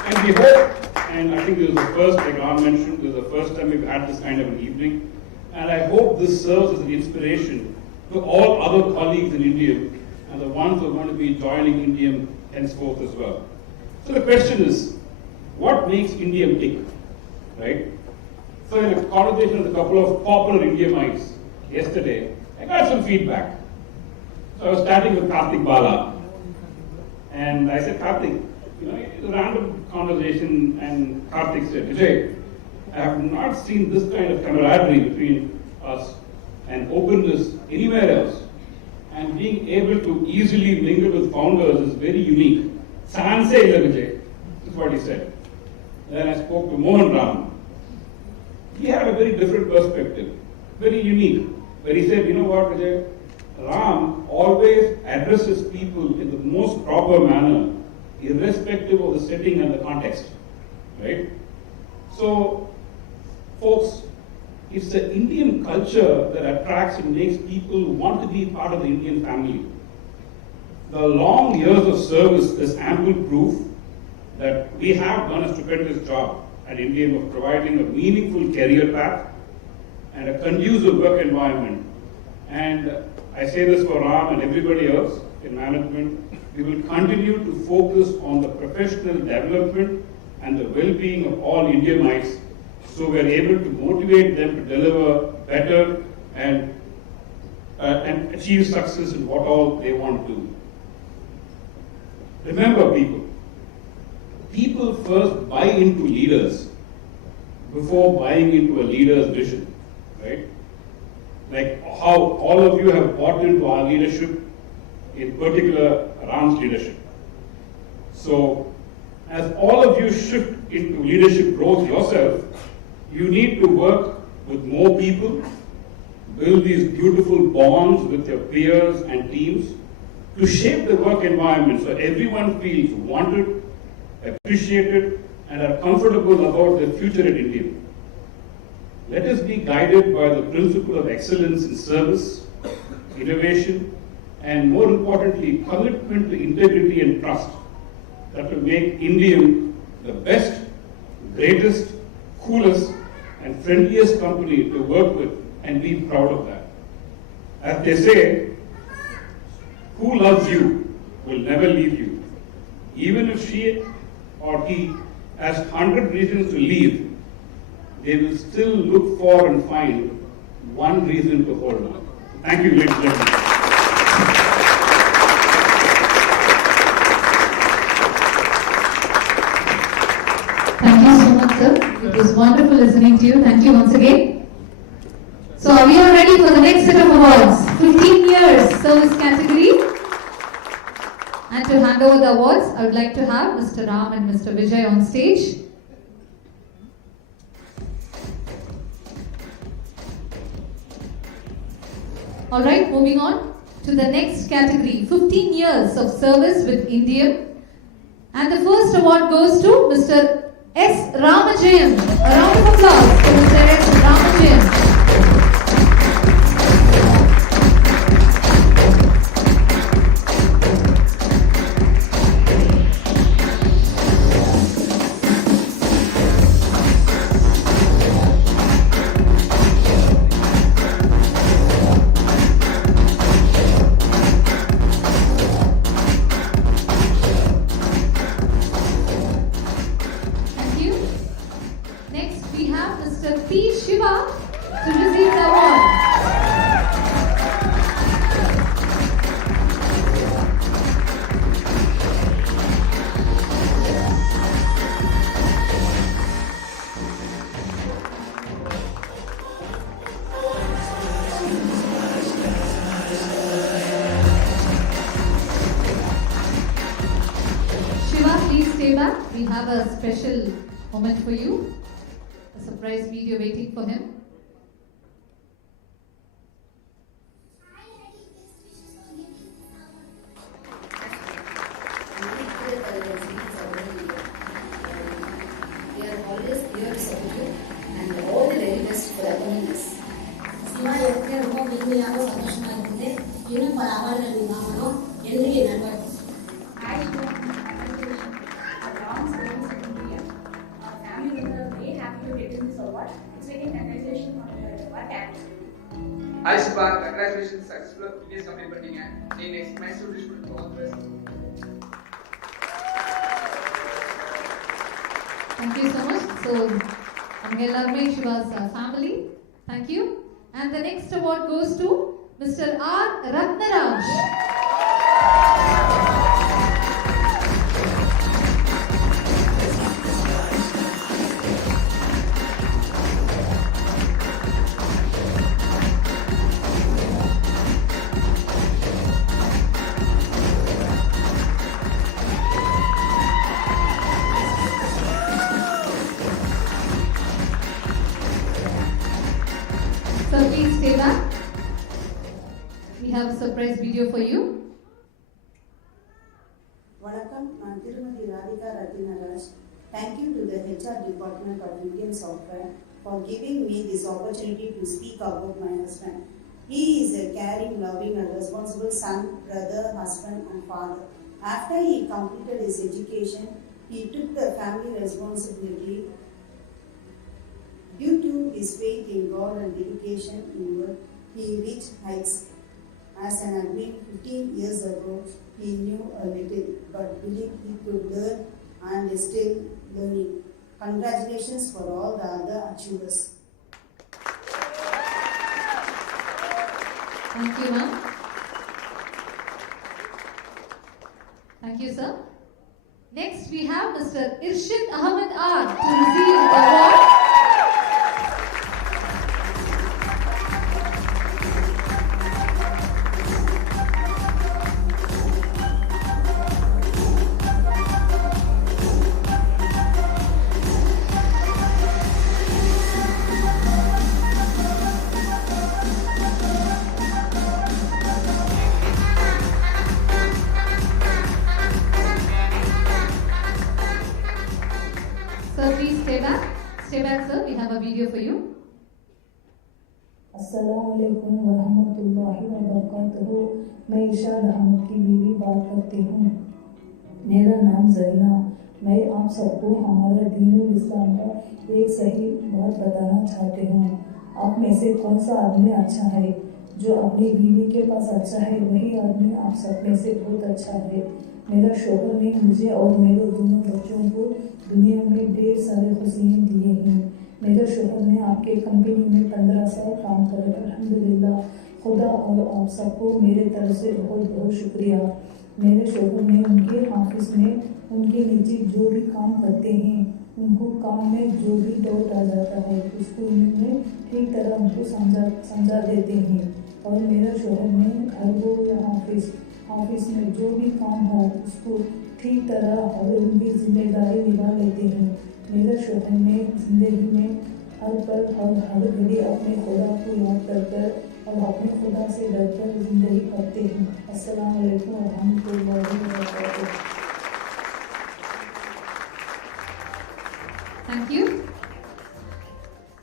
And we hope, and I think this is the first, like Ram mentioned, this is the first time we've had this kind of an evening, and I hope this serves as an inspiration to all other colleagues in Indium and the ones who are going to be joining Indium henceforth as well. So the question is, what makes Indium tick, right? So in a conversation with a couple of popular Indiumites yesterday, I got some feedback. So I was chatting with Karthik Bala, and I said, Karthik, it's a random conversation, and Karthik said, Vijay, I have not seen this kind of camaraderie between us and openness anywhere else. And being able to easily mingle with founders is very unique. Sanse illa Vijay, is what he said. Then I spoke to Mohan Ram. He had a very different perspective, very unique, where he said, you know what, Vijay, Ram always addresses people in the most proper manner, irrespective of the setting and the context, right? So, folks, it's the Indian culture that attracts and makes people want to be part of the Indian family. The long years of service is ample proof that we have done a stupendous job at Indium of providing a meaningful career path and a conducive work environment. And I say this for Ram and everybody else in management, we will continue to focus on the professional development and the well-being of all Indiumites, so we are able to motivate them to deliver better and achieve success in what all they want to do. Remember, people first buy into leaders before buying into a leader's vision, right? Like how all of you have bought into our leadership, in particular Ram's leadership. So, as all of you shift into leadership roles yourself, you need to work with more people, build these beautiful bonds with your peers and teams to shape the work environment so everyone feels wanted, appreciated, and are comfortable about their future at Indium. Let us be guided by the principle of excellence in service, innovation, and more importantly, commitment to integrity and trust that will make Indium the best greatest, coolest, and friendliest company to work with and be proud of that. As they say, who loves you will never leave you. Even if she or he has 100 reasons to leave, they will still look for and find one reason to hold on. Thank you, ladies and gentlemen. Thank you so much, sir. It was wonderful listening to you. Thank you once again. So are we all ready for the next set of awards? 15 years service category. And to hand over the awards, I would like to have Mr. Ram and Mr. Vijay on stage. Alright, moving on to the next category, 15 years of service with Indium. And the first award goes to Mr. S. Ramajayam. A round of applause for Mr. S. Ramajayam. We have a special moment for you, a surprise video waiting for him. We are always here to support you and all the very best for the upcoming years. Siva எனக்கு ரொம்ப பெருமையாக சந்தோஷமா இருக்குது. இன்னும் பல அவார்டுகள் நீ வாங்கணும். என்னுடைய நண்பர் Hi Shiva, congratulations, successful business complete பண்ணீங்க. நீ next match wish பண்ணுங்க, all the best. Thank you so much. So, Angelarme Shiva's family. Thank you. And the next award goes to Mr. R. Ratnaraj. So please stay back. We have a surprise video for you. வணக்கம், நான் திருமதி Radhika Rathinaraj. Thank you to the HR department of Indium Software for giving me this opportunity to speak about my husband. He is a caring, loving and responsible son, brother, husband and father. After he completed his education, he took the family responsibility. Due to his faith in God and dedication in work, he reached heights. As an admin 15 years ago, he knew a little but believed he could learn and is still learning. Congratulations for all the other achievers. Thank you, ma'am. Thank you, sir. Next, we have Mr. Irshad Ahmed R to receive the award. Sir, please stay back. Stay back, sir. We have a video for you. अस्सलामुअलैकुम वरहमतुल्लाहि वबरकातुहू। मैं इरशाद अहमद की बीवी बात करती हूँ। मेरा नाम ज़रीना। मैं आप सबको हमारा दीनुल इस्लाम का एक सही बात बताना चाहते हैं। आप में से कौन सा आदमी अच्छा है? जो अपनी बीवी के पास अच्छा है वही आदमी आप सब में से बहुत अच्छा है। मेरा शोहर ने मुझे और मेरे दोनों बच्चों को दुनिया में ढेर सारे खुशियाँ दिए हैं। मेरे शोहर ने आपके कंपनी में 15 साल काम करे। अल्हम्दुलिल्लाह, खुदा और आप सबको मेरे तरफ से बहुत बहुत शुक्रिया। मेरे शोहर ने उनके ऑफिस में उनके नीचे जो भी काम करते हैं, उनको काम में जो भी डाउट आ जाता है उसको उन्होंने ठीक तरह उनको समझा देते हैं। और मेरा शोहर ने घर को या ऑफिस में जो भी काम हो उसको ठीक तरह और उनकी जिम्मेदारी निभा लेते हैं। मेरे शोहर ने ज़िंदगी में हर पल हर घड़ी अपने खुदा को याद कर और अपने खुदा से डरकर ज़िंदगी करते हैं। अस्सलाम वालेकुम व रहमतुल्लाहि व बरकातुहू। Thank you.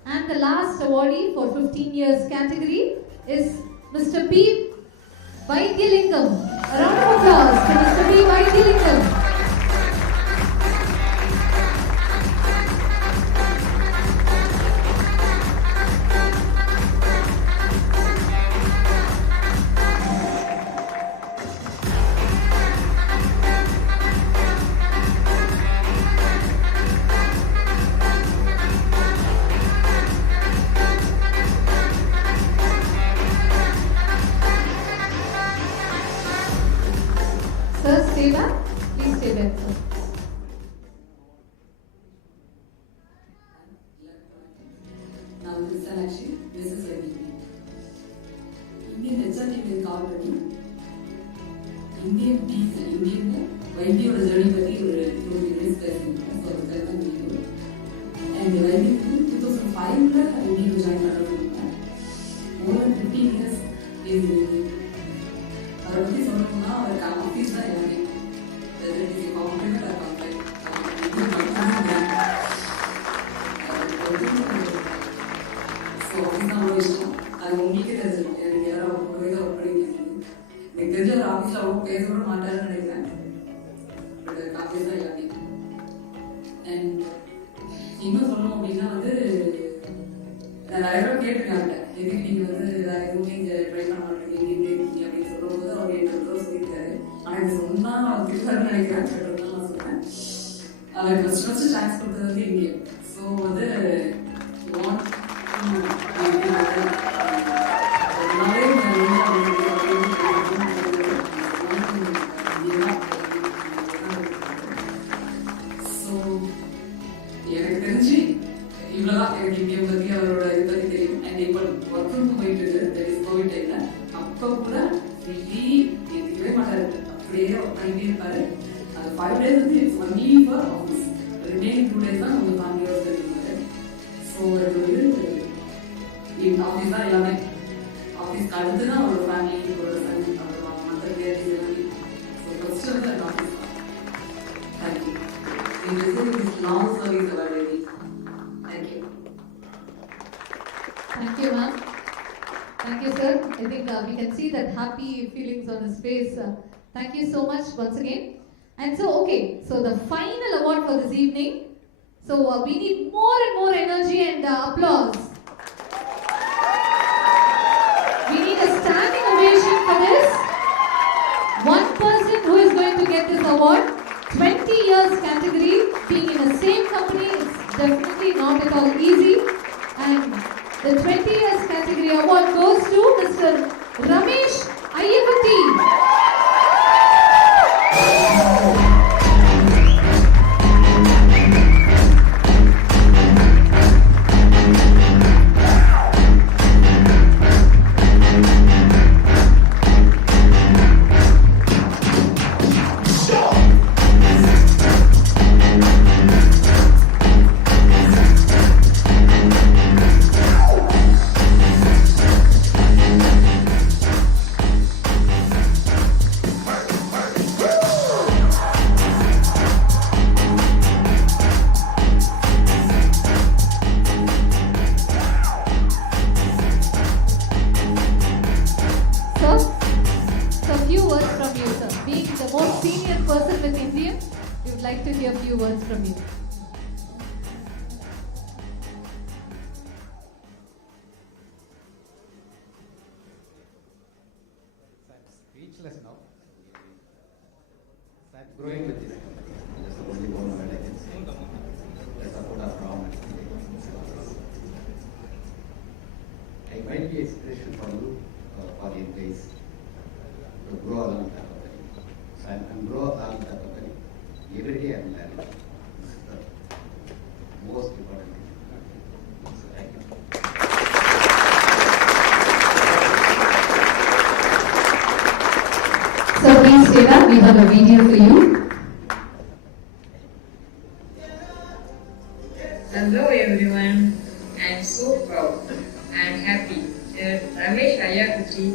And the last awardee for 15 years category is Mr. P. Vaidhyalingam. A round of applause to Mr. P. Vaidhyalingam. Sir, stay back. Please stay back, sir. Now this is actually necessary. Indian HR team is called Indian team, Indian YD or journey பத்தி ஒரு 2 minutes பேசணும். So that's the video. And YD 2005 ல Indian join பண்ணாங்க. More than 15 years is அவரை பற்றி சொல்லணும்னா அவருக்கு office தான் எல்லாமே. Whether it is compliment or complaint. So office தான் அவ்வளோ இஷ்டம். அது உங்களுக்கே தெரிஞ்சிடும். எனக்கு யாரும் ஒர்க் பண்ணிக்கிறது எனக்கு தெரிஞ்ச ஒரு ஆஃபீஸில் அவங்க பேச கூட மாட்டாருன்னு நினைக்கிறேன். பட் அதுக்கு ஆஃபீஸ் தான் எல்லாமே. அண்ட் இன்னும் சொல்லணும் அப்படின்னா வந்து நான் நிறைய பேர் கேட்டிருக்காங்க, எதுக்கு நீங்கள் வந்து வேறு எதுவுமே இங்கே ட்ரை பண்ண மாட்டேங்க இங்கே இருக்கீங்க அப்படின்னு சொல்லும்போது அவர் எனக்கு சொல்லியிருக்காரு. ஆனால் இது சொன்னால் அவர் திட்டாருன்னு நினைக்கிறேன். பட் நான் சொல்கிறேன், அவருக்கு ஃபஸ்ட்டு சான்ஸ் கொடுத்தது வந்து இந்தியம். ஸோ வந்து எனக்கு தெரிஞ்சு இவ்வளோதான் எனக்கு இந்தியம் பற்றி அவரோட இது பற்றி தெரியும். அண்ட் இப்போ ஒர்க் ஃப்ரம் போயிட்டு இருக்கு கோவிட் டைமில். அப்போ கூட ஃப்ரீ இருக்கவே மாட்டார், அப்படியே ஒர்க் பண்ணிட்டே இருப்பார். அந்த 5 days வந்து it's only for office. Remaining 2 days தான் உங்கள் ஃபேமிலியோட இருப்பார். ஸோ அது வந்து ஆஃபீஸ் தான் எல்லாமே. ஆஃபீஸ்க்கு அடுத்து தான் ஒரு ஃபேமிலி ஒரு ஃபேமிலி மற்ற ரிலேட்டிவ் எல்லாமே. ஸோ ஃபஸ்ட்டு வந்து அந்த ஆஃபீஸ் தான். தேங்க்யூ. எங்களுக்கு long service award. Thank you. Thank you, ma'am. Thank you, sir. I think we can see that happy feelings on his face. Thank you so much once again. And so, okay, so the final award for this evening. So we need more and more energy and applause. We need a standing ovation for this. One person who is going to get this award, 20 years category, being in the same company, it's definitely not at all easy. And the 20 years category award goes to Mr. Ramesh Ayyapati. from you. Speechless now. So I'm growing with this. That's the only one that I can say. The support of Ram. I might be inspiration for you, for the employees, to grow along with the company. So I'm grow along with the company. Every day I'm learning. This is the most important thing. So thank you. So please stay back, we have a video for you. Hello everyone, I am so proud and happy that Ramesh Ayakuchi,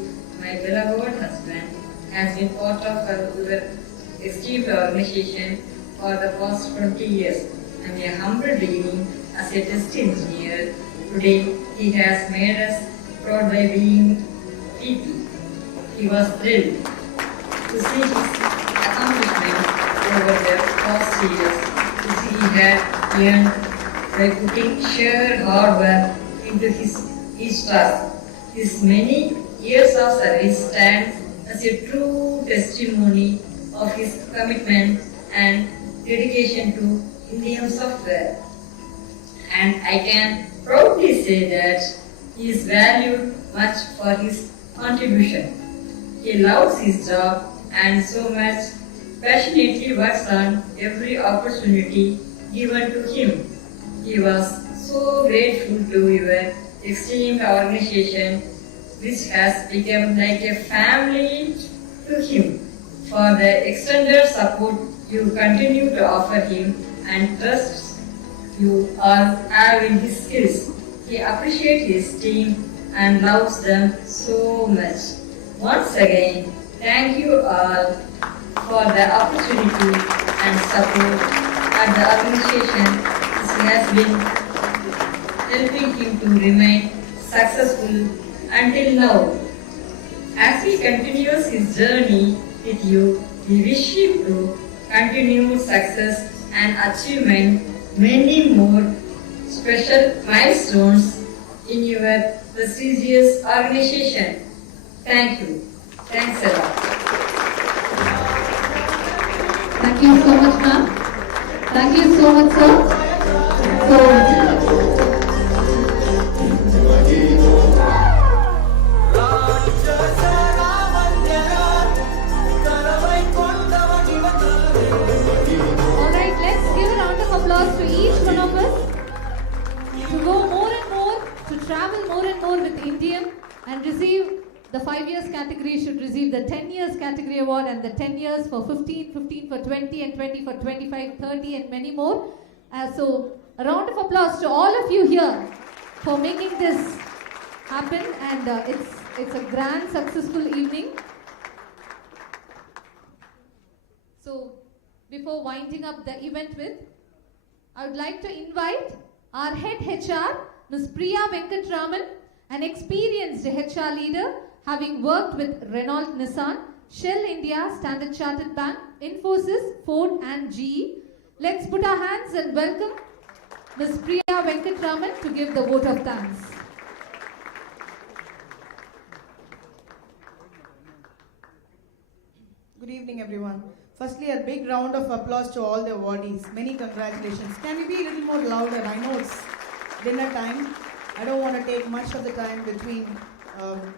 my beloved husband, has been part of our esteemed organization for the past 20 years. I am a humble beginning as a test engineer. Today, he has made us proud by being PP. He was thrilled to see his accomplishments over the past years, which he had learned by putting sheer hard work into each task. His many years of service stands as a true testimony of his commitment and dedication to Indium software. And I can proudly say that he is valued much for his contribution. He loves his job and so much passionately works on every opportunity given to him. He was so grateful to your esteemed organization, which has become like a family to him, for the extended support you continue to offer him and trust you all have in his skills. He appreciates his team and loves them so much. Once again, thank you all for the opportunity and support at the organization. This has been helping him to remain successful until now. As he continues his journey with you, we wish him to continue success and achievement many more special milestones in your prestigious organization. Thank you. Thanks a lot. Thank you so much, ma'am. Thank you so much, sir. Alright, let's give a round of applause to each one of us to go more and more, to travel more and more with Indium and receive the 5 years category should receive the 10 years category award, and the 10 years for 15, 15 for 20 and 20 for 25, 30 and many more. So a round of applause to all of you here for making this happen, and it's a grand successful evening. So before winding up the event with, I would like to invite our head HR, Ms. Priya Venkatraman, an experienced HR leader having worked with Renault Nissan, Shell India, Standard Chartered Bank, Infosys, Ford and GE. Let's put our hands and welcome Ms. Priya Venkatraman to give the vote of thanks. Good evening, everyone. Firstly, a big round of applause to all the awardees. Many congratulations. Can we be a little more louder? I know it's dinner time. I don't want to take much of the time between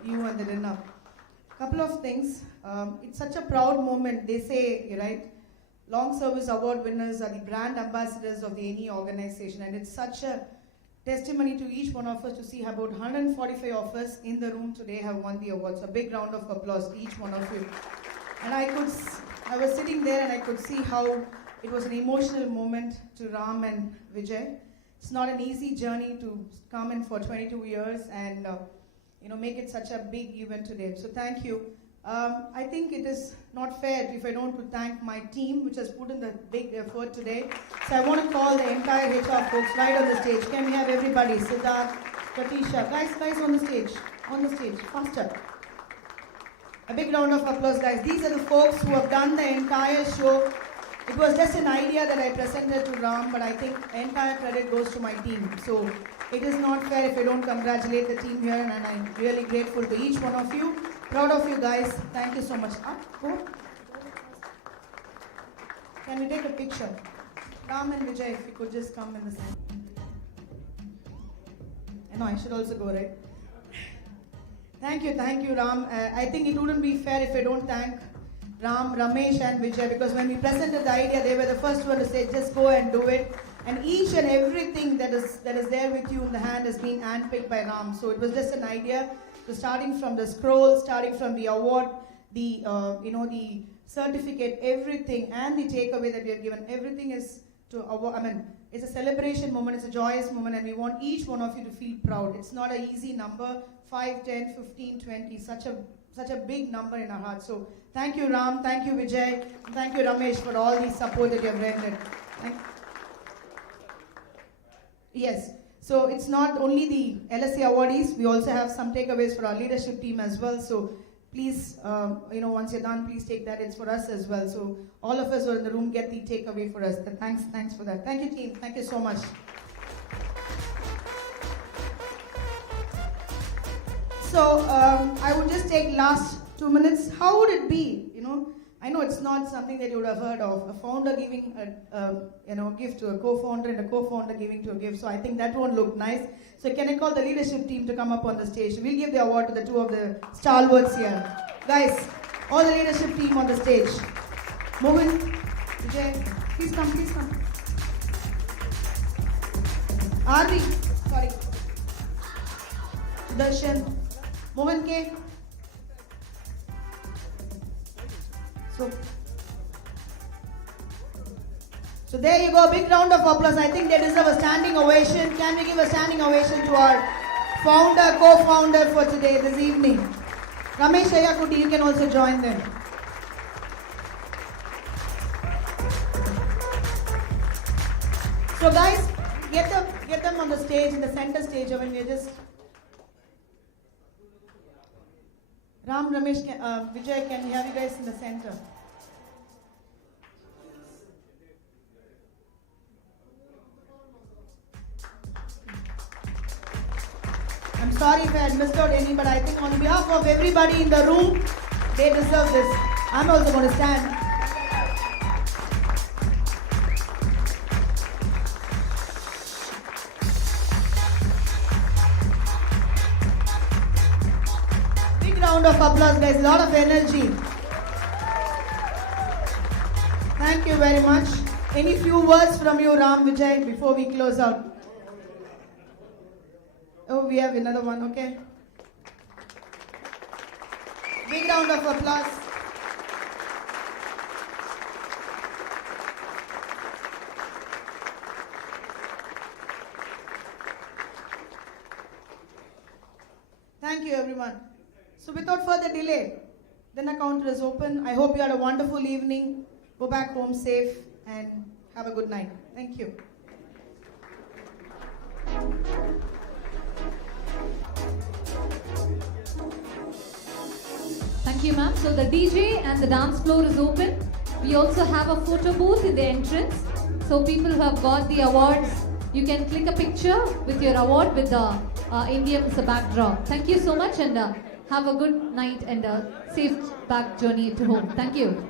you and the dinner. Couple of things. It's such a proud moment. They say, right, long service award winners are the brand ambassadors of any organization, and it's such a testimony to each one of us to see about 145 of us in the room today have won the award. So a big round of applause to each one of you. And I was sitting there and I could see how it was an emotional moment to Ram and Vijay. It's not an easy journey to come in for 22 years and make it such a big event today. So thank you. I think it is not fair if I don't thank my team, which has put in the big effort today. So I want to call the entire HR folks right on the stage. Can we have everybody? Siddharth, Katisha, guys on the stage, faster. A big round of applause, guys. These are the folks who have done the entire show It was just an idea that I presented to Ram, but I think entire credit goes to my team. So it is not fair if I don't congratulate the team here, and I'm really grateful to each one of you. Proud of you guys. Thank you so much. Go. Can we take a picture? Ram and Vijay, if you could just come in the center. No, I should also go, right? Thank you, Ram. I think it wouldn't be fair if I don't thank Ram, Ramesh and Vijay, because when we presented the idea, they were the first one to say, just go and do it. And each and everything that is there with you in the hand has been handpicked by Ram. So it was just an idea. So starting from the scroll, starting from the award, the the certificate, everything, and the takeaway that we have given, everything is it's a celebration moment, it's a joyous moment, and we want each one of you to feel proud. It's not an easy number, 5, 10, 15, 20, such a big number in our hearts. So thank you, Ram, thank you, Vijay, thank you, Ramesh, for all the support that you have rendered. Yes, so it's not only the LSA awardees, we also have some takeaways for our leadership team as well. So please, once you're done, please take that. It's for us as well. So all of us who are in the room get the takeaway for us. Thanks for that. Thank you, team. Thank you so much. So I would just take last 2 minutes. How would it be? I know it's not something that you would have heard of. A founder giving a gift to a co-founder, and a co-founder giving to a gift. So I think that won't look nice. So can I call the leadership team to come up on the stage? We'll give the award to the two of the stalwarts here. Guys, all the leadership team on the stage. Mohan, Vijay, please come. Arvi, sorry. Darshan, Mohan K. So there you go, big round of applause. I think they deserve a standing ovation. Can we give a standing ovation to our founder, co-founder for today, this evening? Ramesh Ayakuti, you can also join them. So guys, get them on the stage, in the center stage. I mean, we're just... Ram, Ramesh, Vijay, can we have you guys in the center? I'm sorry if I had missed out any, but I think on behalf of everybody in the room, they deserve this. I'm also going to stand. Big round of applause, guys. A lot of energy. Thank you very much. Any few words from you, Ram, Vijay, before we close out? Oh, we have another one, okay. Big round of applause. Thank you, everyone. So without further delay, then the counter is open. I hope you had a wonderful evening. Go back home safe and have a good night. Thank you. Thank you, ma'am. So the DJ and the dance floor is open. We also have a photo booth in the entrance. So people who have got the awards, you can click a picture with your award with the Indium as a backdrop. Thank you so much, and have a good night and a safe back journey to home. Thank you.